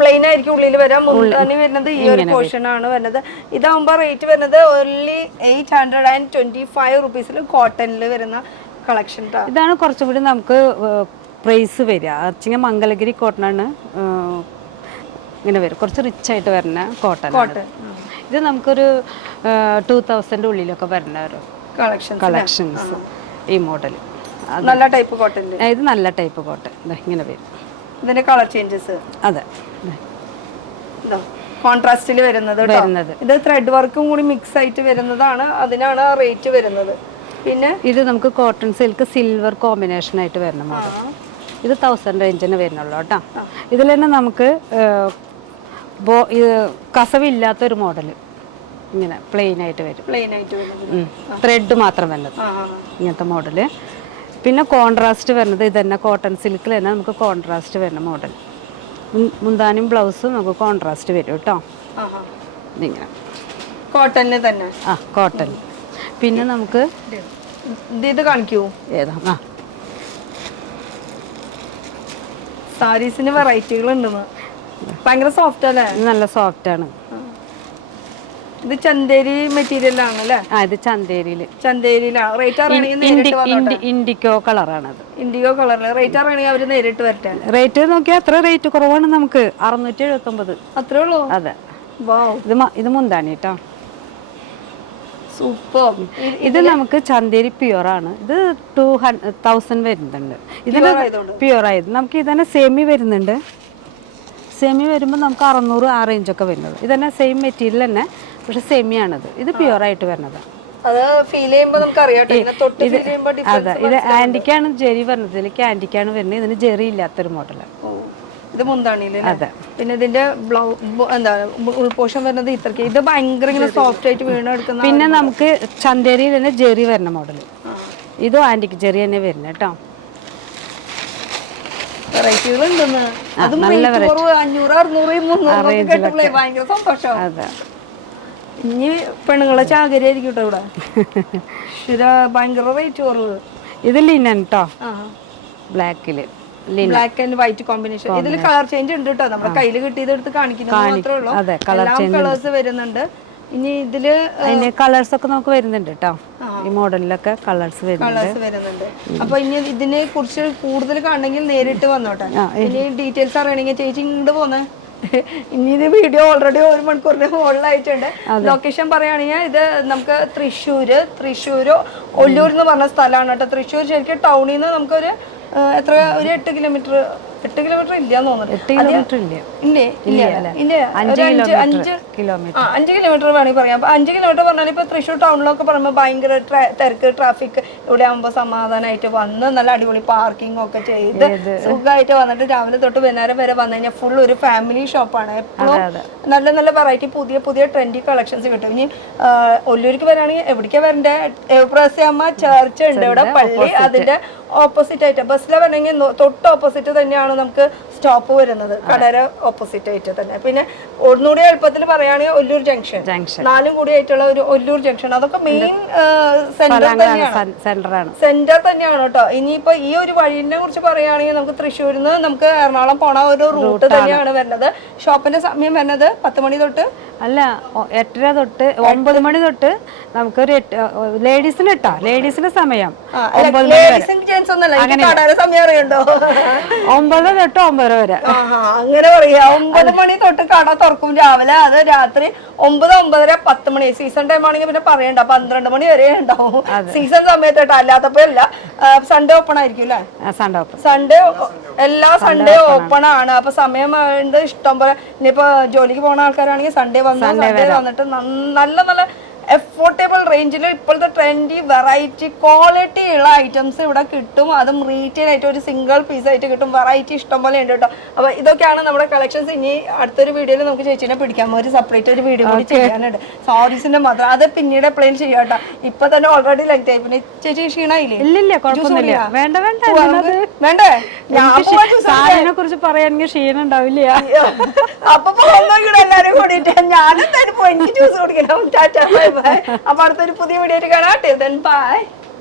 പ്ലെയിൻ ആയിരിക്കും ഉള്ളിൽ വരാം. മുന്താണി വരുന്നത് ഈ ഒരു പോർഷൻ ആണ് വരുന്നത്. ഇതാകുമ്പോൾ റേറ്റ് വരുന്നത് ഓൺലി 825 റുപ്പീസിൽ കോട്ടണിൽ വരുന്ന കളക്ഷൻ. ഇതാണ് കുറച്ചുകൂടി നമുക്ക് പ്രൈസ് വരിക. അച്ചിങ്ങ മംഗലഗിരി കോട്ടൺ ആണ് ഇങ്ങനെ വരും, കുറച്ച് റിച്ച് ആയിട്ട് വരുന്ന കോട്ടൺ. ഇത് നമുക്കൊരു 2000 ഉള്ളിലൊക്കെ വരുന്ന ഒരു കളക്ഷൻസ്. ഈ മോഡൽ നല്ല ടൈപ്പ് കോട്ടൺ. ഇത് നല്ല ടൈപ്പ് കോട്ടൺ ഇങ്ങനെ വരും. ഇതിന്റെ കളർ ചേഞ്ചസ്, അതെ, കോൺട്രാസ്റ്റിൽ വരുന്നത്. ഇത് ത്രെഡ് വർക്കും കൂടി മിക്സ് ആയിട്ട് വരുന്നതാണ്, അതിനാണ് ആ റേറ്റ് വരുന്നത്. പിന്നെ ഇത് നമുക്ക് കോട്ടൺ സിൽക്ക് സിൽവർ കോമ്പിനേഷൻ ആയിട്ട് വരുന്ന മോഡൽ. ഇത് 1000 റേഞ്ചിന് വരുന്നുള്ളൂ കേട്ടോ. ഇതിൽ തന്നെ നമുക്ക് കസവില്ലാത്തൊരു മോഡൽ ഇങ്ങനെ പ്ലെയിൻ ആയിട്ട് വരും, ത്രെഡ് മാത്രം വരുന്നത് ഇങ്ങനത്തെ മോഡല്. പിന്നെ കോൺട്രാസ്റ്റ് വരുന്നത് ഇത് തന്നെ കോട്ടൺ സിൽക്കിൽ തന്നെ നമുക്ക് കോൺട്രാസ്റ്റ് വരുന്ന മോഡൽ. മുന്താനും ബ്ലൗസും നമുക്ക് കോൺട്രാസ്റ്റ് വരും കേട്ടോ. ഇതിങ്ങനെ കോട്ടണിൽ തന്നെ, കോട്ടൺ. പിന്നെ നമുക്ക് ഇത് കാണിക്കൂ. ഏതാ സാരീസിന് വെറൈറ്റികൾ ഉണ്ടെന്ന്. ഭയങ്കര സോഫ്റ്റ് അല്ലേ? നല്ല സോഫ്റ്റ് ആണ്. ഇത് ചന്തേരി മെറ്റീരിയൽ ആണല്ലേ? ഇത് ചന്തേരിയിലാണ്. റേറ്റ് അറിയണമെങ്കിൽ ഇൻഡിഗോ കളറാണത്. ഇൻഡിഗോ കളറിൽ റേറ്റ് അറിയണമെങ്കിൽ അവര് നേരിട്ട് വരട്ടെ. റേറ്റ് നോക്കിയാൽ അത്ര റേറ്റ് കുറവാണ് നമുക്ക്, 679 അത്രേ ഉള്ളൂ. അതെ, ഇത് മുന്താണി കേട്ടോ. സൂപ്പർ. ഇത് നമുക്ക് ചന്തേരി പ്യുവർ ആണ്. ഇത് 2000 വരുന്നുണ്ട്. ഇതിന് പ്യുവർ ആയത്. നമുക്ക് ഇതന്നെ സെമി വരുന്നുണ്ട്. സെമി വരുമ്പോൾ നമുക്ക് 600 ആ റേഞ്ചൊക്കെ വരുന്നത്. ഇതന്നെ സെയിം മെറ്റീരിയൽ തന്നെ, പക്ഷെ സെമിയാണത്. ഇത് പ്യുവർ ആയിട്ട് വരുന്നത്. അതെ, ഇത് ആന്റിക്കാണ് ജെറി വരുന്നത്. ഇതിലേക്ക് ആന്റിക്കാണ് വരുന്നത്. ഇതിന് ജെറി ഇല്ലാത്തൊരു മോഡലാണ്. ഇത് മുന്താണിയില്. അതെ. പിന്നെ ഇതിന്റെ ഉൾപോഷം വരുന്നത് ഇത്രക്ക്. ഇത് ഭയങ്കര ഇങ്ങനെ സോഫ്റ്റ് ആയിട്ട് വീണെടുക്കുന്ന. പിന്നെ നമുക്ക് ചന്തേരിയിൽ തന്നെ ജെറി വരുന്ന മോഡൽ. ഇതും ആന്റിക് ജെറി തന്നെ വരുന്നത് കേട്ടോ. വെറൈറ്റികൾ ഉണ്ടെന്ന്. അതും 500, 600, 300 ഭയങ്കര സന്തോഷം. അതെ, ഇനി പെണ്ണുങ്ങളെ ചാകരിയായിരിക്കും കേട്ടോ ഇവിടെ. ഭയങ്കര റേറ്റ് കുറവ്. ഇത് ലിനൻ കേട്ടോ, ബ്ലാക്കില് ബ്ലാക്ക് ആൻഡ് വൈറ്റ് കോമ്പിനേഷൻ. ഇതിൽ കളർ ചേഞ്ച് ഉണ്ട് കേട്ടോ. നമ്മുടെ കയ്യിൽ കിട്ടിയത് എടുത്ത് കാണിക്കുന്നത് മാത്രമേ ഉള്ളൂ. എല്ലാം കളേഴ്സ് വരുന്നുണ്ട്. ഇനി ഇതില് അതിന് കളേഴ്സ് ഒക്കെ നമുക്ക് വരുന്നുണ്ട് കേട്ടോ. ഈ മോഡലിലൊക്കെ കളേഴ്സ് വരുന്നുണ്ട്. അപ്പൊ ഇനി ഇതിനെ കുറിച്ച് കൂടുതൽ കാണണമെങ്കിൽ നേരിട്ട് വന്നോട്ടെ. ഇനി ഡീറ്റെയിൽസ് അറിയണമെങ്കിൽ ചേച്ചി ഇങ്ങോട്ട് പോന്നെ. ഇനി ഇത് വീഡിയോ ഓൾറെഡി 1 മണിക്കൂറിന് മുകളിലായിട്ടുണ്ട്. ലൊക്കേഷൻ പറയുകയാണെങ്കിൽ ഇത് നമുക്ക് തൃശ്ശൂര് ഒല്ലൂർ എന്ന് പറഞ്ഞ സ്ഥലമാണ് കേട്ടോ. തൃശ്ശൂർ ശരിക്കും ടൗണിൽ നിന്ന് നമുക്കൊരു എത്ര ഒരു 8 കിലോമീറ്റർ ഇല്ലാന്ന് തോന്നുന്നു. 5 കിലോമീറ്റർ വേണമെങ്കിൽ പറയാം. അപ്പൊ 5 കിലോമീറ്റർ പറഞ്ഞാൽ ഇപ്പൊ തൃശ്ശൂർ ടൗണിലൊക്കെ പറയുമ്പോൾ ഭയങ്കര തിരക്ക് ട്രാഫിക്. ഇവിടെ ആകുമ്പോൾ സമാധാനമായിട്ട് വന്ന് നല്ല അടിപൊളി പാർക്കിംഗ് ഒക്കെ ചെയ്ത് സുഖമായിട്ട് വന്നിട്ട് രാവിലെ തൊട്ട് വൈകുന്നേരം വരെ വന്നു കഴിഞ്ഞാൽ ഫുൾ ഒരു ഫാമിലി ഷോപ്പാണ്. എപ്പോഴും നല്ല നല്ല വെറൈറ്റി പുതിയ ട്രെൻഡി കളക്ഷൻസ് കിട്ടും. ഇനി ഒല്ലൂർക്ക് വരാണെങ്കിൽ എവിടേക്കാ വരണ്ടേ? എബ്രഹാം ചർച്ച് ഉണ്ട് ഇവിടെ, പള്ളി. അതിന്റെ ഓപ്പോസിറ്റ് ആയിട്ട് ബസ്സിലെ വരണമെങ്കിൽ തൊട്ട് ഓപ്പോസിറ്റ് തന്നെയാണ് നമുക്ക് സ്റ്റോപ്പ് വരുന്നത്, കടര ഓപ്പോസിറ്റ് ആയിട്ട് തന്നെ. പിന്നെ ഒന്നുകൂടി എളുപ്പത്തിൽ പറയുകയാണെങ്കിൽ ഒല്ലൂർ ജംഗ്ഷൻ 4 കൂടി ആയിട്ടുള്ള ഒരു ഒല്ലൂർ ജംഗ്ഷൻ, അതൊക്കെ മെയിൻ സെന്റർ തന്നെയാണ് കേട്ടോ. ഇനിയിപ്പോ ഈ ഒരു വഴിനെ കുറിച്ച് പറയുകയാണെങ്കിൽ നമുക്ക് തൃശ്ശൂരിൽ നിന്ന് നമുക്ക് എറണാകുളം പോണ ഒരു റൂട്ട് തന്നെയാണ് വരുന്നത്. ഷോപ്പിന്റെ സമയം വരുന്നത് 10 മണി തൊട്ട് അല്ല 8:30 തൊട്ട് 9 മണി തൊട്ട് നമുക്കൊരു ലേഡീസിന് ഇട്ടാ ലേഡീസിന്റെ സമയം 9 മണി വരെ. സമയം അറിയണ്ടോ? 9 തൊട്ട് 9 വരെ. അങ്ങനെ പറയാ. 9 മണി തൊട്ട് കട തുറക്കും രാവിലെ. അത് രാത്രി 9, 9:30, 10 മണി. സീസൺ ടൈം ആണെങ്കിൽ പിന്നെ പറയണ്ട, 12 മണി വരെ ഉണ്ടാവും സീസൺ സമയത്ത് കേട്ടോ. അല്ലാത്തപ്പോ അല്ല. സൺഡേ ഓപ്പൺ ആയിരിക്കും അല്ലേ? സൺഡേ എല്ലാ സൺഡേ ഓപ്പൺ ആണ്. അപ്പൊ സമയം ഇഷ്ടം പോലെ. ഇനിയിപ്പോ ജോലിക്ക് പോകുന്ന ആൾക്കാരാണെങ്കിൽ സൺഡേ വന്നിട്ട് നല്ല നല്ല അഫോർഡബിൾ റേഞ്ചിൽ ഇപ്പോഴത്തെ ട്രെൻഡി വെറൈറ്റി ക്വാളിറ്റി ഉള്ള ഐറ്റംസ് ഇവിടെ കിട്ടും. അതും റീറ്റെയിൽ ആയിട്ട് ഒരു സിംഗിൾ പീസ് ആയിട്ട് കിട്ടും. വെറൈറ്റി ഇഷ്ടം പോലെ ഉണ്ട് കേട്ടോ. അപ്പൊ ഇതൊക്കെയാണ് നമ്മുടെ കളക്ഷൻസ്. ഇനി അടുത്തൊരു വീഡിയോയിൽ നമുക്ക് ചേച്ചിനെ പിടിക്കാം. ഒരു സെപ്പറേറ്റ് ഒരു വീഡിയോ കൂടി ചെയ്യാനുണ്ട് സാരീസിന്റെ മാത്രം. അത് പിന്നീട് എപ്പോഴും ചെയ്യാം കേട്ടോ. ഇപ്പൊ തന്നെ ഓൾറെഡി ലെങ്ത് ആയി. പിന്നെ ചേച്ചി ക്ഷീണായില്ലേ? വേണ്ടേ? സാരിനെ കുറിച്ച് പറയാനെങ്കിൽ ക്ഷീണം ഉണ്ടാവില്ല. അപ്പൊ എല്ലാരും കൂടിയിട്ട് ഞാനും തന്നെ പോയി ജ്യൂസ് കുടിക്കണം. Tata bye bye. അപ്പൊ അടുത്തൊരു പുതിയ വീഡിയോ ആയിട്ട് കാണാം. ബൈ.